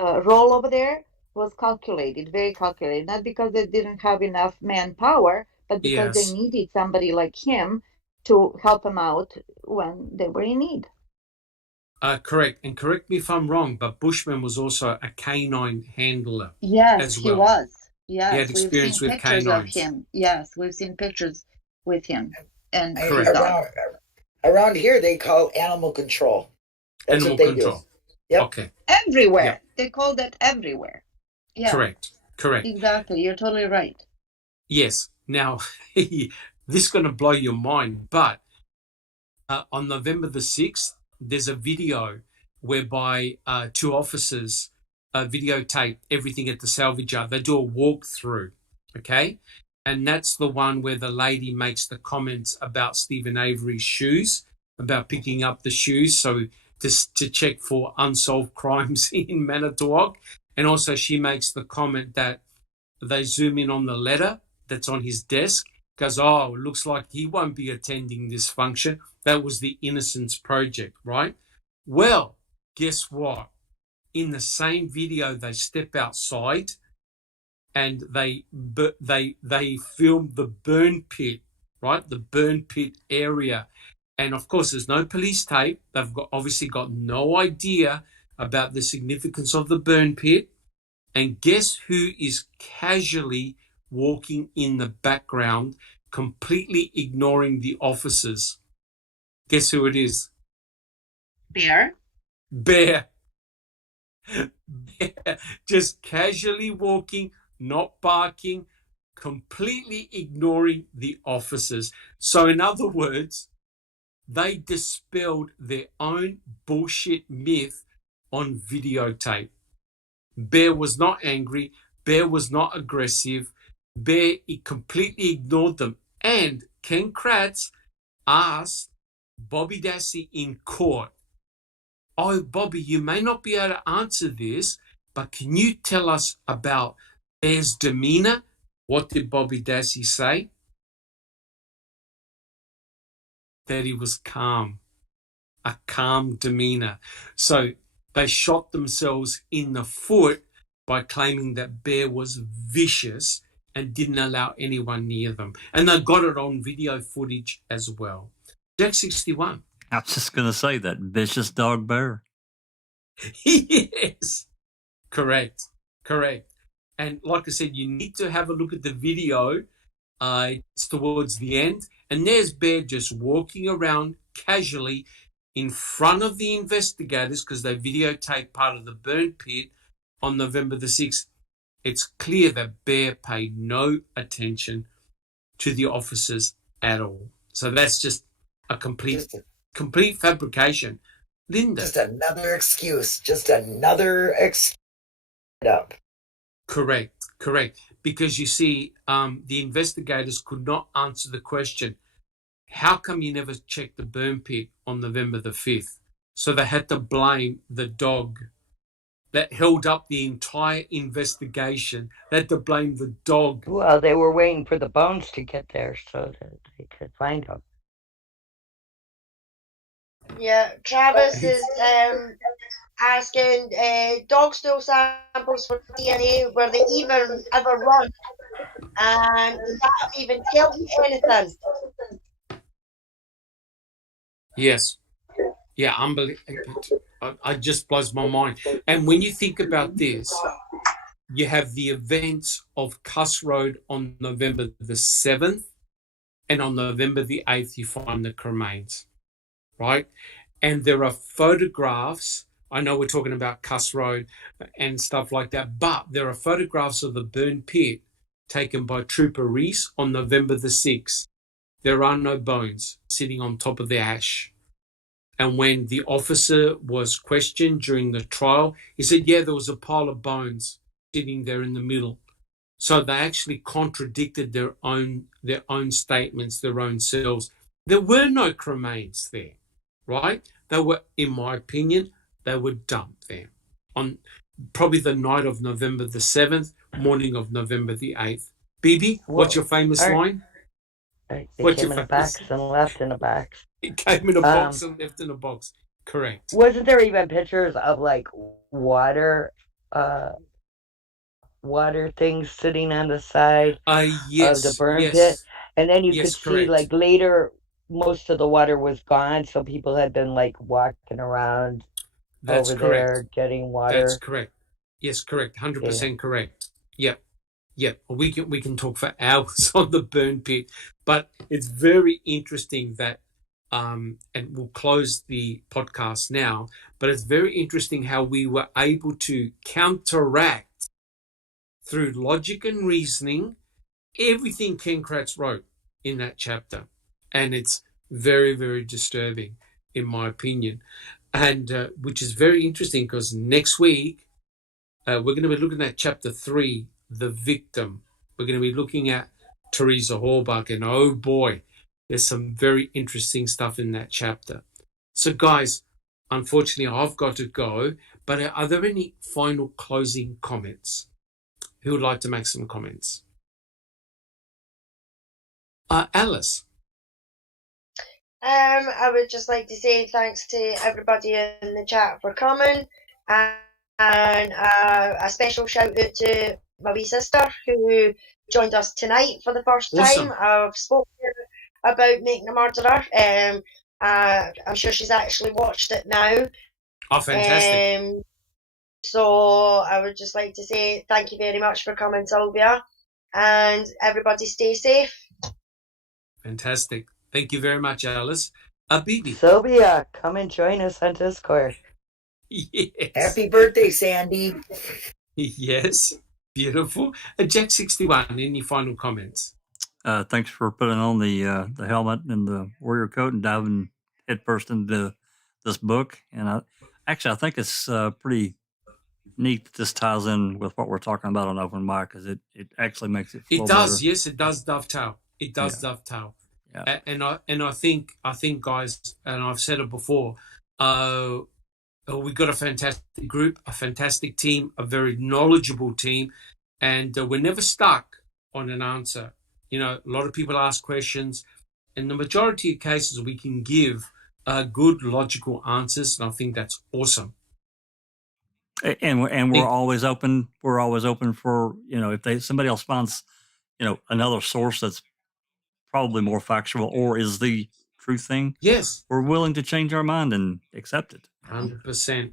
role over there was calculated, very calculated, not because they didn't have enough manpower, but because they needed somebody like him to help them out when they were in need. Correct. And correct me if I'm wrong, but Bushman was also a canine handler. Yes, as he well. was. Yes, he had experience with canines. Of him. Yes, we've seen pictures with him. And around here, they call animal control. That's animal what they control. do. Yep. Okay. Everywhere. Yep. They call that everywhere. Yeah. Correct. Exactly. You're totally right. Yes. Now, this is going to blow your mind, but on November the 6th, there's a video whereby 2 officers videotape everything at the salvage yard. They do a walkthrough, okay? And that's the one where the lady makes the comments about Stephen Avery's shoes, about picking up the shoes, so to check for unsolved crimes in Manitowoc. And also she makes the comment that they zoom in on the letter that's on his desk, goes, oh, it looks like he won't be attending this function. That was the Innocence Project, right? Well, guess what? In the same video, they step outside and they film the burn pit, right? The burn pit area. And of course, there's no police tape. They've obviously got no idea about the significance of the burn pit. And guess who is casually walking in the background completely ignoring the officers. Guess who it is? Bear. Bear. Bear. Just casually walking, not barking, completely ignoring the officers. So in other words, they dispelled their own bullshit myth on videotape. Bear was not angry. Bear was not aggressive. Bear completely ignored them. And Ken Kratz asked Bobby Dassey in court, "Oh, Bobby, you may not be able to answer this, but can you tell us about Bear's demeanor?" What did Bobby Dassey say? That he was calm, a calm demeanor. So they shot themselves in the foot by claiming that Bear was vicious and didn't allow anyone near them. And they got it on video footage as well. Jack 61. I was just going to say that vicious dog Bear. Yes, correct. And like I said, you need to have a look at the video. It's towards the end, and there's Bear just walking around casually in front of the investigators because they videotaped part of the burn pit on November the 6th. It's clear that Bear paid no attention to the officers at all. So that's just a complete fabrication. Linda. Just another excuse. Up. Correct. Because you see, the investigators could not answer the question, how come you never checked the burn pit on November the 5th? So they had to blame the dog that held up the entire investigation. They had to blame the dog. Well, they were waiting for the bones to get there so that they could find them. Yeah, Travis is asking dog stool samples for DNA, were they even ever run? And does that even tell you anything? Yes. Yeah, unbelievable. It just blows my mind. And when you think about this, you have the events of Cuss Road on November the 7th, and on November the 8th, you find the cremains, right? And there are photographs. I know we're talking about Cuss Road and stuff like that, but there are photographs of the burn pit taken by Trooper Reese on November the 6th. There are no bones sitting on top of the ash. And when the officer was questioned during the trial, he said, yeah, there was a pile of bones sitting there in the middle. So they actually contradicted their own statements, their own selves. There were no cremains there, right? They were, in my opinion, they were dumped there on probably the night of November the 7th, morning of November the 8th. Bibi, what's your famous line? They came in a box and left in a box. It came in a box and left in a box. Correct. Wasn't there even pictures of like water things sitting on the side yes, of the burn yes. pit? And then you could correct. see like later most of the water was gone, so people had been like walking around over there getting water. That's correct. Yes, correct. 100% correct. Yep. We can talk for hours on the burn pit, but it's very interesting that and we'll close the podcast now, but it's very interesting how we were able to counteract through logic and reasoning everything Ken Kratz wrote in that chapter. And it's very, very disturbing, in my opinion. And which is very interesting because next week we're going to be looking at chapter 3, The Victim. We're going to be looking at Teresa Halbach, and oh boy, there's some very interesting stuff in that chapter. So guys, unfortunately I've got to go, but are there any final closing comments? Who would like to make some comments? Alice. I would just like to say thanks to everybody in the chat for coming, and a special shout out to my wee sister who joined us tonight for the first time. I've spoken about Making a Murderer. I'm sure she's actually watched it now. Oh, fantastic. So I would just like to say thank you very much for coming, Sylvia, and everybody stay safe. Fantastic. Thank you very much, Alice. Bibi. Sylvia, come and join us on Discord. Yes. Happy birthday, Sandy. Yes. Beautiful. Jack 61, any final comments? Thanks for putting on the helmet and the warrior coat and diving headfirst into this book. And I think it's pretty neat that this ties in with what we're talking about on open mic, because it actually makes it flow better. Yes, it does dovetail. It does dovetail. Yeah. And I think guys, and I've said it before, we've got a fantastic group, a fantastic team, a very knowledgeable team, and we're never stuck on an answer. A lot of people ask questions, and the majority of cases we can give good logical answers, and I think that's awesome. And we're always open. We're always open for, if somebody else finds, another source that's probably more factual or is the true thing. Yes, we're willing to change our mind and accept it. 100%,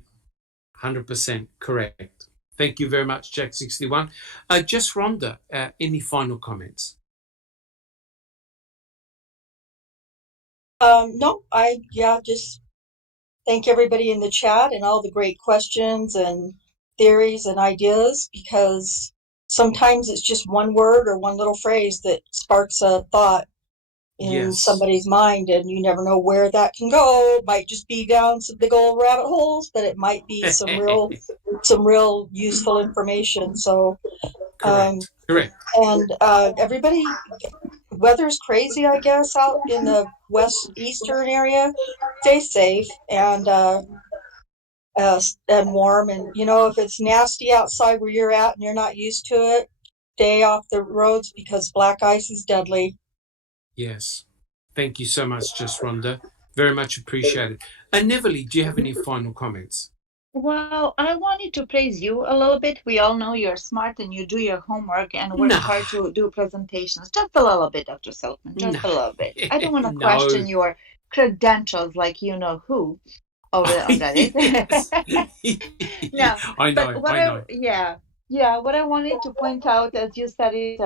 100% correct. Thank you very much, Jack 61. Just Rhonda, any final comments? No, just thank everybody in the chat and all the great questions and theories and ideas, because sometimes it's just one word or one little phrase that sparks a thought in somebody's mind, and you never know where that can go. It might just be down some big old rabbit holes, but it might be some real useful information. So correct. And everybody, weather's crazy, I guess, out in the eastern area. Stay safe and warm. And if it's nasty outside where you're at and you're not used to it, stay off the roads, because black ice is deadly. Yes. Thank you so much, Just Rhonda. Very much appreciated. And Neverly, do you have any final comments? Well, I wanted to praise you a little bit. We all know you're smart and you do your homework and work hard to do presentations. Just a little bit, Dr. Silkman. Just a little bit. I don't want to question your credentials like you know who over on Reddit. No, I know. Yeah. What I wanted to point out, as you said it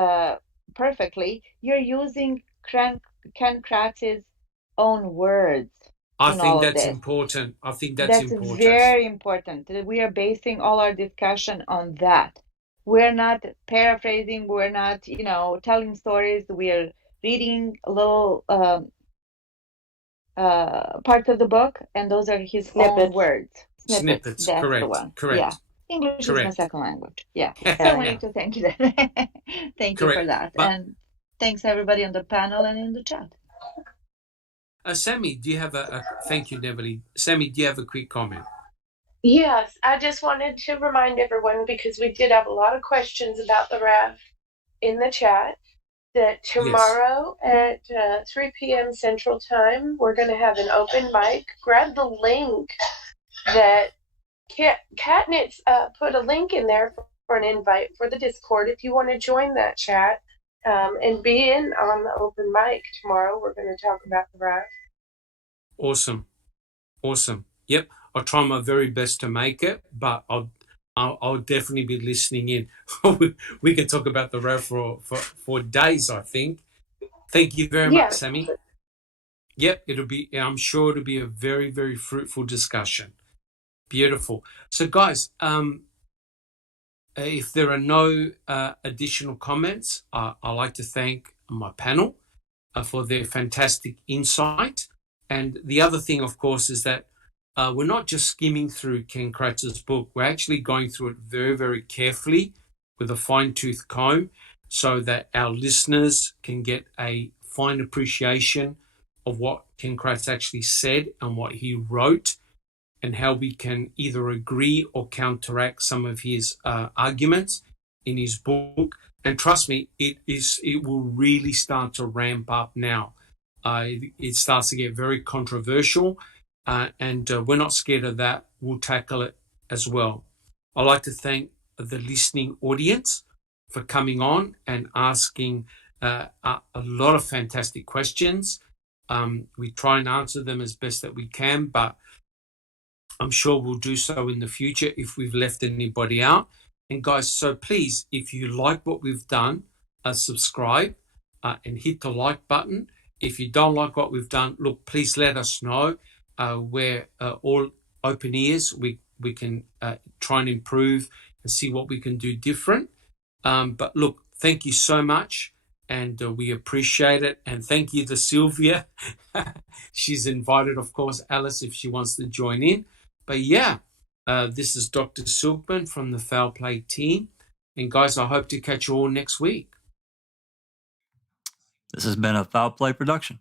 perfectly, you're using Ken Kratz's own words. I think that's important. That's important. Very important. We are basing all our discussion on that. We're not paraphrasing. We're not, telling stories. We are reading little parts of the book, and those are his own words. Snippets. That's correct. The one. Correct. Yeah. English is my second language. Yeah. I wanted to thank you. Thank you for that. And thanks everybody on the panel and in the chat. Sammy, do you have thank you, Neverly. Sammy, do you have a quick comment? Yes, I just wanted to remind everyone, because we did have a lot of questions about the RAF in the chat, that tomorrow at 3 p.m. Central Time, we're going to have an open mic. Grab the link that Katnitz put a link in there for an invite for the Discord. If you want to join that chat, and be in on the open mic tomorrow. We're going to talk about the RAF. Awesome. Yep, I'll try my very best to make it, but I'll definitely be listening in. We can talk about the RAF for days, I think. Thank you very much, Sammy. Yep, I'm sure it'll be a very, very fruitful discussion. Beautiful. So, guys, if there are no additional comments, I'd like to thank my panel for their fantastic insight. And the other thing, of course, is that we're not just skimming through Ken Kratz's book. We're actually going through it very, very carefully with a fine-tooth comb, so that our listeners can get a fine appreciation of what Ken Kratz actually said and what he wrote, and how we can either agree or counteract some of his arguments in his book. And trust me, it will really start to ramp up now. It starts to get very controversial, and we're not scared of that. We'll tackle it as well. I'd like to thank the listening audience for coming on and asking a lot of fantastic questions. We try and answer them as best that we can, but I'm sure we'll do so in the future if we've left anybody out. And guys, so please, if you like what we've done, subscribe and hit the like button. if you don't like what we've done, look, please let us know. We're all open ears. We can try and improve and see what we can do different. But look, thank you so much, and we appreciate it. And thank you to Sylvia. She's invited, of course, Alice, if she wants to join in. But yeah, this is Dr. Silkman from the Foul Play team. And guys, I hope to catch you all next week. This has been a Foul Play production.